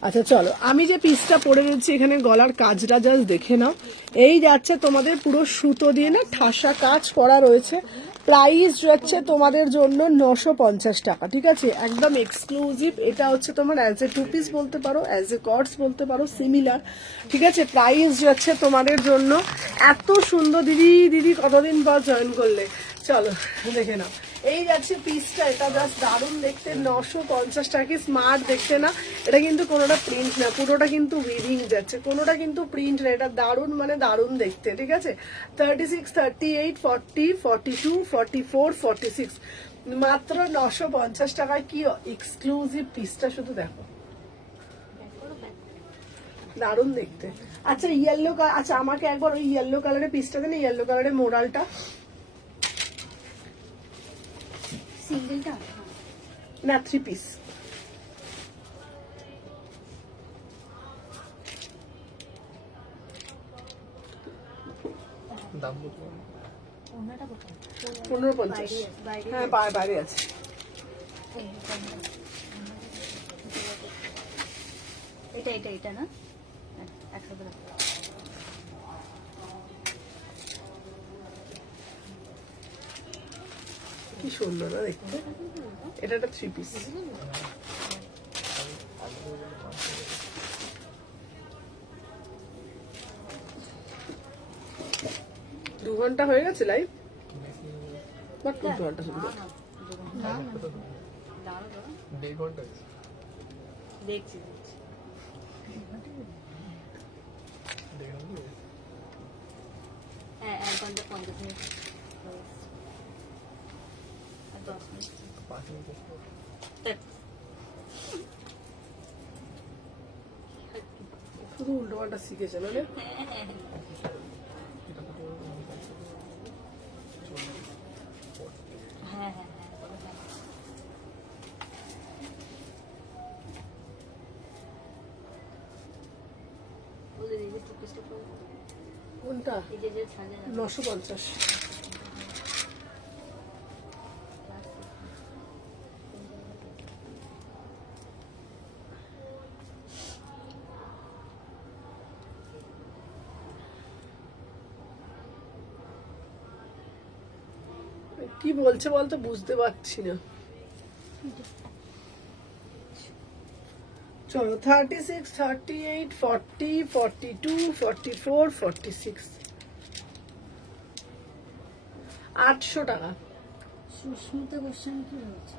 আচ্ছা চলো, আমি যে পিসটা পরে রয়েছি এখানে গলার কাজটা জাস্ট দেখে নাও। এই যাচ্ছে তোমাদের পুরো সুতো দিয়ে না ঠাসা কাজ করা রয়েছে। প্রাইস যাচ্ছে তোমাদের জন্য 950 টাকা, ঠিক আছে, একদম এক্সক্লুসিভ। এটা হচ্ছে তোমার অ্যাজ এ 2 পিস বলতে পারো, অ্যাজ এ কর্ডস বলতে পারো, সিমিলার, ঠিক আছে। প্রাইস যাচ্ছে তোমাদের জন্য এত সুন্দর। দিদি কতদিন পর জয়েন করলে, চলো দেখে নাও। এই যাচ্ছে পিসটা, এটা জাস্ট দারুণ দেখতে। 950 টাকা, স্মার্ট দেখতে না? এটা কিন্তু কোনোটা প্রিন্ট না, পুরোটা কিন্তু উইভিং যাচ্ছে, কোনোটা কিন্তু প্রিন্ট না। এটা দারুণ মানে দারুণ দেখতে, ঠিক আছে। 36, 38, 40, 42, 44, 46, মাত্র 950 টাকায়। কি এক্সক্লুসিভ পিসটা শুধু দেখো, দারুণ দেখতে। আচ্ছা ইয়েলো, আচ্ছা আমাকে একবার ওই ইয়েলো কালারের পিসটা দেন, ইয়েলো কালারের মোডালটা। সিঙ্গেলটা না 3 পিস। দাম কত? ওনাটা কোথায়? 1550, হ্যাঁ বাইরে আছে। এটা না 100 টাকা। কি সুন্দর না দেখতে। এটা একটা 3 পিস। দু ঘন্টা হয়ে গেছে লাইভ, বা 2 ঘন্টা শুধু? 1.5 ঘন্টা দেখছি দেখলাম কি? হ্যাঁ 1 ঘন্টা 50 মিনিট আর 10 মিনিট। 5 মিনিট শুধু উল্টো পাল্টা শিখেছে না রে? হ্যাঁ কোনটা? 950। কি বলছে বলতে বুঝতে পারছি না। চলো 36, 38, 40, 42, 44, 46, 800 টাকা। সুস্মিতা গোস্বামী কি রয়েছে?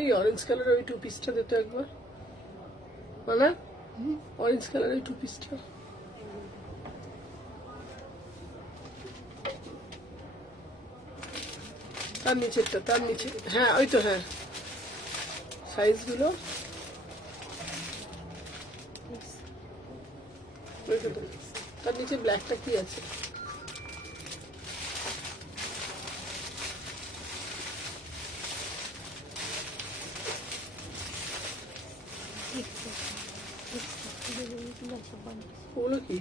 এই অরেঞ্জ কালারের ওই টু পিসটা দিতে একবার, মানে অরেঞ্জ কালারের টু পিসটা। তার নিচেরটা, তার নিচে, হ্যাঁ ওই তো, হ্যাঁ সাইজগুলো তার নিচে ব্ল্যাকটা কি আছে? ওগুলো কি?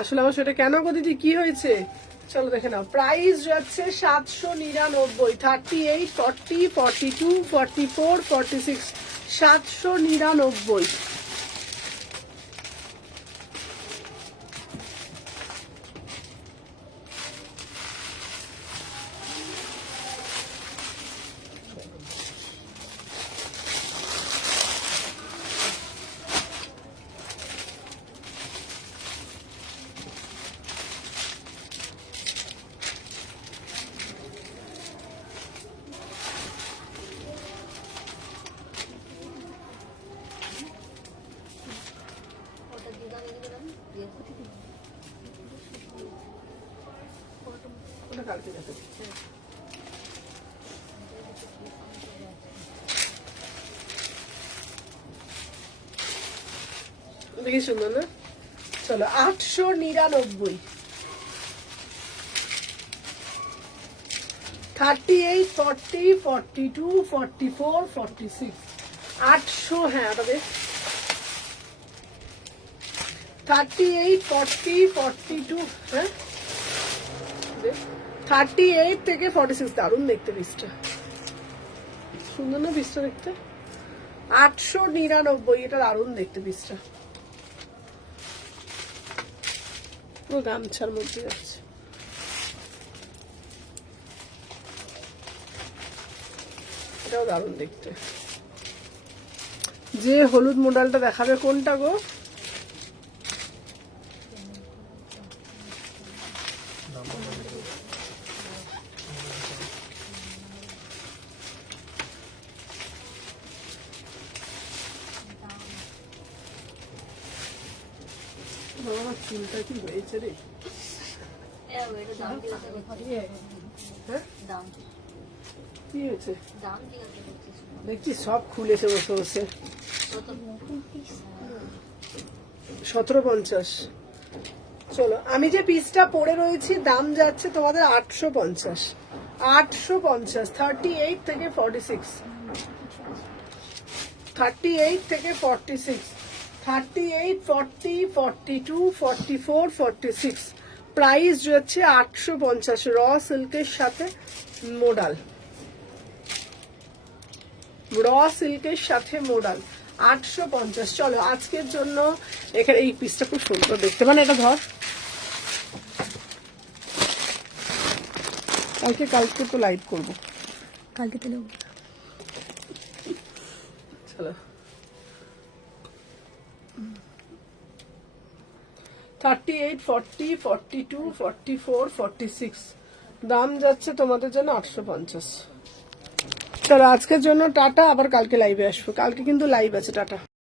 আসলে আমার সেটা কেন গো দিদি, কি হয়েছে? চলো দেখে নাও। প্রাইস যাচ্ছে 799, 38, 40, 42, 44, 46, 799। ওটা কালকে দেখো। দেখি সুন্দর না? চলো 899, 38, 40, 42, 44, 46, 800। হ্যাঁ ওটা বেশ। 38, 40, 42, হ্যাঁ 38 থেকে 46। দারুণ দেখতে পিসটা, সুন্দর না পিসটা দেখতে? 899, এটা দারুণ দেখতে পিসটা, পুরো গামছার মধ্যে যাচ্ছে। এটাও দারুণ দেখতে। যে হলুদ মডেলটা দেখাবে কোনটা গো? আমার চুলটা কি হয়েছে রে? হ্যাঁ কি হয়েছে দেখছি, সব খুলেছে বসে বসে। 1750। চলো, আমি যে পিসটা পরে রয়েছি দাম যাচ্ছে তোমাদের 850। 850, 38 থেকে 46, 38 থেকে 46, 38, 40, 42, 44, 46। প্রাইস যাচ্ছে 850, র সিল্কের সাথে মোডাল, র সিল্কের সাথে মোডাল 850। চলো আজকের জন্য এখানে এই পিসটা খুব সুন্দর দেখতে, মানে এটা ধর, কালকে তো লাইভ করবো, কালকে তাহলে চলো 38, 40, 42, 44, 46। দাম যাচ্ছে তোমাদের জন্য 850। চলো আজকের জন্য টাটা, আবার কালকে লাইভে আসবো, কালকে কিন্তু লাইভ আছে, টাটা।